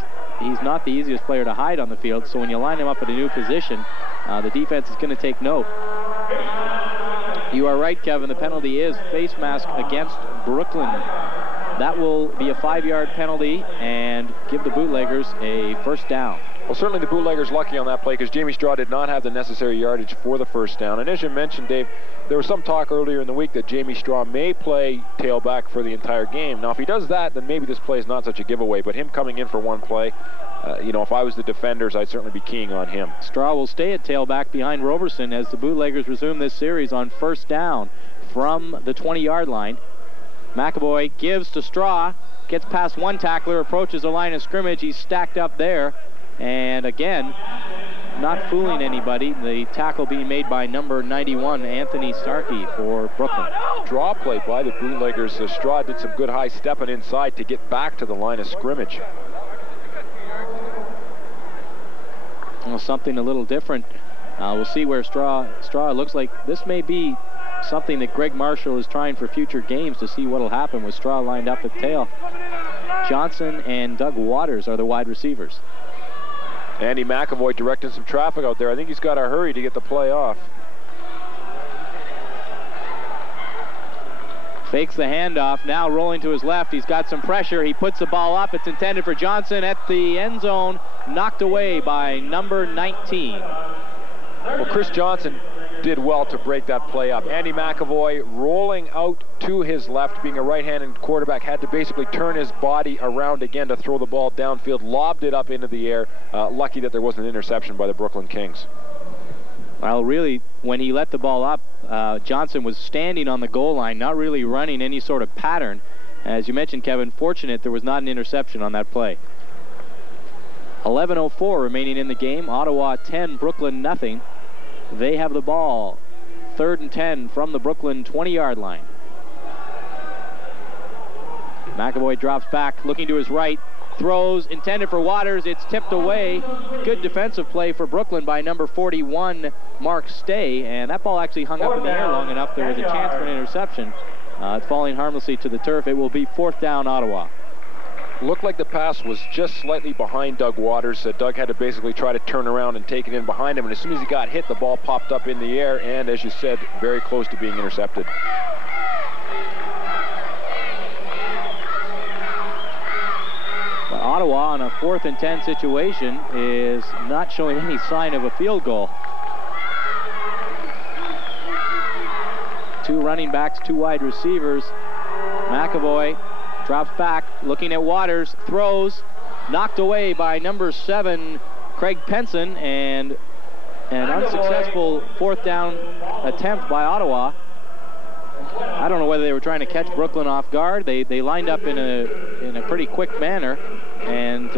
not the easiest player to hide on the field, so when you line him up at a new position, the defense is going to take note. You are right, Kevin. The penalty is face mask against Brooklyn. That will be a 5-yard penalty and give the Bootleggers a first down. Well, certainly the Bootleggers lucky on that play because Jamie Straw did not have the necessary yardage for the first down. And as you mentioned, Dave, there was some talk earlier in the week that Jamie Straw may play tailback for the entire game. Now, if he does that, then maybe this play is not such a giveaway. But him coming in for one play, you know, if I was the defenders, I'd certainly be keying on him. Straw will stay at tailback behind Roberson as the Bootleggers resume this series on first down from the 20-yard line. McAvoy gives to Straw, gets past one tackler, approaches the line of scrimmage. He's stacked up there. And again, not fooling anybody. The tackle being made by number 91, Anthony Starkey, for Brooklyn. Draw play by the Bootleggers. Straw did some good high stepping inside to get back to the line of scrimmage. Well, something a little different. We'll see where Straw looks like. This may be something that Greg Marshall is trying for future games to see what will happen with Straw lined up at tail. Johnson and Doug Waters are the wide receivers. Andy McAvoy directing some traffic out there. I think he's got to hurry to get the play off. Fakes the handoff, now rolling to his left. He's got some pressure. He puts the ball up. It's intended for Johnson at the end zone. Knocked away by number 19. Well, Chris Johnson did well to break that play up. Andy McAvoy rolling out to his left, being a right-handed quarterback, had to basically turn his body around again to throw the ball downfield, lobbed it up into the air. Lucky that there wasn't an interception by the Brooklyn Kings. Well, really, when he let the ball up, Johnson was standing on the goal line, not really running any sort of pattern. As you mentioned, Kevin, fortunate there was not an interception on that play. 11:04 remaining in the game. Ottawa 10, Brooklyn nothing. They have the ball. 3rd and 10 from the Brooklyn 20-yard line. McAvoy drops back, looking to his right. Throws, intended for Waters. It's tipped away. Good defensive play for Brooklyn by number 41, Mark Stay. And that ball actually hung up in the air long enough. There was a chance for an interception. Falling harmlessly to the turf. It will be 4th down, Ottawa. Looked like the pass was just slightly behind Doug Waters. Doug had to basically try to turn around and take it in behind him. And as soon as he got hit, the ball popped up in the air. And as you said, very close to being intercepted. Ottawa on a 4th and 10 situation is not showing any sign of a field goal. 2 running backs, 2 wide receivers. McAvoy drops back, looking at Waters, throws, knocked away by number 7, Craig Penson, and an unsuccessful 4th down attempt by Ottawa. I don't know whether they were trying to catch Brooklyn off guard. They lined up in a pretty quick manner, and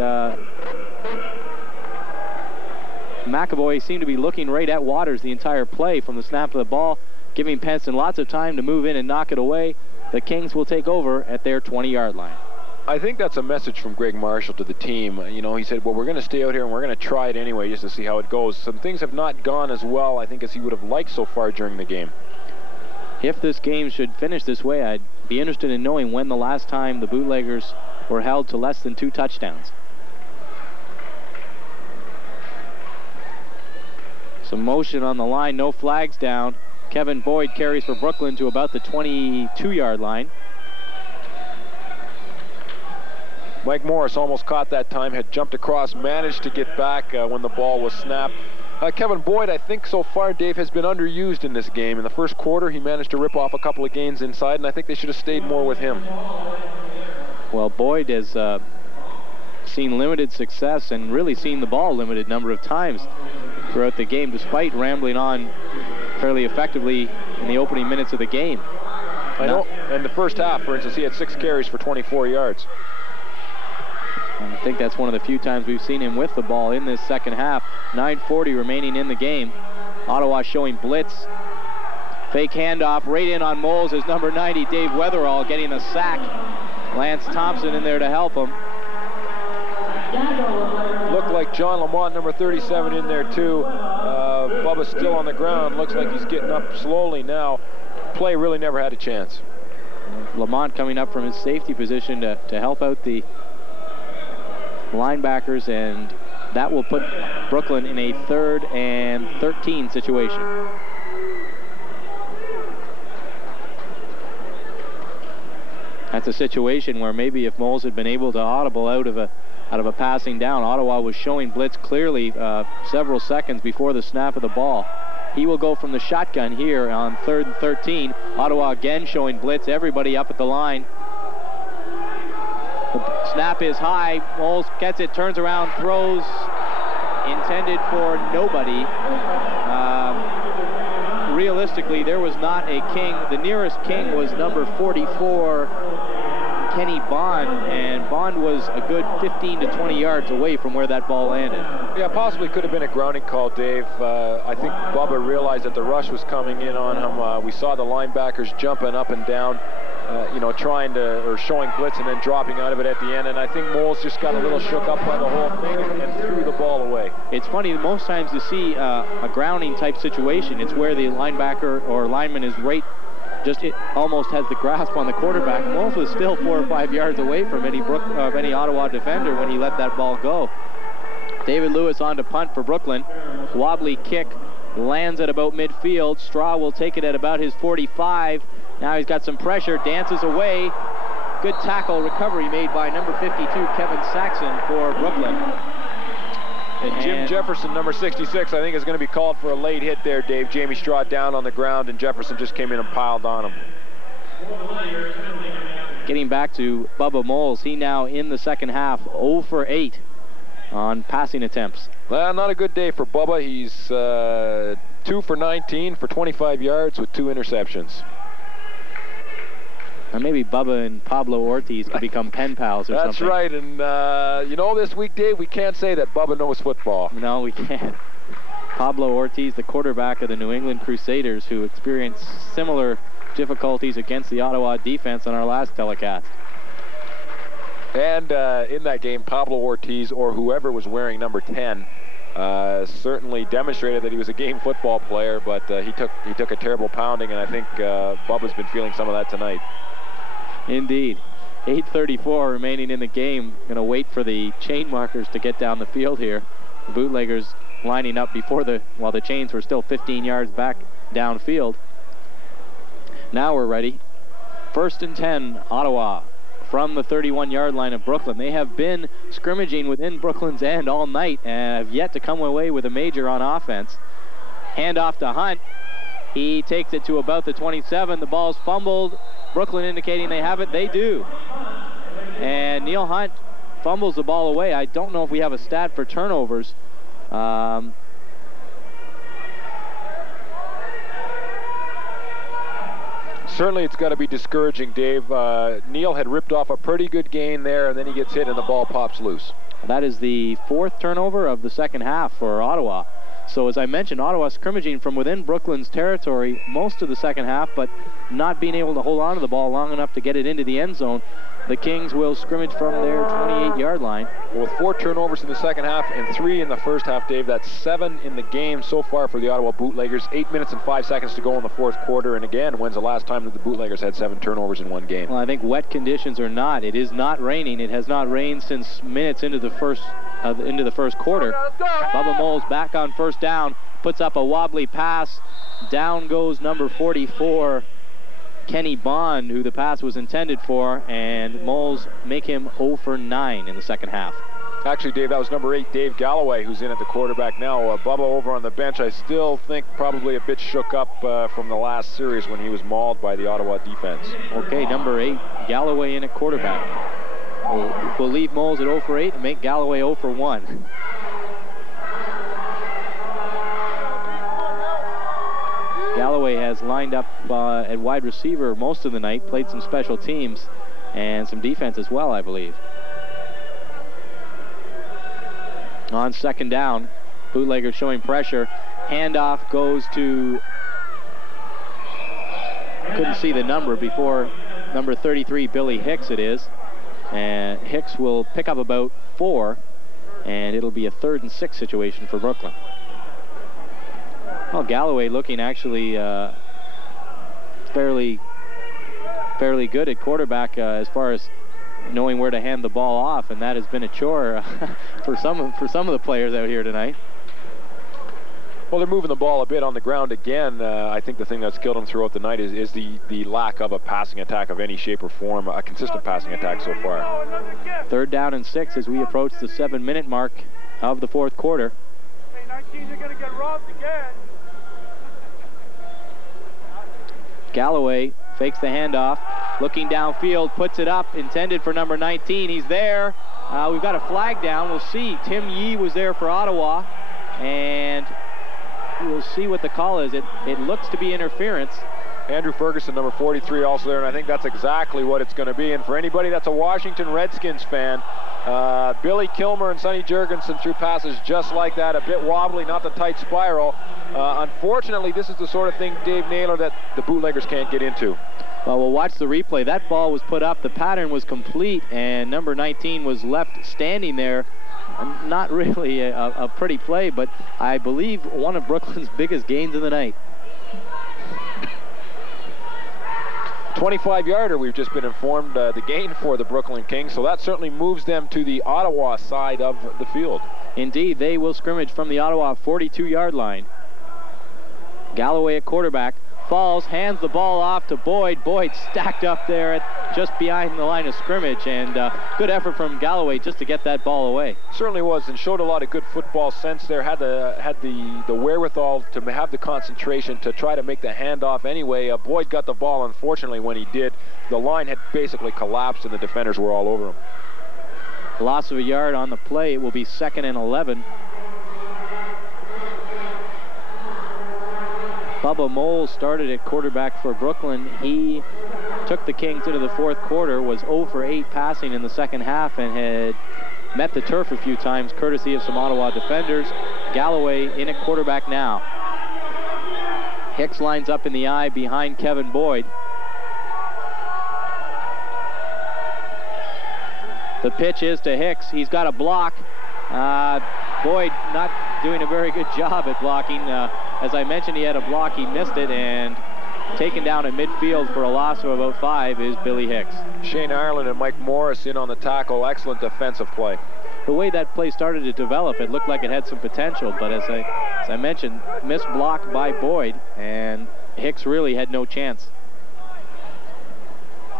McAvoy seemed to be looking right at Waters the entire play from the snap of the ball, giving Penson lots of time to move in and knock it away. The Kings will take over at their 20-yard line. I think that's a message from Greg Marshall to the team. You know, he said, well, we're going to stay out here and we're going to try it anyway just to see how it goes. Some things have not gone as well, I think, as he would have liked so far during the game. If this game should finish this way, I'd be interested in knowing when the last time the Bootleggers were held to less than 2 touchdowns. Some motion on the line, no flags down. Kevin Boyd carries for Brooklyn to about the 22-yard line. Mike Morris almost caught that time, had jumped across, managed to get back when the ball was snapped. Kevin Boyd, I think so far, Dave, has been underused in this game. In the first quarter, he managed to rip off a couple of gains inside, and I think they should have stayed more with him. Well, Boyd has seen limited success and really seen the ball a limited number of times throughout the game, despite rambling on fairly effectively in the opening minutes of the game. I know. In the first half, for instance, he had 6 carries for 24 yards. I think that's one of the few times we've seen him with the ball in this second half. 9:40 remaining in the game. Ottawa showing blitz. Fake handoff right in on Moles is number 90, Dave Weatherall, getting the sack. Lance Thompson in there to help him. Looked like John Lamont, number 37, in there too. Bubba's still on the ground. Looks like he's getting up slowly now. Play really never had a chance. Lamont coming up from his safety position to help out the linebackers, and that will put Brooklyn in a 3rd and 13 situation. That's a situation where maybe if Moles had been able to audible out of a passing down, Ottawa was showing blitz clearly several seconds before the snap of the ball. He will go from the shotgun here on 3rd and 13. Ottawa again showing blitz, everybody up at the line. The snap is high. Moles gets it, turns around, throws, intended for nobody. Realistically, there was not a King. The nearest King was number 44, Kenny Bond, and Bond was a good 15 to 20 yards away from where that ball landed. Yeah, possibly could have been a grounding call, Dave. I think Bubba realized that the rush was coming in on him. We saw the linebackers jumping up and down, trying to, or showing blitz and then dropping out of it at the end. And I think Moles just got a little shook up by the whole thing and threw the ball away. It's funny, most times you see a grounding type situation, it's where the linebacker or lineman is right, it almost has the grasp on the quarterback. Moles was still 4 or 5 yards away from any Ottawa defender when he let that ball go. David Lewis on to punt for Brooklyn. Wobbly kick, lands at about midfield. Straw will take it at about his 45. Now he's got some pressure, dances away. Good tackle recovery made by number 52, Kevin Saxon, for Brooklyn. And Jim Jefferson, number 66, I think is going to be called for a late hit there, Dave. Jamie Straw down on the ground, and Jefferson just came in and piled on him. Getting back to Bubba Moles, he now in the second half 0 for 8 on passing attempts. Well, not a good day for Bubba. He's 2 for 19 for 25 yards with 2 interceptions. Or maybe Bubba and Pablo Ortiz could become pen pals or something. That's right, and this week, Dave, we can't say that Bubba knows football. No, we can't. Pablo Ortiz, the quarterback of the New England Crusaders, who experienced similar difficulties against the Ottawa defense on our last telecast. And in that game, Pablo Ortiz, or whoever was wearing number 10, certainly demonstrated that he was a game football player, but he took a terrible pounding, and I think Bubba's been feeling some of that tonight. Indeed. 8:34 remaining in the game. Going to wait for the chain markers to get down the field here. The Bootleggers lining up while the chains were still 15 yards back downfield. Now we're ready. 1st and 10, Ottawa, from the 31-yard line of Brooklyn. They have been scrimmaging within Brooklyn's end all night and have yet to come away with a major on offense. Handoff to Hunt. He takes it to about the 27. The ball's fumbled. Brooklyn indicating they have it. They do. And Neil Hunt fumbles the ball away. I don't know if we have a stat for turnovers. Certainly it's got to be discouraging, Dave. Neil had ripped off a pretty good gain there, and then he gets hit and the ball pops loose. That is the 4th turnover of the second half for Ottawa. So as I mentioned, Ottawa scrimmaging from within Brooklyn's territory most of the second half, but not being able to hold on to the ball long enough to get it into the end zone. The Kings will scrimmage from their 28-yard line. Well, with 4 turnovers in the second half and 3 in the first half, Dave, that's 7 in the game so far for the Ottawa Bootleggers. 8 minutes and 5 seconds to go in the 4th quarter. And again, when's the last time that the Bootleggers had 7 turnovers in one game? Well, I think wet conditions or not, it is not raining. It has not rained since minutes into the first quarter. Bubba Moles back on 1st down, puts up a wobbly pass. Down goes number 44, Kenny Bond, who the pass was intended for, and Moles make him 0 for 9 in the second half. Actually, Dave, that was number 8, Dave Galloway, who's in at the quarterback now. Bubba over on the bench, I still think probably a bit shook up from the last series when he was mauled by the Ottawa defense. Okay, number 8, Galloway in at quarterback. We'll leave Moles at 0 for 8 and make Galloway 0 for 1. Galloway has lined up at wide receiver most of the night, played some special teams and some defense as well, I believe. On 2nd down, Bootleggers showing pressure. Handoff goes to, couldn't see the number before, number 33, Billy Hicks it is. And Hicks will pick up about 4, and it'll be a 3rd and 6 situation for Brooklyn. Well, Galloway looking actually fairly good at quarterback as far as knowing where to hand the ball off, and that has been a chore for some of the players out here tonight. Well, they're moving the ball a bit on the ground again. I think the thing that's killed them throughout the night is the lack of a passing attack of any shape or form, a consistent passing attack so far. 3rd down and 6 as we approach the 7-minute mark of the 4th quarter. Hey, 19, you're going to get robbed again. Galloway fakes the handoff, looking downfield, puts it up, intended for number 19. He's there. We've got a flag down. We'll see. Tim Yee was there for Ottawa, and we'll see what the call is. It looks to be interference. Andrew Ferguson, number 43, also there, and I think that's exactly what it's going to be. And for anybody that's a Washington Redskins fan, Billy Kilmer and Sonny Jurgensen threw passes just like that, a bit wobbly, not the tight spiral. Unfortunately, this is the sort of thing, Dave Naylor, that the Bootleggers can't get into. Well, we'll watch the replay. That ball was put up, the pattern was complete, and number 19 was left standing there. Not really a pretty play, but I believe one of Brooklyn's biggest gains of the night. 25-yarder, we've just been informed, the gain for the Brooklyn Kings, so that certainly moves them to the Ottawa side of the field. Indeed, they will scrimmage from the Ottawa 42-yard line. Galloway at quarterback. Falls, hands the ball off to Boyd. Boyd stacked up there just behind the line of scrimmage, and good effort from Galloway just to get that ball away. Certainly was, and showed a lot of good football sense there. Had the wherewithal to have the concentration to try to make the handoff anyway. Boyd got the ball. Unfortunately, when he did, the line had basically collapsed, and the defenders were all over him. Loss of a yard on the play. It will be 2nd and 11. Bubba Moll started at quarterback for Brooklyn. He took the Kings into the fourth quarter, was 0 for 8 passing in the second half, and had met the turf a few times, courtesy of some Ottawa defenders. Galloway in at quarterback now. Hicks lines up in the eye behind Kevin Boyd. The pitch is to Hicks. He's got a block. Boyd not doing a very good job at blocking. As I mentioned, he had a block, he missed it, and taken down at midfield for a loss of about 5 is Billy Hicks. Shane Ireland and Mike Morris in on the tackle. Excellent defensive play. The way that play started to develop, it looked like it had some potential, but as I mentioned, missed block by Boyd, and Hicks really had no chance.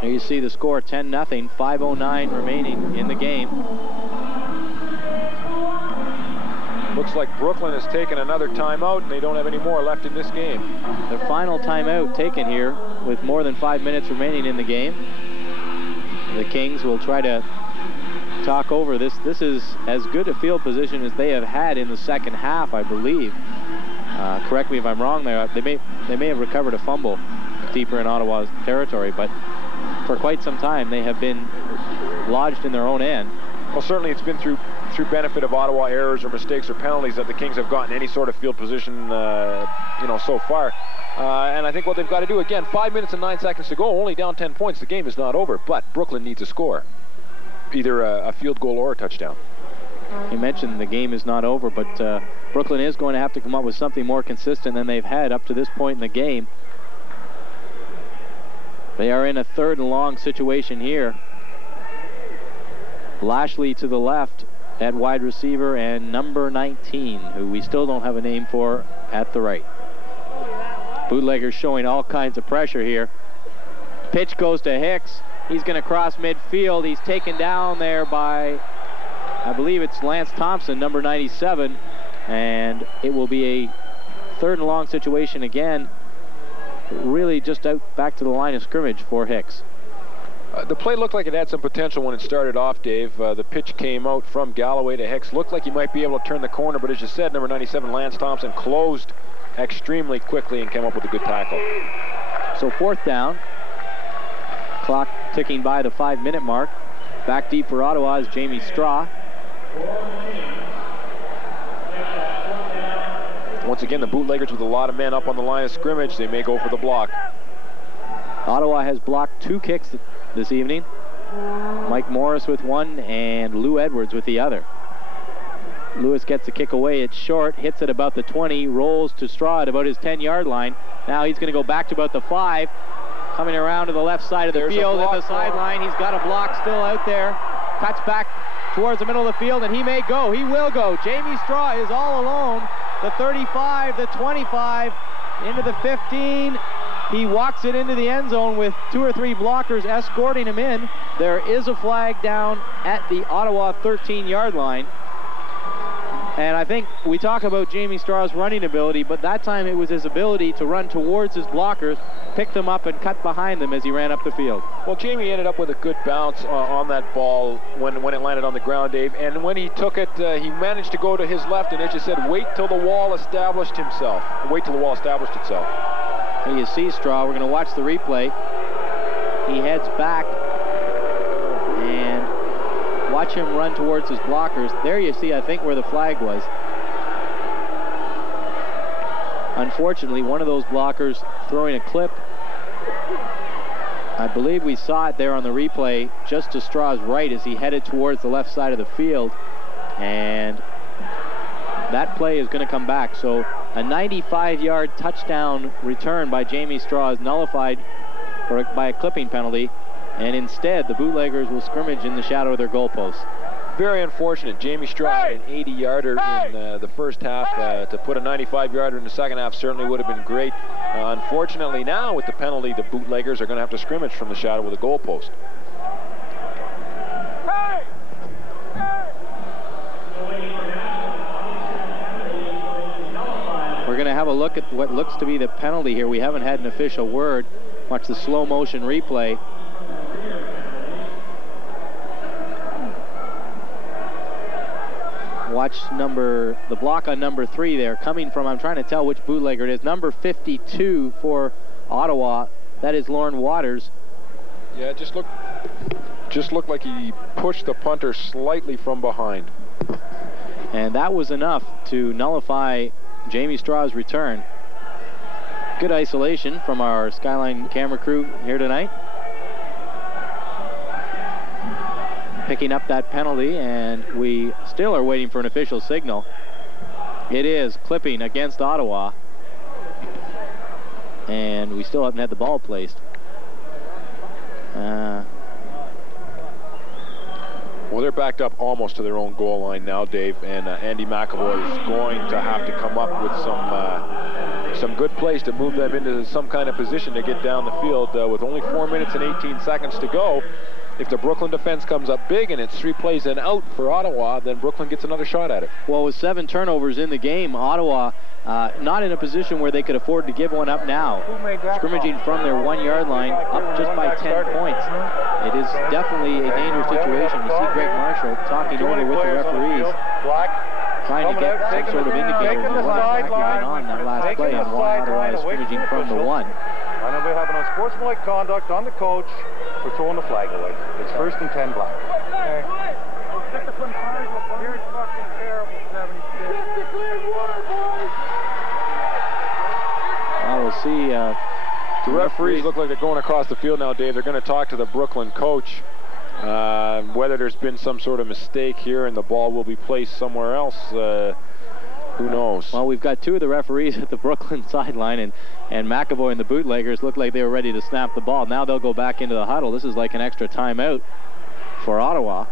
Here you see the score, 10-0, 5:09 remaining in the game. Looks like Brooklyn has taken another timeout, and they don't have any more left in this game. The final timeout taken here with more than 5 minutes remaining in the game. The Kings will try to talk over this. This is as good a field position as they have had in the second half, I believe. Correct me if I'm wrong there. They may have recovered a fumble deeper in Ottawa's territory, but for quite some time they have been lodged in their own end. Well, certainly it's been through benefit of Ottawa errors or mistakes or penalties that the Kings have gotten any sort of field position, so far. And I think what they've got to do, again, 5 minutes and 9 seconds to go, only down 10 points. The game is not over, but Brooklyn needs a score, either a field goal or a touchdown. You mentioned the game is not over, but Brooklyn is going to have to come up with something more consistent than they've had up to this point in the game. They are in a 3rd and long situation here. Lashley to the left at wide receiver, and number 19, who we still don't have a name for, at the right. Bootleggers showing all kinds of pressure here. Pitch goes to Hicks. He's going to cross midfield. He's taken down there by, I believe it's Lance Thompson, number 97, and it will be a 3rd and long situation again, really just out back to the line of scrimmage for Hicks. The play looked like it had some potential when it started off, Dave. The pitch came out from Galloway to Hicks. Looked like he might be able to turn the corner, but as you said, number 97, Lance Thompson, closed extremely quickly and came up with a good tackle. So 4th down. Clock ticking by the 5-minute mark. Back deep for Ottawa is Jamie Straw. Once again, the Bootleggers with a lot of men up on the line of scrimmage. They may go for the block. Ottawa has blocked 2 kicks this evening. Mike Morris with one and Lou Edwards with the other. Lewis gets the kick away. It's short, hits it about the 20, rolls to Straw at about his 10-yard line. Now he's going to go back to about the 5. Coming around to the left side of the field at the sideline. He's got a block still out there. Cuts back towards the middle of the field, and he may go. He will go. Jamie Straw is all alone. The 35, the 25, into the 15. He walks it into the end zone with 2 or 3 blockers escorting him in. There is a flag down at the Ottawa 13-yard line. And I think we talk about Jamie Straw's running ability, but that time it was his ability to run towards his blockers, pick them up, and cut behind them as he ran up the field. Well, Jamie ended up with a good bounce on that ball when it landed on the ground, Dave. And when he took it, he managed to go to his left, and as you said, wait till the wall established himself. Wait till the wall established itself. Here you see Straw. We're going to watch the replay. He heads back and watch him run towards his blockers. There you see, I think, where the flag was. Unfortunately, one of those blockers throwing a clip. I believe we saw it there on the replay just to Straw's right as he headed towards the left side of the field. And that play is going to come back. So a 95-yard touchdown return by Jamie Straw is nullified by a clipping penalty. And instead, the Bootleggers will scrimmage in the shadow of their goalposts. Very unfortunate. Jamie Straw had an 80-yarder in the first half. To put a 95-yarder in the second half certainly would have been great. Unfortunately now, with the penalty, the Bootleggers are going to have to scrimmage from the shadow of the goalpost. We're going to have a look at what looks to be the penalty here. We haven't had an official word. Watch the slow motion replay. Watch the block on number 3 there, coming from, I'm trying to tell which bootlegger it is, number 52 for Ottawa. That is Lauren Waters. Yeah, it just looked like he pushed the punter slightly from behind. And that was enough to nullify Jamie Straw's return. Good isolation from our Skyline camera crew here tonight. Picking up that penalty, and we still are waiting for an official signal. It is clipping against Ottawa, and we still haven't had the ball placed. Well, they're backed up almost to their own goal line now, Dave, and Andy McAvoy is going to have to come up with some good plays to move them into some kind of position to get down the field with only 4 minutes and 18 seconds to go. If the Brooklyn defense comes up big and it's 3 plays and out for Ottawa, then Brooklyn gets another shot at it. Well, with 7 turnovers in the game, Ottawa not in a position where they could afford to give one up now. Scrimmaging from their 1-yard line, up just by 10 points. It is definitely a dangerous situation. You see Greg Marshall talking over with the referees, trying to get some sort of indicator of what's exactly going on that last play and why Ottawa is scrimmaging from the 1. And then we have an unsportsmanlike conduct on the coach for throwing the flag away. It's 1st and 10 black. Okay. Here's fucking terrible 76. Well, we'll see. The referees look like they're going across the field now, Dave. They're going to talk to the Brooklyn coach. Whether there's been some sort of mistake here and the ball will be placed somewhere else, who knows? Well, we've got 2 of the referees at the Brooklyn sideline, and McAvoy and the Bootleggers look like they were ready to snap the ball. Now they'll go back into the huddle. This is like an extra timeout for Ottawa.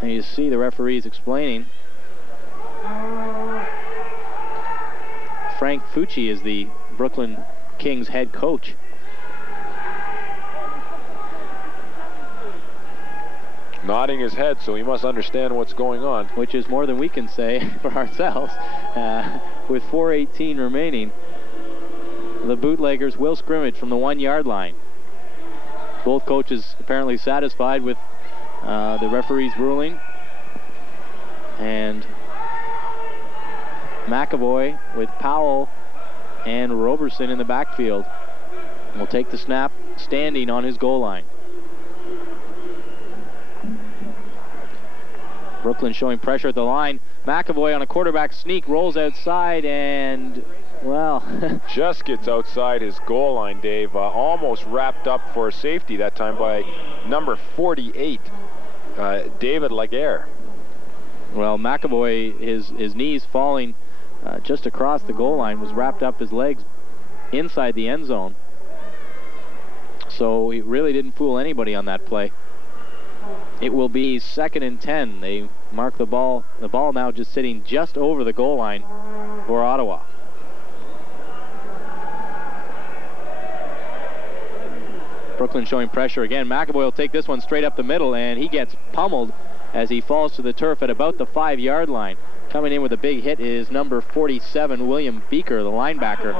And you see the referees explaining. Frank Fucci is the Brooklyn Kings head coach. Nodding his head, so he must understand what's going on. Which is more than we can say for ourselves. With 4:18 remaining, the Bootleggers will scrimmage from the 1-yard line. Both coaches apparently satisfied with the referee's ruling. And McAvoy with Powell and Roberson in the backfield will take the snap standing on his goal line. Brooklyn showing pressure at the line. McAvoy on a quarterback sneak rolls outside and, well... just gets outside his goal line, Dave. Almost wrapped up for a safety that time by number 48, David Laguerre. Well, McAvoy, his knees falling just across the goal line, was wrapped up his legs inside the end zone. So he really didn't fool anybody on that play. It will be 2nd and 10. They mark the ball. The ball now just sitting just over the goal line for Ottawa. Brooklyn showing pressure again. McAvoy will take this one straight up the middle, and he gets pummeled as he falls to the turf at about the 5-yard line. Coming in with a big hit is number 47, William Beaker, the linebacker.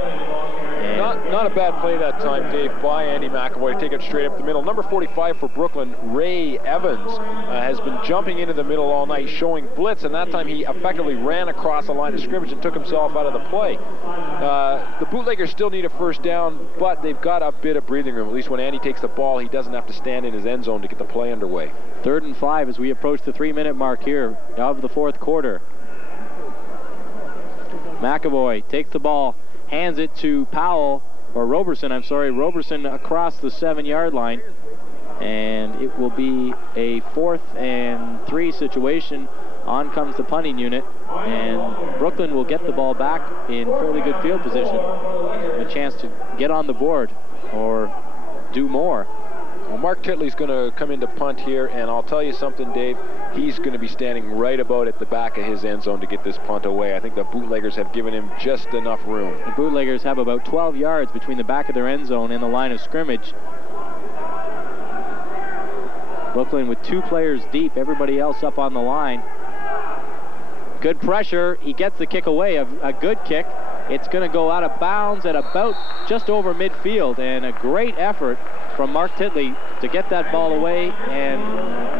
Not a bad play that time, Dave, by Andy McAvoy to take it straight up the middle. Number 45 for Brooklyn, Ray Evans, has been jumping into the middle all night, showing blitz, and that time he effectively ran across the line of scrimmage and took himself out of the play. The Bootleggers still need a first down, but they've got a bit of breathing room. At least when Andy takes the ball, he doesn't have to stand in his end zone to get the play underway. 3rd and 5 as we approach the 3-minute mark here of the 4th quarter. McAvoy takes the ball, hands it to Roberson, Roberson across the 7-yard line, and it will be a 4th and 3 situation. On comes the punting unit, and Brooklyn will get the ball back in fairly good field position. A chance to get on the board or do more. Well, Mark Titley's going to come into punt here, and I'll tell you something, Dave. He's going to be standing right about at the back of his end zone to get this punt away. I think the Bootleggers have given him just enough room. The Bootleggers have about 12 yards between the back of their end zone and the line of scrimmage. Brooklyn with 2 players deep, everybody else up on the line. Good pressure. He gets the kick away, a good kick. It's going to go out of bounds at about just over midfield, and a great effort from Mark Titley to get that ball away, and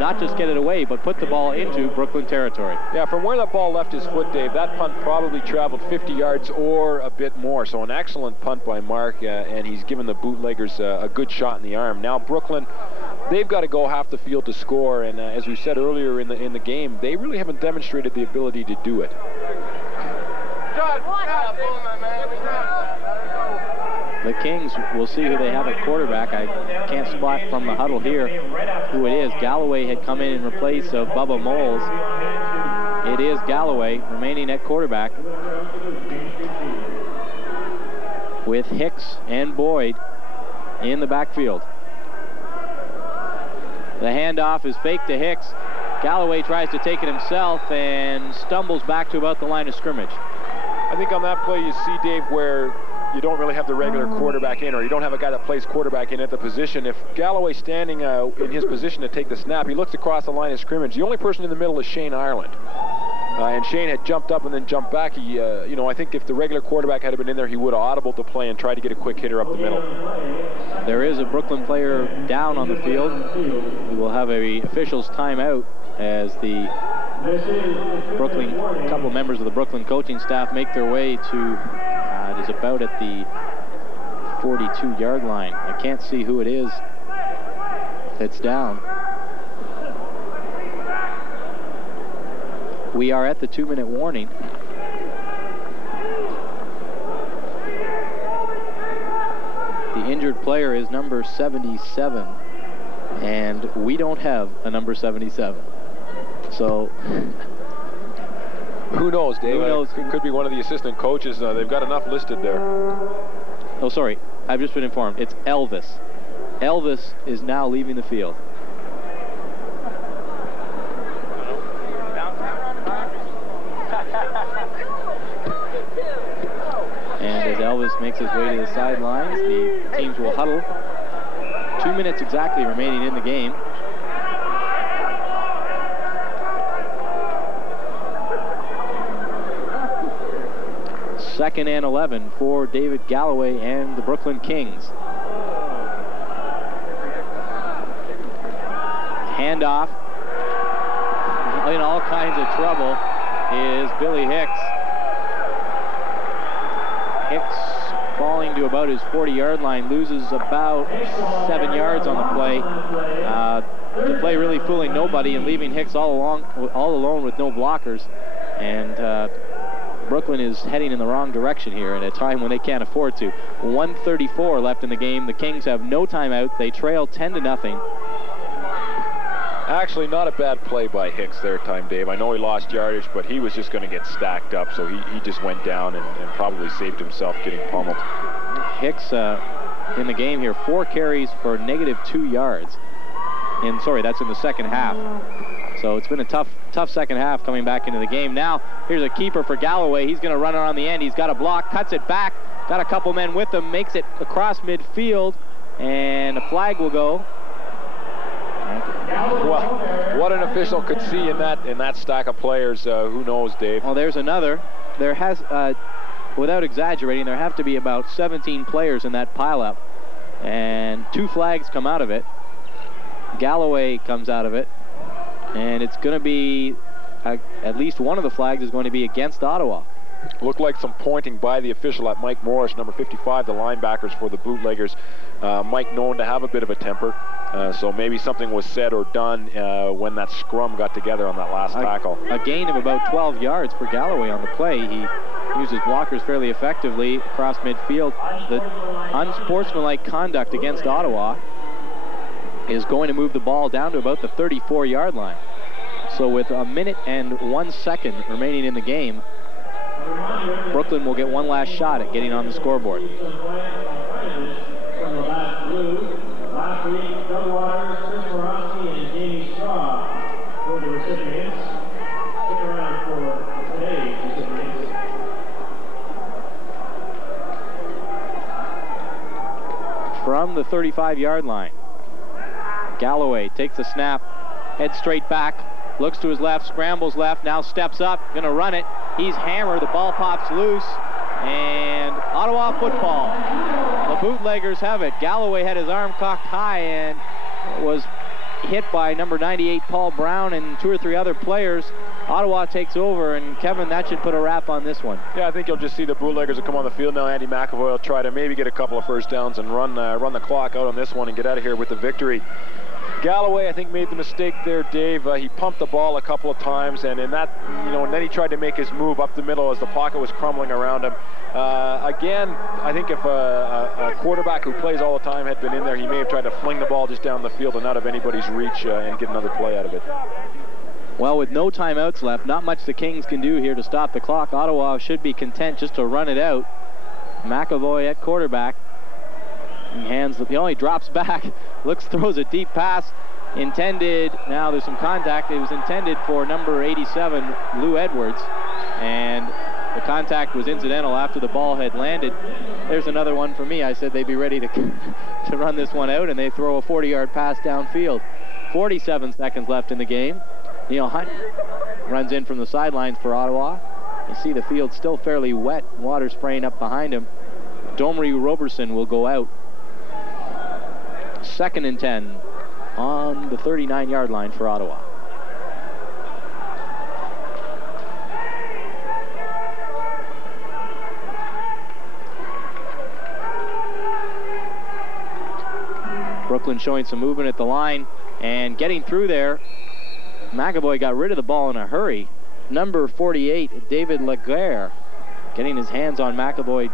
not just get it away, but put the ball into Brooklyn territory. Yeah, from where that ball left his foot, Dave, that punt probably traveled 50 yards or a bit more. So an excellent punt by Mark, and he's given the Bootleggers a good shot in the arm. Now Brooklyn, they've got to go half the field to score, and as we said earlier in the game, they really haven't demonstrated the ability to do it. The Kings will see who they have at quarterback. I can't spot from the huddle here who it is. Galloway had come in replace of Bubba Moles. It is Galloway remaining at quarterback, with Hicks and Boyd in the backfield. The handoff is fake to Hicks. Galloway tries to take it himself and stumbles back to about the line of scrimmage. I think on that play you see, Dave, where you don't really have the regular quarterback in, or you don't have a guy that plays quarterback in at the position. If Galloway's standing in his position to take the snap, he looks across the line of scrimmage. The only person in the middle is Shane Ireland. And Shane had jumped up and then jumped back. He, I think if the regular quarterback had been in there, he would have audibled the play and tried to get a quick hitter up the middle. There is a Brooklyn player down on the field. We will have a official's timeout as the couple members of the Brooklyn coaching staff make their way to, it is about at the 42-yard line. I can't see who it is that's down. We are at the 2-minute warning. The injured player is number 77, and we don't have a number 77. So who knows, Dave? Who knows? It could be one of the assistant coaches. They've got enough listed there. Oh, sorry. I've just been informed. It's Elvis. Elvis is now leaving the field. And as Elvis makes his way to the sidelines, the teams will huddle. 2 minutes exactly remaining in the game. Second and 11 for David Galloway and the Brooklyn Kings. Handoff. In all kinds of trouble is Billy Hicks. Hicks falling to about his 40-yard line, loses about 7 yards on the play. The play really fooling nobody and leaving Hicks all alone with no blockers. And Brooklyn is heading in the wrong direction here at a time when they can't afford to. 1:34 left in the game. The Kings have no timeout. They trail 10-0. Actually, not a bad play by Hicks there time, Dave. I know he lost yardage, but he was just going to get stacked up, so he just went down and probably saved himself getting pummeled. Hicks in the game here, 4 carries for -2 yards. And sorry, that's in the second half. So it's been a tough second half coming back into the game. Now, here's a keeper for Galloway. He's going to run around the end. He's got a block, cuts it back, got a couple men with him, makes it across midfield, and a flag will go. Well, what an official could see in that stack of players, who knows, Dave? Well, there's another. There has, without exaggerating, there have to be about 17 players in that pileup, and 2 flags come out of it. Galloway comes out of it, and it's going to be, at least one of the flags is going to be against Ottawa. Looked like some pointing by the official at Mike Morris, number 55, the linebackers for the Bootleggers. Mike known to have a bit of a temper, so maybe something was said or done when that scrum got together on that last tackle. A gain of about 12 yards for Galloway on the play. He uses blockers fairly effectively across midfield. The unsportsmanlike conduct against Ottawa is going to move the ball down to about the 34-yard line. So with a minute and 1 second remaining in the game, Brooklyn will get one last shot at getting on the scoreboard. Last week, Doug Waters, Chris Morosky, and Jamie Straw were the recipients. Stick around for today's recipients. From the 35-yard line, Galloway takes the snap, heads straight back, looks to his left, scrambles left, now steps up, gonna run it. He's hammered, the ball pops loose, and Ottawa football. The Bootleggers have it. Galloway had his arm cocked high and was hit by number 98 Paul Brown and 2 or 3 other players. Ottawa takes over, and Kevin, that should put a wrap on this one. Yeah, I think you'll just see the Bootleggers will come on the field now. Andy McAvoy will try to maybe get a couple of first downs and run the clock out on this one and get out of here with the victory. Galloway, I think, made the mistake there, Dave. He pumped the ball a couple of times, and in that, and then he tried to make his move up the middle as the pocket was crumbling around him. Again, I think if a quarterback who plays all the time had been in there, he may have tried to fling the ball just down the field and out of anybody's reach and get another play out of it. Well, with no timeouts left, not much the Kings can do here to stop the clock. Ottawa should be content just to run it out. McAvoy at quarterback. He only drops back, throws a deep pass, intended, now there's some contact, it was intended for number 87, Lou Edwards, and the contact was incidental after the ball had landed. There's another one for me. I said they'd be ready to run this one out, and they throw a 40-yard pass downfield. 47 seconds left in the game. Neil Hunt runs in from the sidelines for Ottawa. You see the field still fairly wet, water spraying up behind him. Domri Roberson will go out. 2nd and 10 on the 39-yard line for Ottawa. Brooklyn showing some movement at the line and getting through there. McAvoy got rid of the ball in a hurry. Number 48, David Laguerre, getting his hands on McAvoy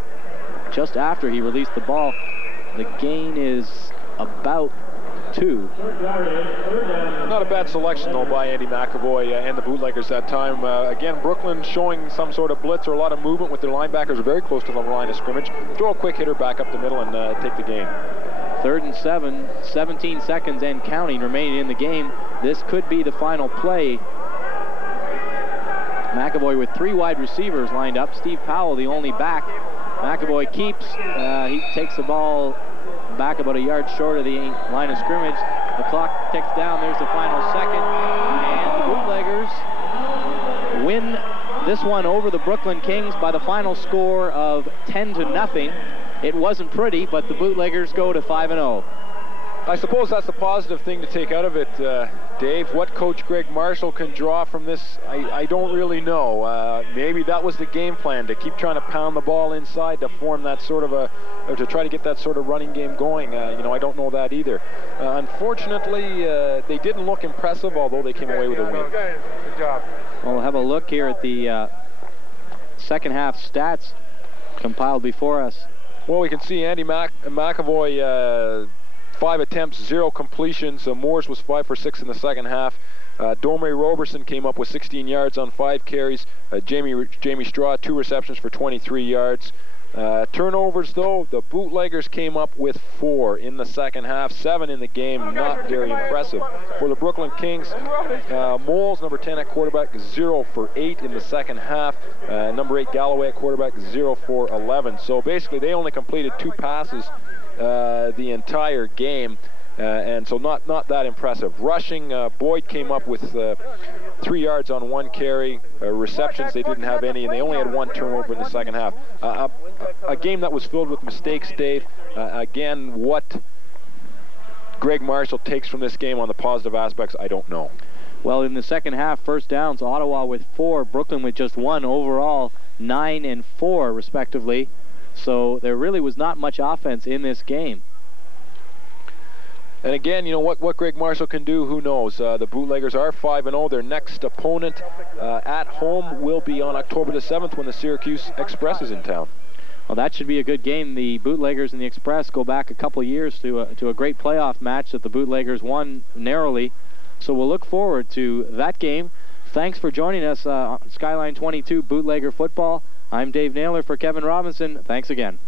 just after he released the ball. The gain is about 2. Not a bad selection, though, by Andy McAvoy and the Bootleggers that time. Again, Brooklyn showing some sort of blitz or a lot of movement with their linebackers very close to the line of scrimmage. Throw a quick hitter back up the middle and take the game. 3rd and 7, 17 seconds and counting remaining in the game. This could be the final play. McAvoy with 3 wide receivers lined up. Steve Powell, the only back. McAvoy keeps. He takes the ball back about a yard short of the line of scrimmage. The clock ticks down. There's the final second. And the Bootleggers win this one over the Brooklyn Kings by the final score of 10-0. It wasn't pretty, but the Bootleggers go to 5-0. I suppose that's the positive thing to take out of it, Dave. What Coach Greg Marshall can draw from this, I don't really know. Maybe that was the game plan, to keep trying to pound the ball inside to form that sort of or to try to get that sort of running game going. I don't know that either. Unfortunately, they didn't look impressive, although they came away with a win. Good job. Well, we'll have a look here at the second half stats compiled before us. Well, we can see Andy McAvoy, 5 attempts, 0 completions. Moores was 5 for 6 in the second half. Domri Roberson came up with 16 yards on 5 carries. Jamie Straw, 2 receptions for 23 yards. Turnovers, though, the Bootleggers came up with 4 in the second half, 7 in the game. Not very impressive. For the Brooklyn Kings, Moles, number 10 at quarterback, 0 for 8 in the second half. Number 8, Galloway at quarterback, 0 for 11. So basically, they only completed 2 passes the entire game. and so not that impressive. Rushing, Boyd came up with 3 yards on 1 carry. Receptions, they didn't have any, and they only had 1 turnover in the second half. A game that was filled with mistakes, Dave. Again, what Greg Marshall takes from this game on the positive aspects, I don't know. Well, in the second half, first downs, Ottawa with 4, Brooklyn with just 1, overall 9 and 4 respectively. So there really was not much offense in this game. And again, you know, what Greg Marshall can do, who knows? The Bootleggers are 5-0. Their next opponent at home will be on October the 7th when the Syracuse Express is in town. Well, that should be a good game. The Bootleggers and the Express go back a couple years to a great playoff match that the Bootleggers won narrowly. So we'll look forward to that game. Thanks for joining us on Skyline 22 Bootlegger Football. I'm Dave Naylor for Kevin Robinson. Thanks again.